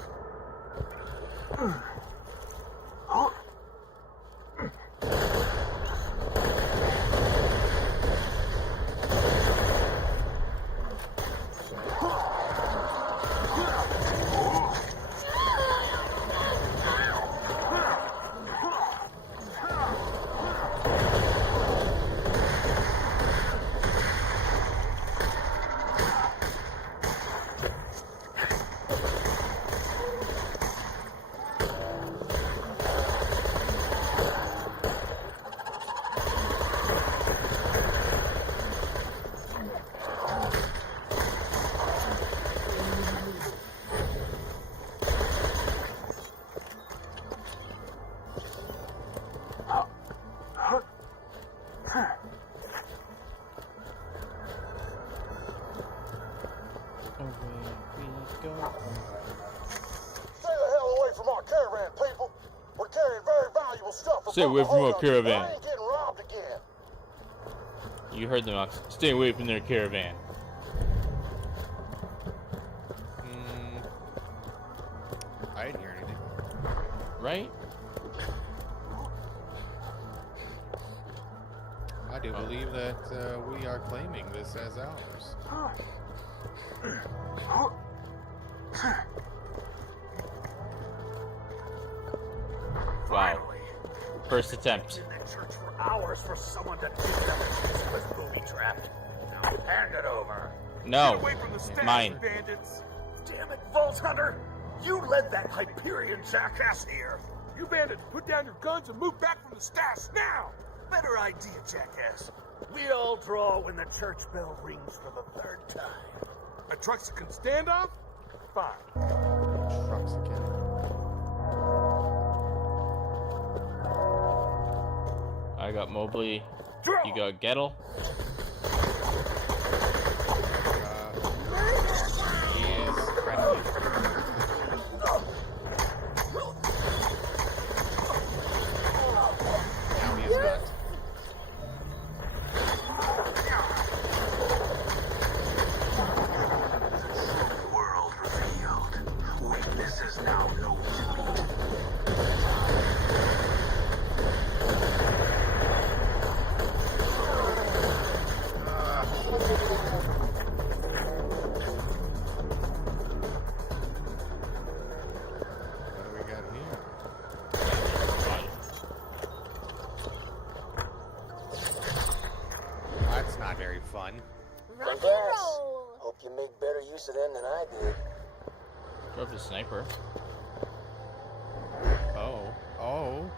Stay the hell away from our caravan, people. We're carrying very valuable stuff. Stay away from our I caravan. ain't getting robbed again. You heard them, Ox. Stay away from their caravan. I didn't hear anything. Right? I do believe that we are claiming this as ours. Wow. First attempt. In that church for hours for someone to do that was booby trapped. Now hand it over. No. Get away from the stash, Mine. bandits. Damn it, Vault Hunter! You led that Hyperion jackass here. You bandits, put down your guns and move back from the stash now. Better idea, jackass. We all draw when the church bell rings for the third time. A Truxican standoff? Fine. I I got Mobley. You got Gettle. He is friendly. Now he is not. World revealed. Weakness is now known to me. What do we got here? That's not very fun. Congrats. Hope you make better use of them than I did. Drove the sniper. Oh. Oh.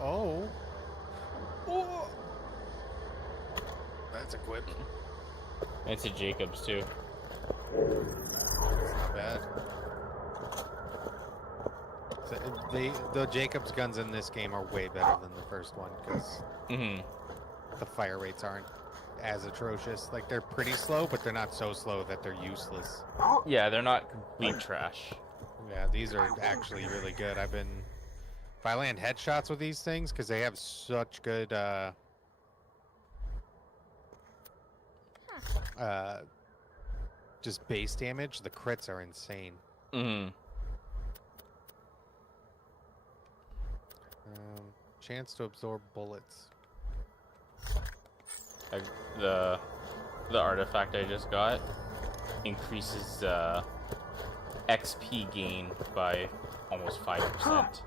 Oh. Oh. That's equipped. It's a Jacobs too. It's not bad. So the Jacobs guns in this game are way better than the first one because the fire rates aren't as atrocious. Like, they're pretty slow, but they're not so slow that they're useless. Yeah, they're not complete trash. Yeah, these are actually really good. If I land headshots with these things, because they have such good just base damage, the crits are insane. Chance to absorb bullets. The artifact I just got increases XP gain by almost 5%.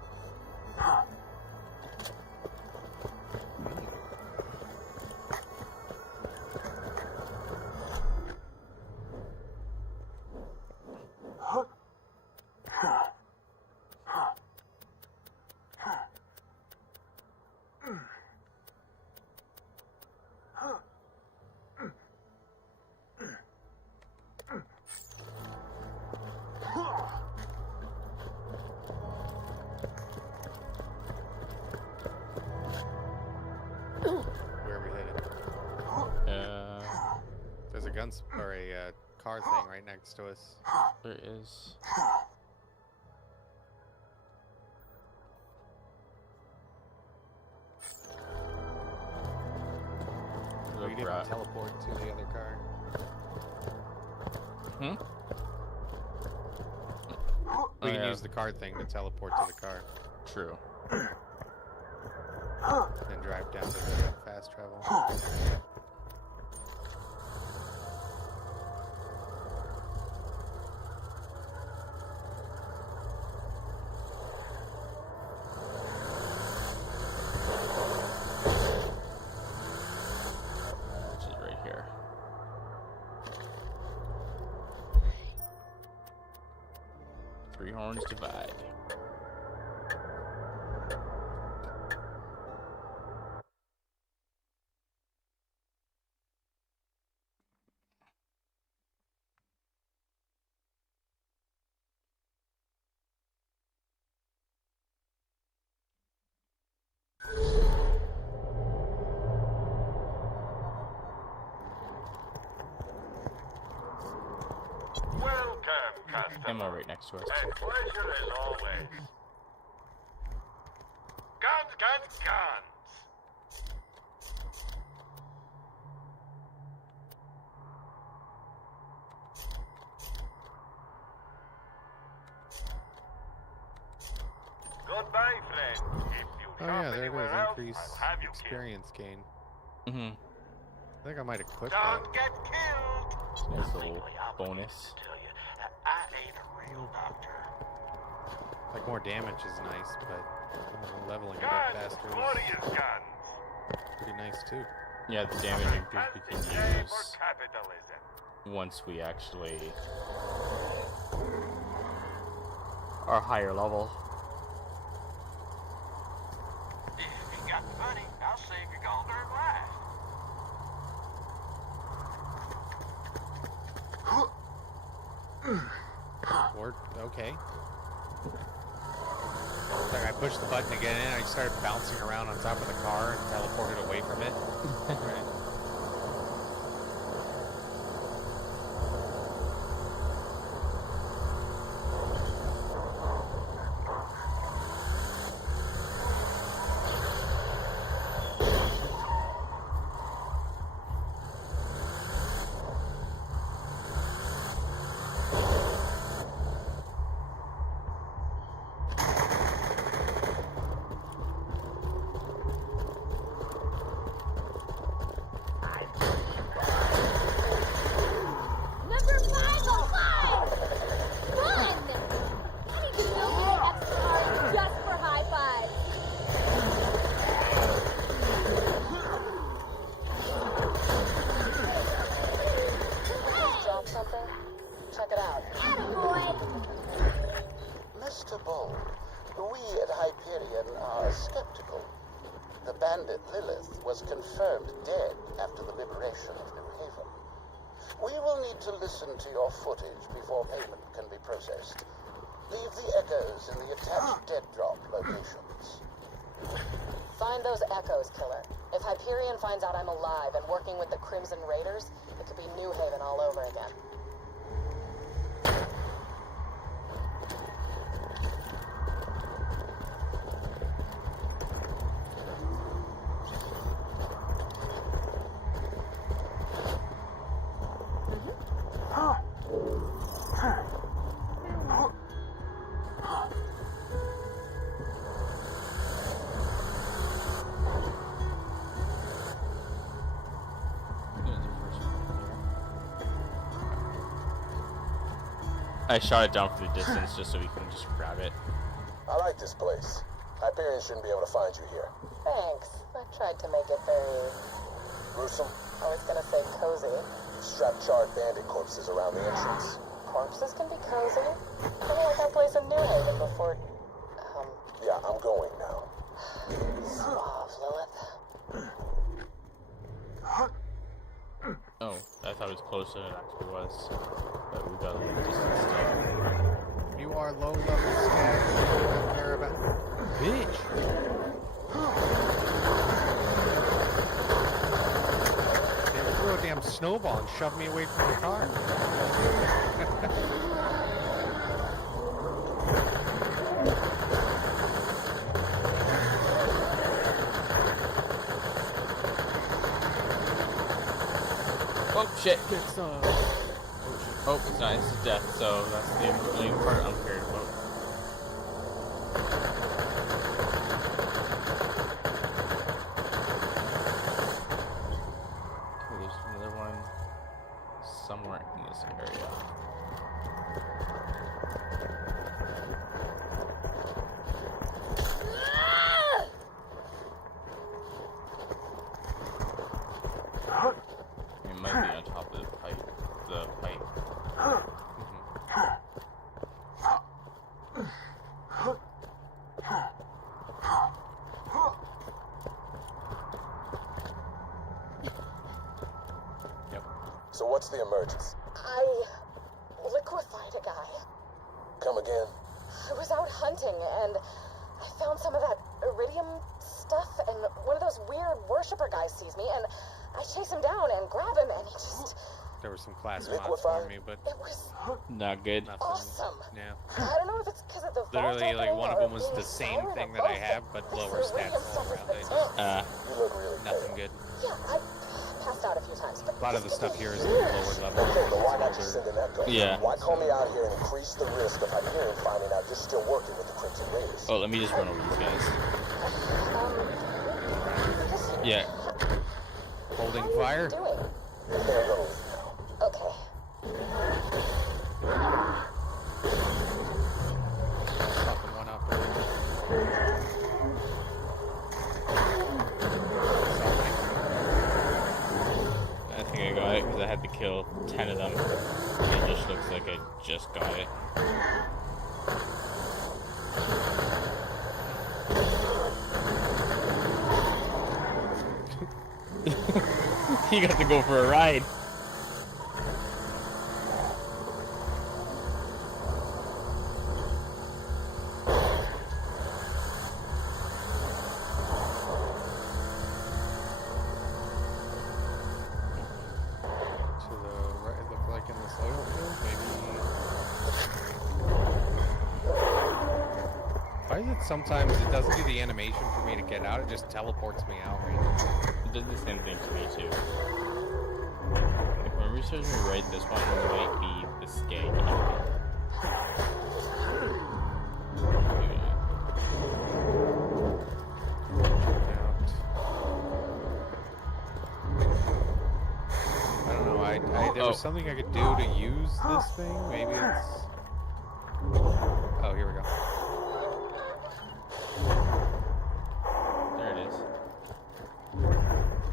Where are we headed? There's a gun or a car thing right next to us. There is. We didn't teleport to the other car. We can use the card thing to teleport to the car. True. Then drive down to the fast travel. Which is right here. Three horns divide. Welcome, customer. Ammo right next to us. And pleasure as always. Guns, guns, guns. Goodbye, friend. If you Oh shop yeah, there it anywhere is. else, Increase I'll have you killed. experience gain. I I think I might equip that. Don't get killed. Nice little bonus. I ain't a real doctor. Like, more damage is nice, but leveling it up Guns, faster glorious is guns. pretty nice too. Yeah, the damage increase we can Fancy day use for capitalism. once we actually are higher level. If you got money, I'll save your gold-earned life. Or, okay. Like, I pushed the button to get in, I started bouncing around on top of the car and teleporting Lilith was confirmed dead after the liberation of New Haven. We will need to listen to your footage before payment can be processed. Leave the echoes in the attached dead drop locations. Find those echoes, killer. If Hyperion finds out I'm alive and working with the Crimson Raiders, it could be New Haven all over again. I shot it down from the distance just so we can just grab it. I like this place. Hyperion shouldn't be able to find you here. Thanks. I tried to make it very... Gruesome? I was gonna say cozy. Strap charred bandit corpses around the entrance. Corpses can be cozy. Kind of like our place in New Haven before... Yeah, I'm going now. Suave, Lilith. Oh, I thought it was closer than it actually was. But we got a little distance still. You are low level skags. I don't care about. Bitch! They threw a damn snowball and shoved me away from the car. Oh shit! Oh, it's not instant death, so that's the only part I'm scared about. Okay, there's another one somewhere in this area. It might be on top of the pipe. Yep. So what's the emergency? I liquefied a guy. Come again? I was out hunting and I found some of that iridium stuff, and one of those weird worshiper guys sees me and I chase him down and grab him and he just... There were some class mods for me, but it was not good. Nothing. Awesome. Yeah. I don't know if it's because of the Literally, like one of them was being the same silent thing or that I both, have, but lower stats all around. I just, You look really nothing good. Yeah, I passed out a few times. But A lot of the stuff here is lower level. Okay, but why not just send an echo? Yeah. Why call me out here and increase the risk of Hyperion finding out you're still working with the Crimson Raiders? Oh, let me just run over these guys. Yeah. Holding fire? Okay, I'm gonna leave now. Okay. Fucking one up a little bit. I think I got it because I had to kill 10 of them. It just looks like I just got it. You got to go for a ride. To the right, it looked like in this oil field, maybe. Why is it sometimes it doesn't do the animation for me to get out, it just teleports me out right? It does the same thing to me too. If my research me right, this one might be the skag. I don't know, there was something I could do to use this thing, maybe it's... Oh, here we go.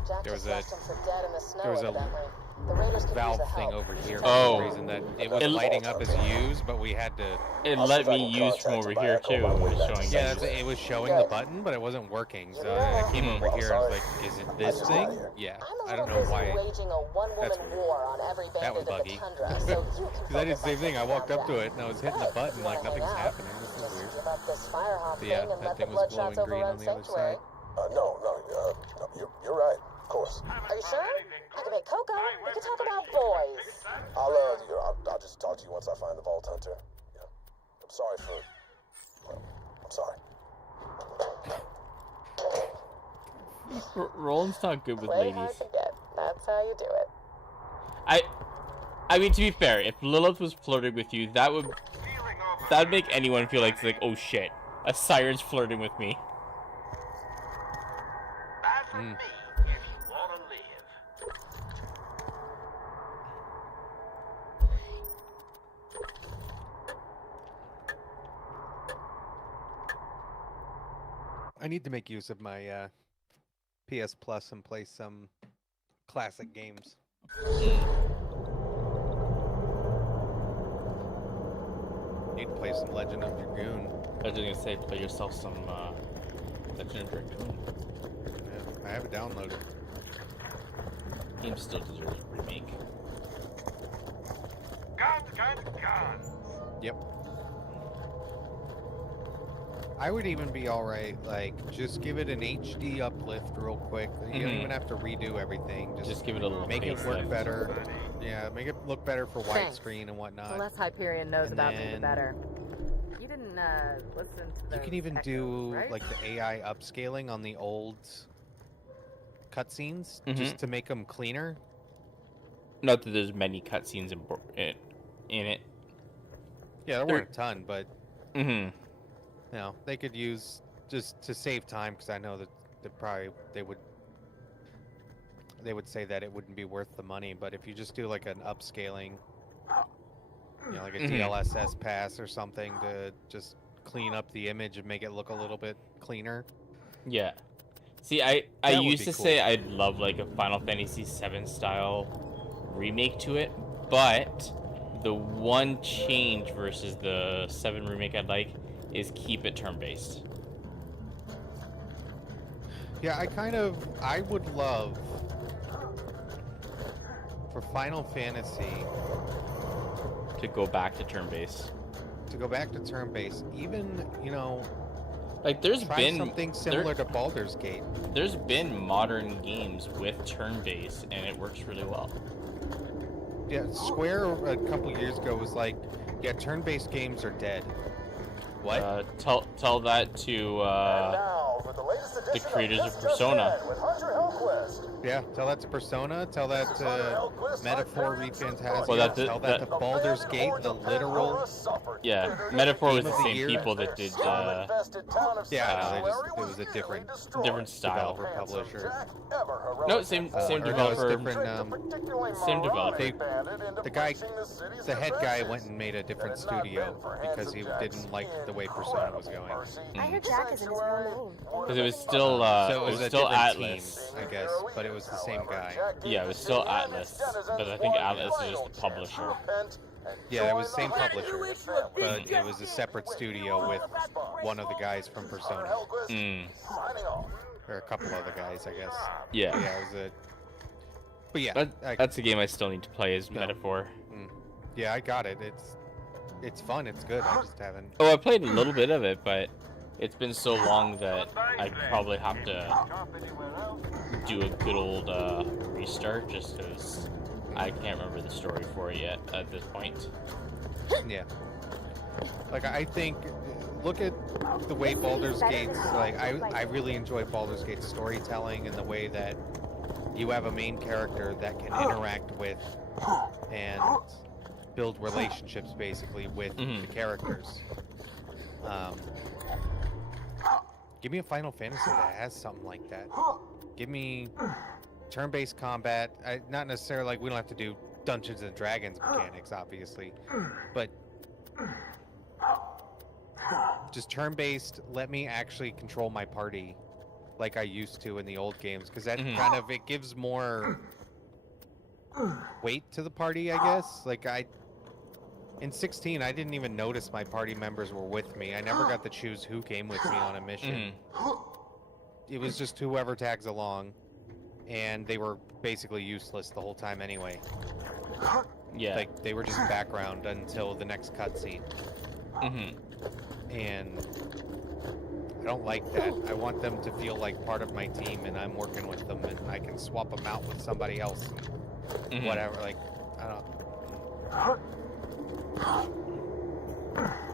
Jack There was just left him for dead in the snow, there was a evidently. The raiders could valve use the thing help. over here Oh. for some reason that it was lighting up as use, but we had to. It let me use from over here too. It was showing. Yeah, it was showing the button, but it wasn't working. So I came over here and was like, "Is it this thing?" Yeah, I don't know why. Waging a one-woman war on every That was bandit of the buggy. tundra, so you can Because I did the same thing. I walked up to it and I was hitting the button like nothing's happening. This is weird. give up this firehawk But yeah, thing and that let the thing was bloodshots glowing green on overrun the other Sanctuary. side. No, you're right, of course. Are you sure? I can make cocoa. We can talk about boys. I'll just talk to you once I find the Vault Hunter. Yeah. I'm sorry for. Well, I'm sorry. Roland's not good with Play hard ladies. to get. That's how you do it. I mean, to be fair, if Lilith was flirting with you, that'd make anyone feel like it's like, oh shit, a siren's flirting with me. I need to make use of my PS Plus and play some classic games. Need to play some Legend of Dragoon. I was gonna say, play yourself some Legend of Dragoon. Yeah, I have it downloaded. Game still deserves a remake. Guns. Yep. I would even be alright, like, just give it an HD uplift real quick. You don't even have to redo everything. Just give it a little make it work facelift. better. Yeah, make it look better for widescreen and whatnot. The less Hyperion knows And about me, the then better. You didn't listen to You those can even echoes, do right? like the AI upscaling on the old cutscenes just to make them cleaner. Not that there's many cutscenes in it. Yeah, there weren't a ton, but Mm-hmm. you know, they could use just to save time because I know that they would say that it wouldn't be worth the money. But if you just do like an upscaling, you know, like a DLSS pass or something to just clean up the image and make it look a little bit cleaner. Yeah. See, I That would used be to cool. say I'd love like a Final Fantasy VII style remake to it, but the one change versus the 7 remake I'd like is keep it turn-based. Yeah, I would love for Final Fantasy to go back to turn-based. Even, you know, like there's try been something similar to Baldur's Gate. There's been modern games with turn-based and it works really well. Yeah, Square a couple years ago was like, yeah, turn-based games are dead. What? Tell that to the creators of Persona. Yeah, tell that to Persona, tell that to Metaphor Rephantasma, Well, tell that to Baldur's Gate, the literal... Yeah, Metaphor was Game the of the same year. people that did Yeah, it was a different style. developer publisher. No, same Or no, it's developer. different, Same developer. The head guy went and made a different studio because he didn't like the way Persona was going. I heard Jack isn't his real name. Because it was still So it was a still different Atlas. team, I guess, but it was the same guy. Yeah, it was still Atlas, but I think Atlas is just the publisher. Yeah, it was the same publisher, but it was a separate studio with one of the guys from Persona. Or a couple other guys, I guess. Yeah. Yeah, it was a... But yeah, that's a game I still need to play is Metaphor. Yeah, I got it. It's fun. It's good. I just haven't. Oh, I played a little bit of it, but it's been so long that I probably have to do a good old restart just because I can't remember the story for it yet at this point. Yeah. Like, I think, look at the way Baldur's Gate's, like, I really enjoy Baldur's Gate's storytelling and the way that you have a main character that can interact with and build relationships, basically, with the characters. Give me a Final Fantasy that has something like that. Give me turn-based combat. Not necessarily, like, we don't have to do Dungeons and Dragons mechanics, obviously, but just turn-based, let me actually control my party like I used to in the old games, because that kind of, it gives more wait to the party, I guess. Like, in 16, I didn't even notice my party members were with me. I never got to choose who came with me on a mission. It was just whoever tags along, and they were basically useless the whole time anyway. Yeah. Like, they were just background until the next cutscene. And I don't like that. I want them to feel like part of my team, and I'm working with them, and I can swap them out with somebody else. Whatever, like, I don't...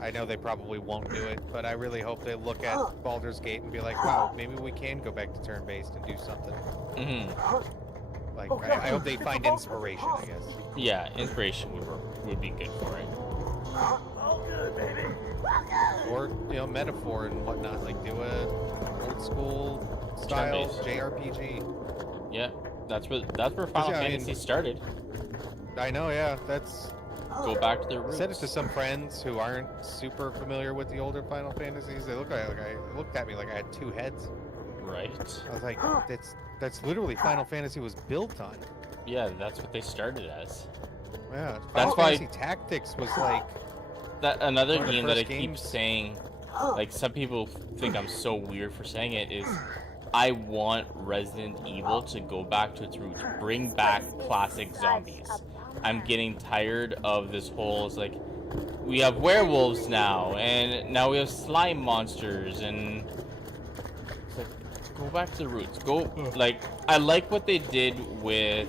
I know they probably won't do it, but I really hope they look at Baldur's Gate and be like, wow, maybe we can go back to turn-based and do something. Like, I hope they find inspiration, I guess. Yeah, inspiration would be good for it. Or, you know, metaphor and whatnot, like do a old school style JRPG. Yeah, that's where Final Fantasy started. I know, yeah, that's... Go back to their roots. I said it to some friends who aren't super familiar with the older Final Fantasies. They looked at me like I had two heads. Right. I was like, that's literally Final Fantasy was built on. Yeah, that's what they started as. Yeah, that's Final Fantasy why Tactics was like that. Another game that I games. keep saying, like some people think I'm so weird for saying it, is I want Resident Evil to go back to its roots, bring back classic zombies. I'm getting tired of this whole, it's like, we have werewolves now, and now we have slime monsters, and it's like, go back to the roots. Go, like, I like what they did with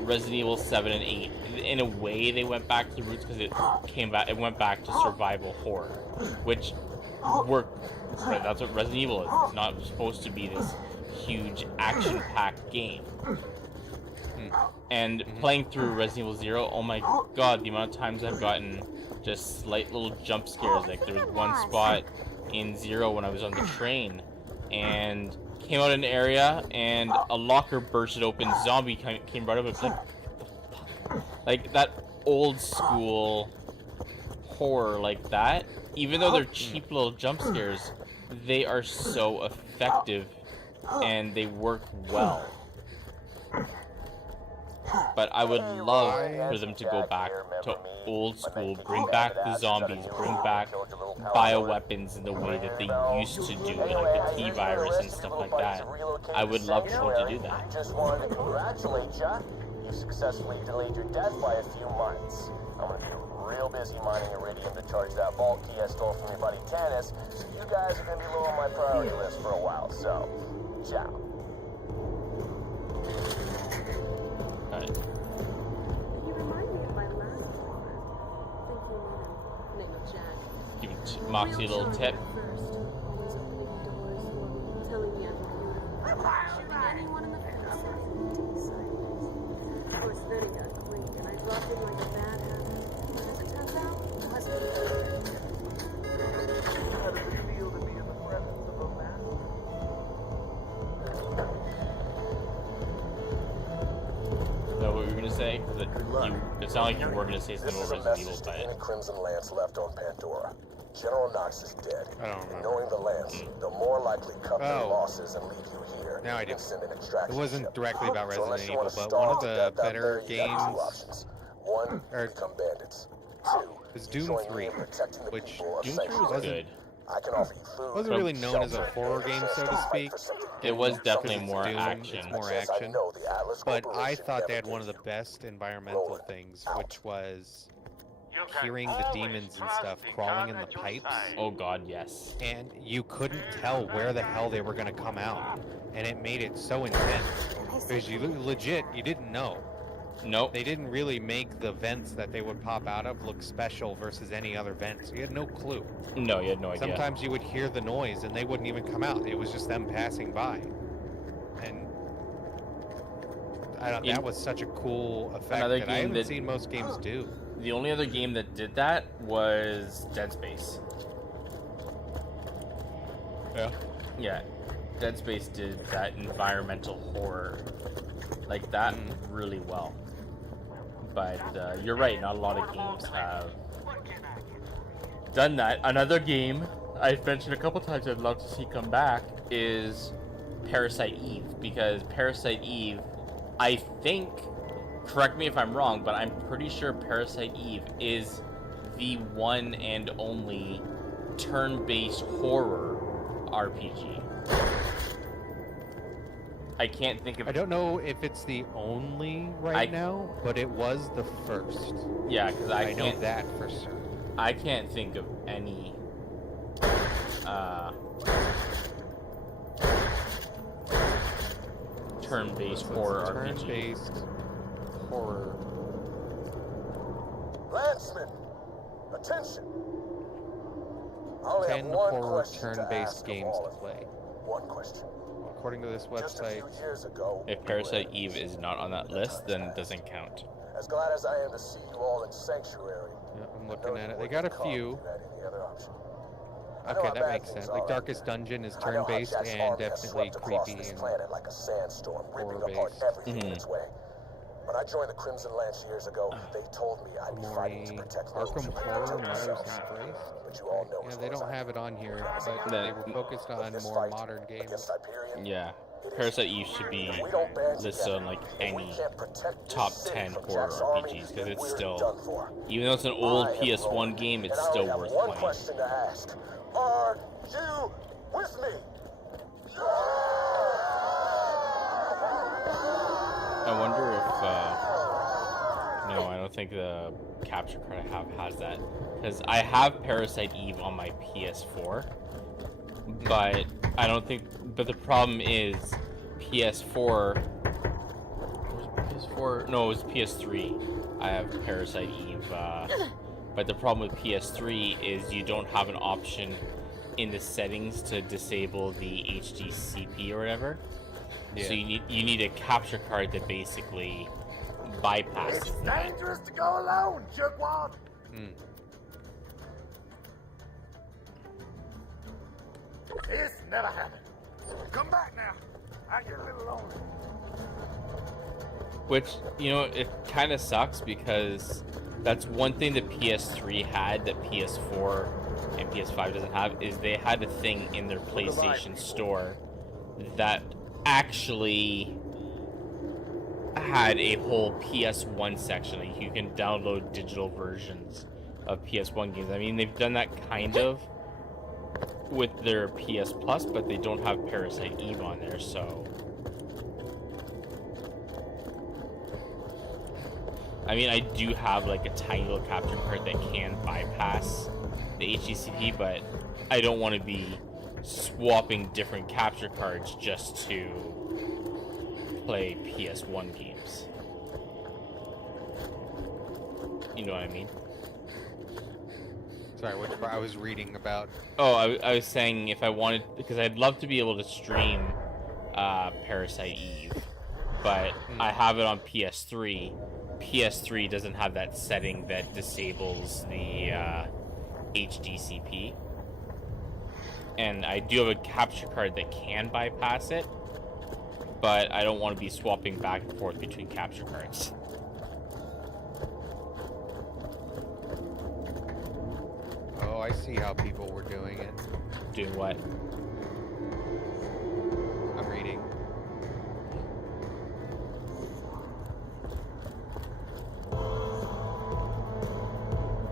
Resident Evil 7 and 8. In a way, they went back to the roots because it went back to survival horror, which worked. Right, that's what Resident Evil is. It's not supposed to be this huge action-packed game. And playing through Resident Evil 0, oh my god, the amount of times I've gotten just slight little jump scares. Like, there was one spot in 0 when I was on the train, and came out in an area, and a locker bursted open, zombie came right up, and like, like, that old school horror like that, even though they're cheap little jump scares, they are so effective, and they work well. But I would love for them to go back to old school, bring back the zombies, bring back bioweapons in the way that they used to do it, like the T-virus and stuff like that. I would love for them to do that. Just wanted to congratulate ya. You successfully delayed your death by a few months. I'm gonna be real busy mining iridium to charge that vault key I stole from your buddy Tannis, so you guys are gonna be low on my priority list for a while, so ciao. You remind me of my last father. Think you need him. Name of Jack. Give Moxie a little tip. First, always opening doors for me, telling me I'm beautiful. And anyone in the family decided. Of course, then he got quick, and I dropped in like a bad habit. As it turns out, the husband is How does it feel to be in the presence of a master? Know what you were gonna say? It sounded like you were gonna say something over Resident Evil, but Any Crimson Lance left on Pandora. General Knox is dead. I don't remember. Knowing the Lance, they'll more likely cut their losses and leave you here. Now I do. And send an extraction It wasn't ship. directly about So unless Resident you Evil, wanna but starve one of to the death out better there, you got two games options. One, become bandits. Two, is Doom join 3, me in protecting the which people of Doom 3 was Sanctuary. good. I can offer you food. Wasn't really known as a horror game, so to speak. It was definitely Because it's more Doom, action. It's more Yes, I action. know the Atlas But I Corporation thought they never had one of the gave you. best environmental things, which was hearing the demons and stuff crawling in the pipes. Oh god, yes. And you couldn't tell where the hell they were going to come out. And it made it so intense. Because you legit, you didn't know. Nope. They didn't really make the vents that they would pop out of look special versus any other vents. You had no clue. No, you had no idea. Sometimes you would hear the noise and they wouldn't even come out. It was just them passing by. And that was such a cool effect that I haven't seen most games do. The only other game that did that was Dead Space. Yeah. Yeah. Dead Space did that environmental horror like that really well. But you're right, not a lot of games have done that. Another game I've mentioned a couple times I'd love to see come back is Parasite Eve, because Parasite Eve, I think correct me if I'm wrong, but I'm pretty sure Parasite Eve is the one and only turn-based horror RPG. I can't think of. I don't know if it's the only now, but it was the first. Yeah, because I know that for certain. I can't think of any. Turn-based horror RPG. Turn-based horror. Landsman, attention. I only 10 have one horror question to turn-based ask games of all to of play. you. One question. According to this Just a website, few years ago, If Parasite Eve is not on that list, then it doesn't count. as glad as I am to see you all in Sanctuary. yeah, I'm looking at it. They got a few. Okay, that makes sense. Like Darkest Dungeon is turn-based and definitely creepy and like a sandstorm, ripping apart everything in its way. When I joined the Crimson Lance years ago, they told me I'd be fighting to protect those Arkham who Horror protect Mother's themselves. Embrace. But you all know Yeah, they don't have it on here, but they were focused on more modern games. Yeah, Parasite Eve should be listed on like any top 10 horror RPGs because it's still, even though it's an old PS1 game, it's still worth One playing. question to ask. Are you with me? I wonder if, no, I don't think the capture card I have has that. Because I have Parasite Eve on my PS4, but I don't think, but the problem is PS4, was it PS4? No, it was PS3. I have Parasite Eve, but the problem with PS3 is you don't have an option in the settings to disable the HDCP or whatever. Yeah. So you need a capture card that basically bypasses It's that. dangerous to go alone, jerkwad. This never happened. Come back now. I get a little lonely. Which, you know, it kind of sucks because that's one thing that PS3 had that PS4 and PS5 doesn't have, is they had a thing in their PlayStation Store that actually had a whole PS1 section. Like you can download digital versions of PS1 games. I mean, they've done that kind of with their PS Plus, but they don't have Parasite Eve on there, so... I mean, I do have like a tiny little capture card that can bypass the HDCP, but I don't want to be swapping different capture cards just to play PS1 games. You know what I mean? Sorry, which part I was reading about? Oh, I was saying if I wanted, because I'd love to be able to stream Parasite Eve, but I have it on PS3. PS3 doesn't have that setting that disables the HDCP. And I do have a capture card that can bypass it, but I don't want to be swapping back and forth between capture cards. Oh, I see how people were doing it. Doing what? I'm reading.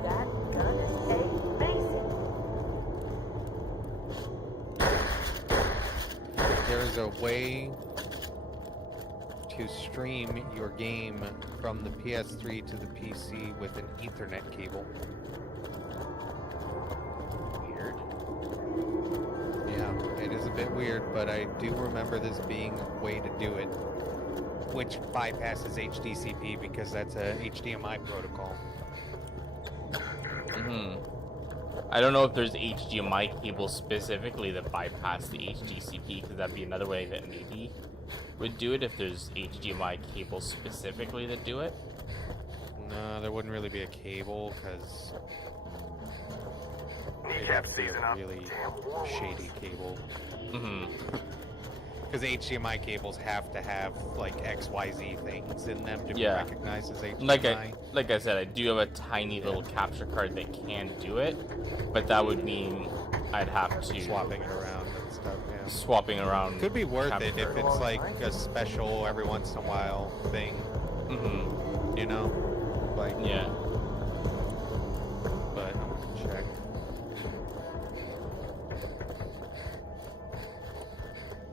That gun is amazing. There's a way to stream your game from the PS3 to the PC with an Ethernet cable. Weird. Yeah, it is a bit weird, but I do remember this being a way to do it, which bypasses HDCP because that's a HDMI protocol. I don't know if there's HDMI cables specifically that bypass the HDCP, because that'd be another way that maybe would do it if there's HDMI cables specifically that do it. No, there wouldn't really be a cable because You'd have to season up. really shady cable. Because HDMI cables have to have like XYZ things in them to be recognized as HDMI. Like I said, I do have a tiny little capture card that can do it, but that would mean I'd have to swapping it around and stuff. Yeah. Swapping around could be worth it if card. it's like a special every once in a while thing. You know, like yeah. But I'm gonna check.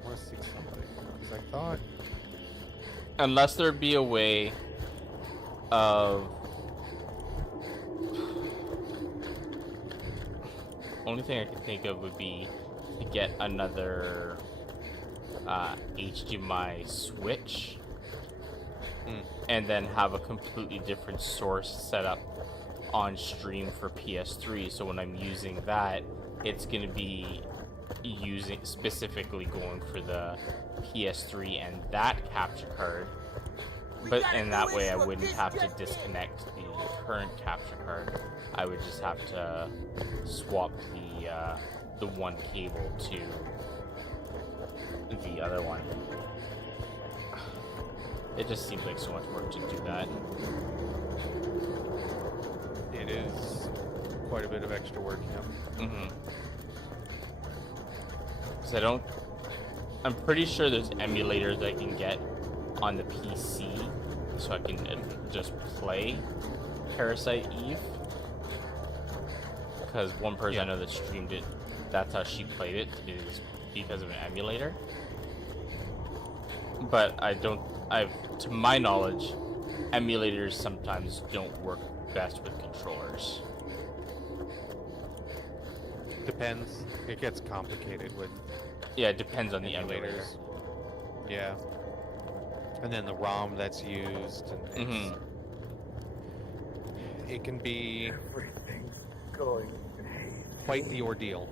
I want to see something because I thought. Unless there be a way of. Only thing I can think of would be to get another HDMI switch and then have a completely different source set up on stream for PS3. So when I'm using that, it's going to be specifically going for the PS3 and that capture card. But in that way, I wouldn't have to disconnect the current capture card. I would just have to swap the one cable to the other one. It just seems like so much work to do that. It is quite a bit of extra work, yeah. Because I'm pretty sure there's emulators I can get on the PC, so I can just play Parasite Eve. Because one person I know that streamed it, that's how she played it, is because of an emulator. But to my knowledge, emulators sometimes don't work best with controllers. Depends. It gets complicated with. Yeah, it depends on the emulator. Yeah. And then the ROM that's used. And it can be. Everything's going quite the ordeal.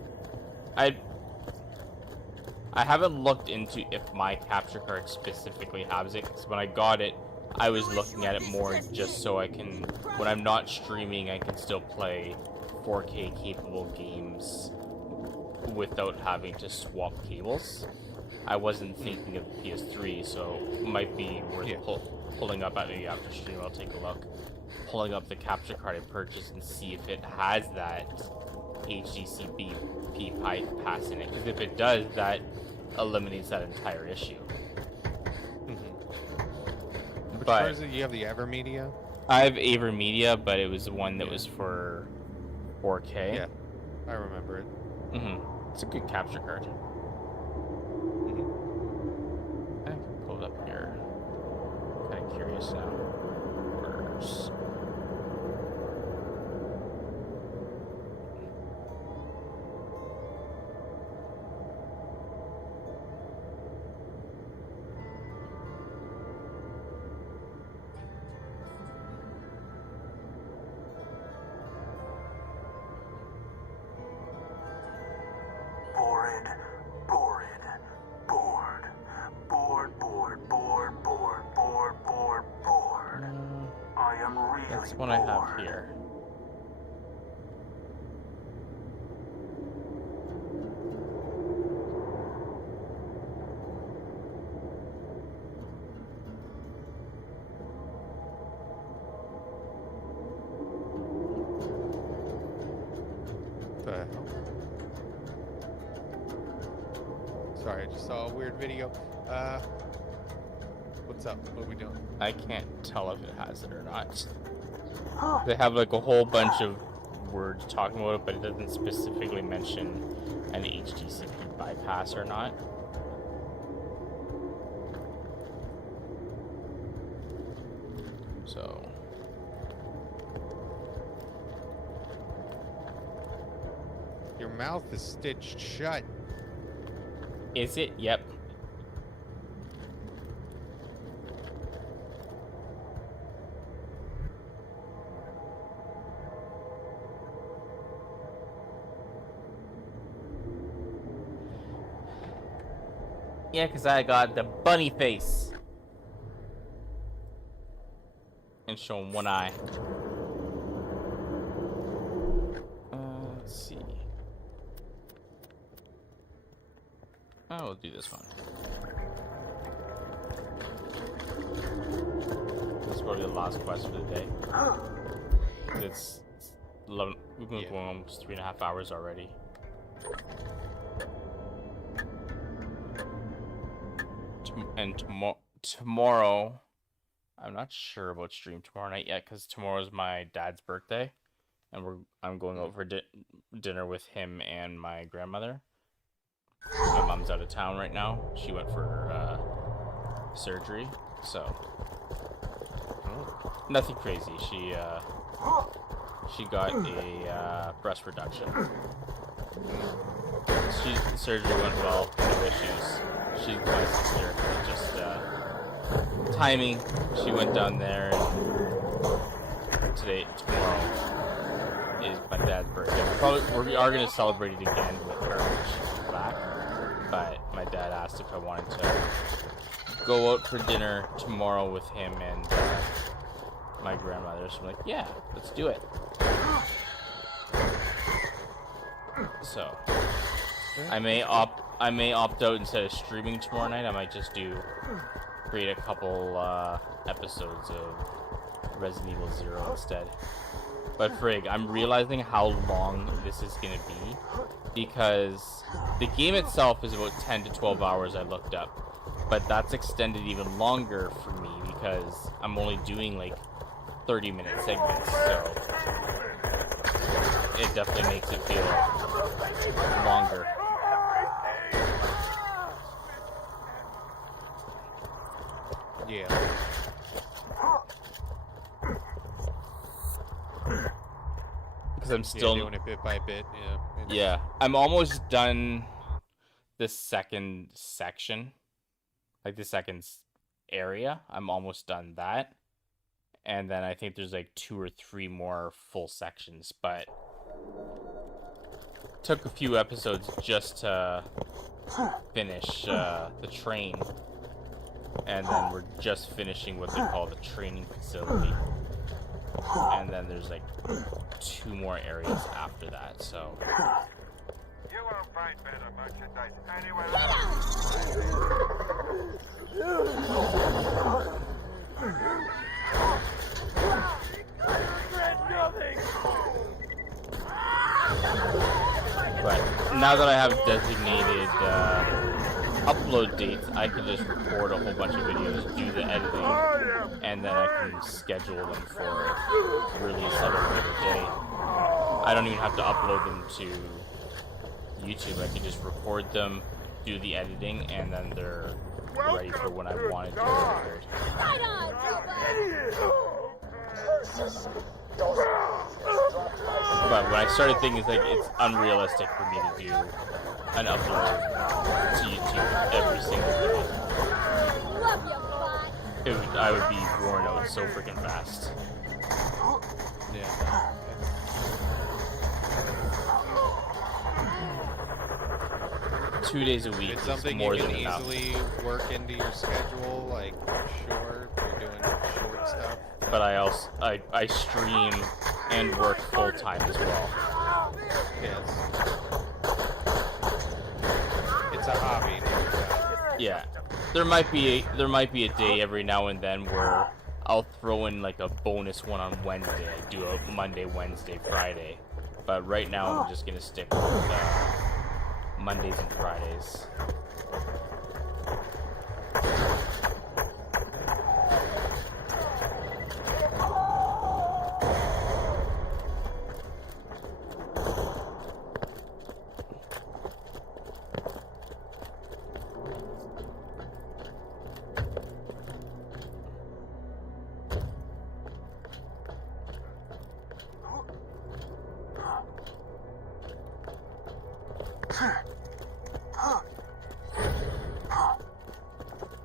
I haven't looked into if my capture card specifically has it, because when I got it, I was looking at it more just so I can, when I'm not streaming, I can still play 4K capable games without having to swap cables. I wasn't thinking of the PS3, so it might be worth pulling up, maybe after stream I'll take a look, pulling up the capture card I purchased and see if it has that HDCP pass in it, because if it does, that eliminates that entire issue. But you have the Evermedia? I have Evermedia, but it was the one that was for 4K. Yeah, I remember it. It's a good capture card. I can pull it up here. I'm kind of curious now. Orders. That's one I have here. Sorry, I just saw a weird video. What's up? What are we doing? I can't tell if it has it or not. They have like a whole bunch of words talking about it, but it doesn't specifically mention an HDCP bypass or not. So your mouth is stitched shut. Is it? Yep. Yeah, because I got the bunny face. And showing one eye. Let's see. Oh, we'll do this one. This is probably the last quest for the day. It's 11. We've been going almost 3.5 hours already. And tomorrow I'm not sure about stream tomorrow night yet because tomorrow's my dad's birthday, and I'm going out for dinner with him and my grandmother. My mom's out of town right now. She went for surgery, so nothing crazy. She got a breast reduction. Surgery went well. No issues. She's my sister. Just timing. She went down there, and tomorrow is my dad's birthday. We are gonna celebrate it again with her when she comes back. But my dad asked if I wanted to go out for dinner tomorrow with him and my grandmother. So I'm like, yeah, let's do it. So I may opt out instead of streaming tomorrow night. I might just create a couple episodes of Resident Evil 0 instead. But frig, I'm realizing how long this is gonna be because the game itself is about 10 to 12 hours I looked up, but that's extended even longer for me because I'm only doing like 30-minute segments, so it definitely makes it feel longer. Yeah. Because I'm still doing it bit by bit. Yeah. Yeah, I'm almost done the second section, like the second area. I'm almost done that, and then I think there's like 2 or 3 more full sections. But took a few episodes just to finish the train, and then we're just finishing what they call the training facility, and then there's like 2 more areas after that. So You won't find better merchandise anywhere but now that I have designated upload dates, I can just record a whole bunch of videos, do the editing, and then I can schedule them for release at a later day. I don't even have to upload them to YouTube. I can just record them, do the editing, and then they're ready for when I want it to be rendered. Right on, But when I started thinking, it's like it's unrealistic for me to do an upload to YouTube every single day. I would be worn out so freaking fast. Yeah. 2 days a week It's is something more you than can enough. easily work into your schedule, like short. You're doing short stuff. But I stream and work full time as well. Yes. It's a hobby. Yeah, there might be a day every now and then where I'll throw in like a bonus one on Wednesday. I do a Monday, Wednesday, Friday. But right now I'm just gonna stick with Mondays and Fridays.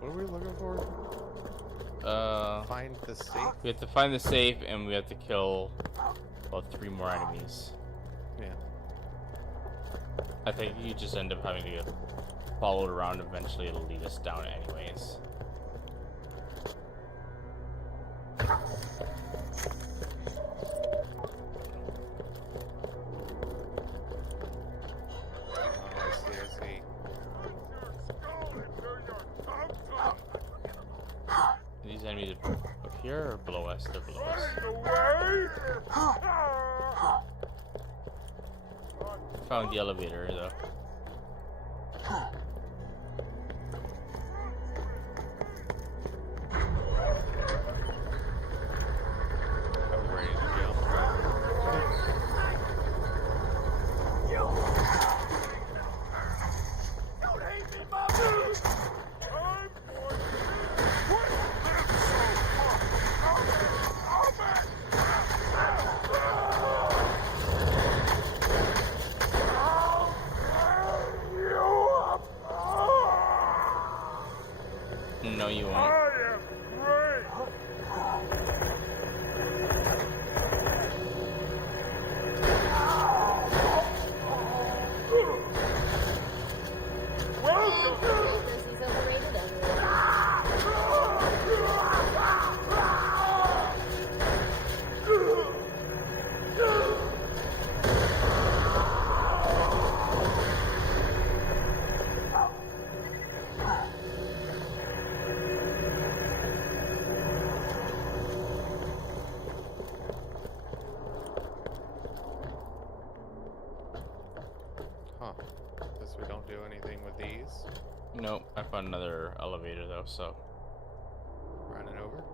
What are we looking for? Find the safe. We have to find the safe, and we have to kill about 3 more enemies. Yeah. I think you just end up having to get followed around. Eventually, it'll lead us down anyways. I see. These enemies are up here or below us? They're below us. Found the elevator though. stairs? Nope, I found another elevator though, so. Running over.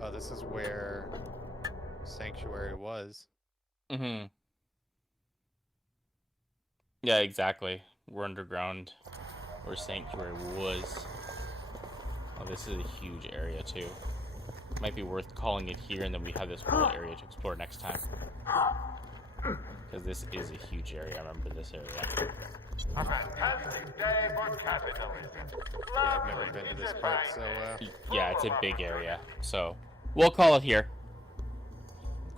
Oh, this is where Sanctuary was. Mm-hmm. Yeah, exactly. We're underground where Sanctuary was. Oh, this is a huge area too. Might be worth calling it here, and then we have this whole area to explore next time. Because this is a huge area. I remember this area. A fantastic day for capitalism. Yeah, I've never been to this part, so Yeah, it's a big area. So we'll call it here.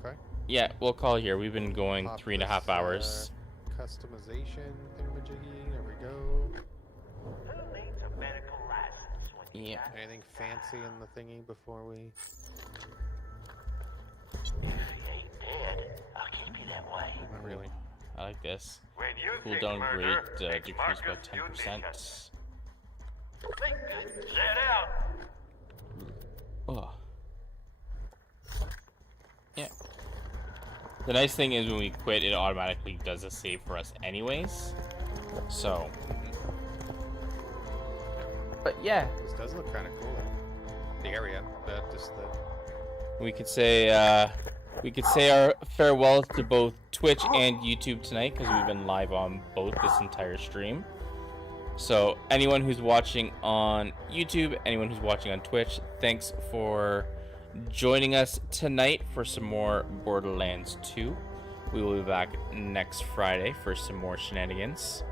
Okay. Yeah, we'll call it here. We've been going Pop 3.5 hours. Customization thingamajiggy. There we go. Who needs a medical license when you Yeah. got Anything fancy in the thingy before we? If you ain't dead, I'll keep you that way. Not really. I like this. When you Cooldown think rate murder, think decreased by Marcus 10%. Think good shit out. Oh. Yeah. The nice thing is when we quit, it automatically does a save for us anyways. So. But yeah. This does look kind of cool though. The area, but just the. We could say our farewell to both Twitch and YouTube tonight because we've been live on both this entire stream. So anyone who's watching on YouTube, anyone who's watching on Twitch, thanks for joining us tonight for some more Borderlands 2. We will be back next Friday for some more shenanigans.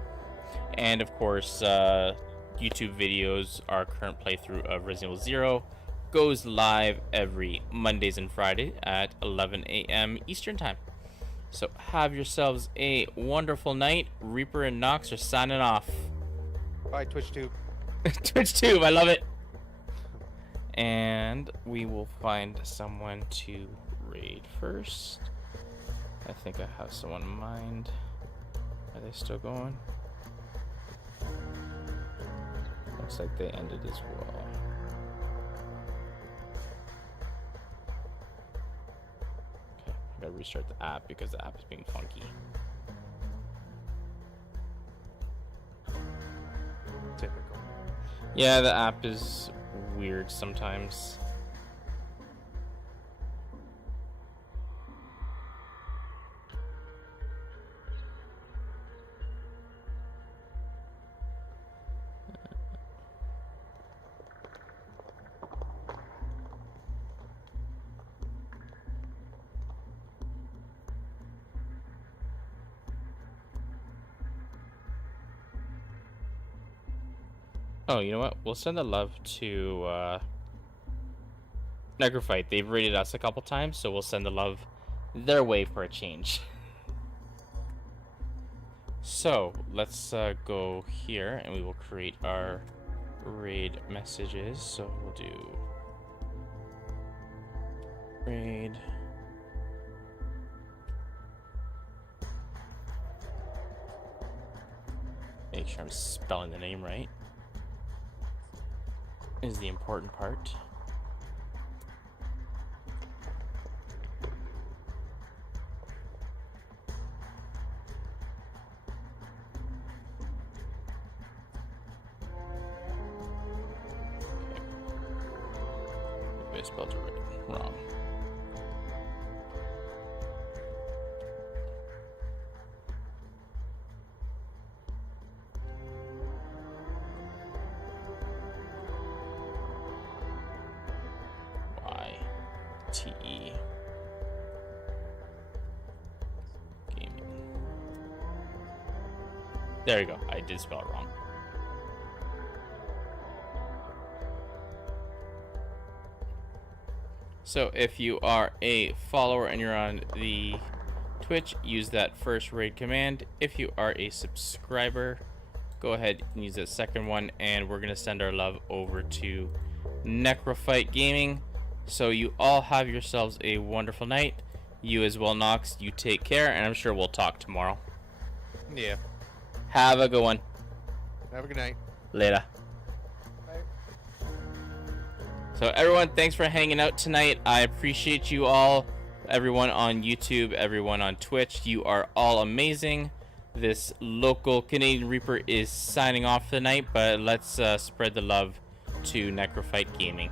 And of course, YouTube videos, our current playthrough of Resident Evil 0 goes live every Mondays and Friday at 11 a.m. Eastern Time. So have yourselves a wonderful night. Reaper and Nox are signing off. Bye, TwitchTube. TwitchTube, I love it. And we will find someone to raid first. I think I have someone in mind. Are they still going? Looks like they ended as well. Okay, I gotta restart the app because the app is being funky. Typical. Yeah, the app is weird sometimes. Oh, you know what? We'll send the love to Necrophyte. They've raided us a couple times, so we'll send the love their way for a change. So, let's go here, and we will create our raid messages. So we'll do raid. Make sure I'm spelling the name right. Is the important part. Okay. I spelled it right. Wrong. TE gaming. There you go. I did spell it wrong. So if you are a follower and you're on the Twitch, use that first raid command. If you are a subscriber, go ahead and use that second one, and we're gonna send our love over to Necrophyte Gaming. So you all have yourselves a wonderful night. You as well, Nox. You take care, and I'm sure we'll talk tomorrow. Yeah. Have a good one. Have a good night. Later. So everyone, thanks for hanging out tonight. I appreciate you all. Everyone on YouTube, everyone on Twitch, you are all amazing. This local Canadian Reaper is signing off tonight, but let's spread the love to Necrophyte Gaming.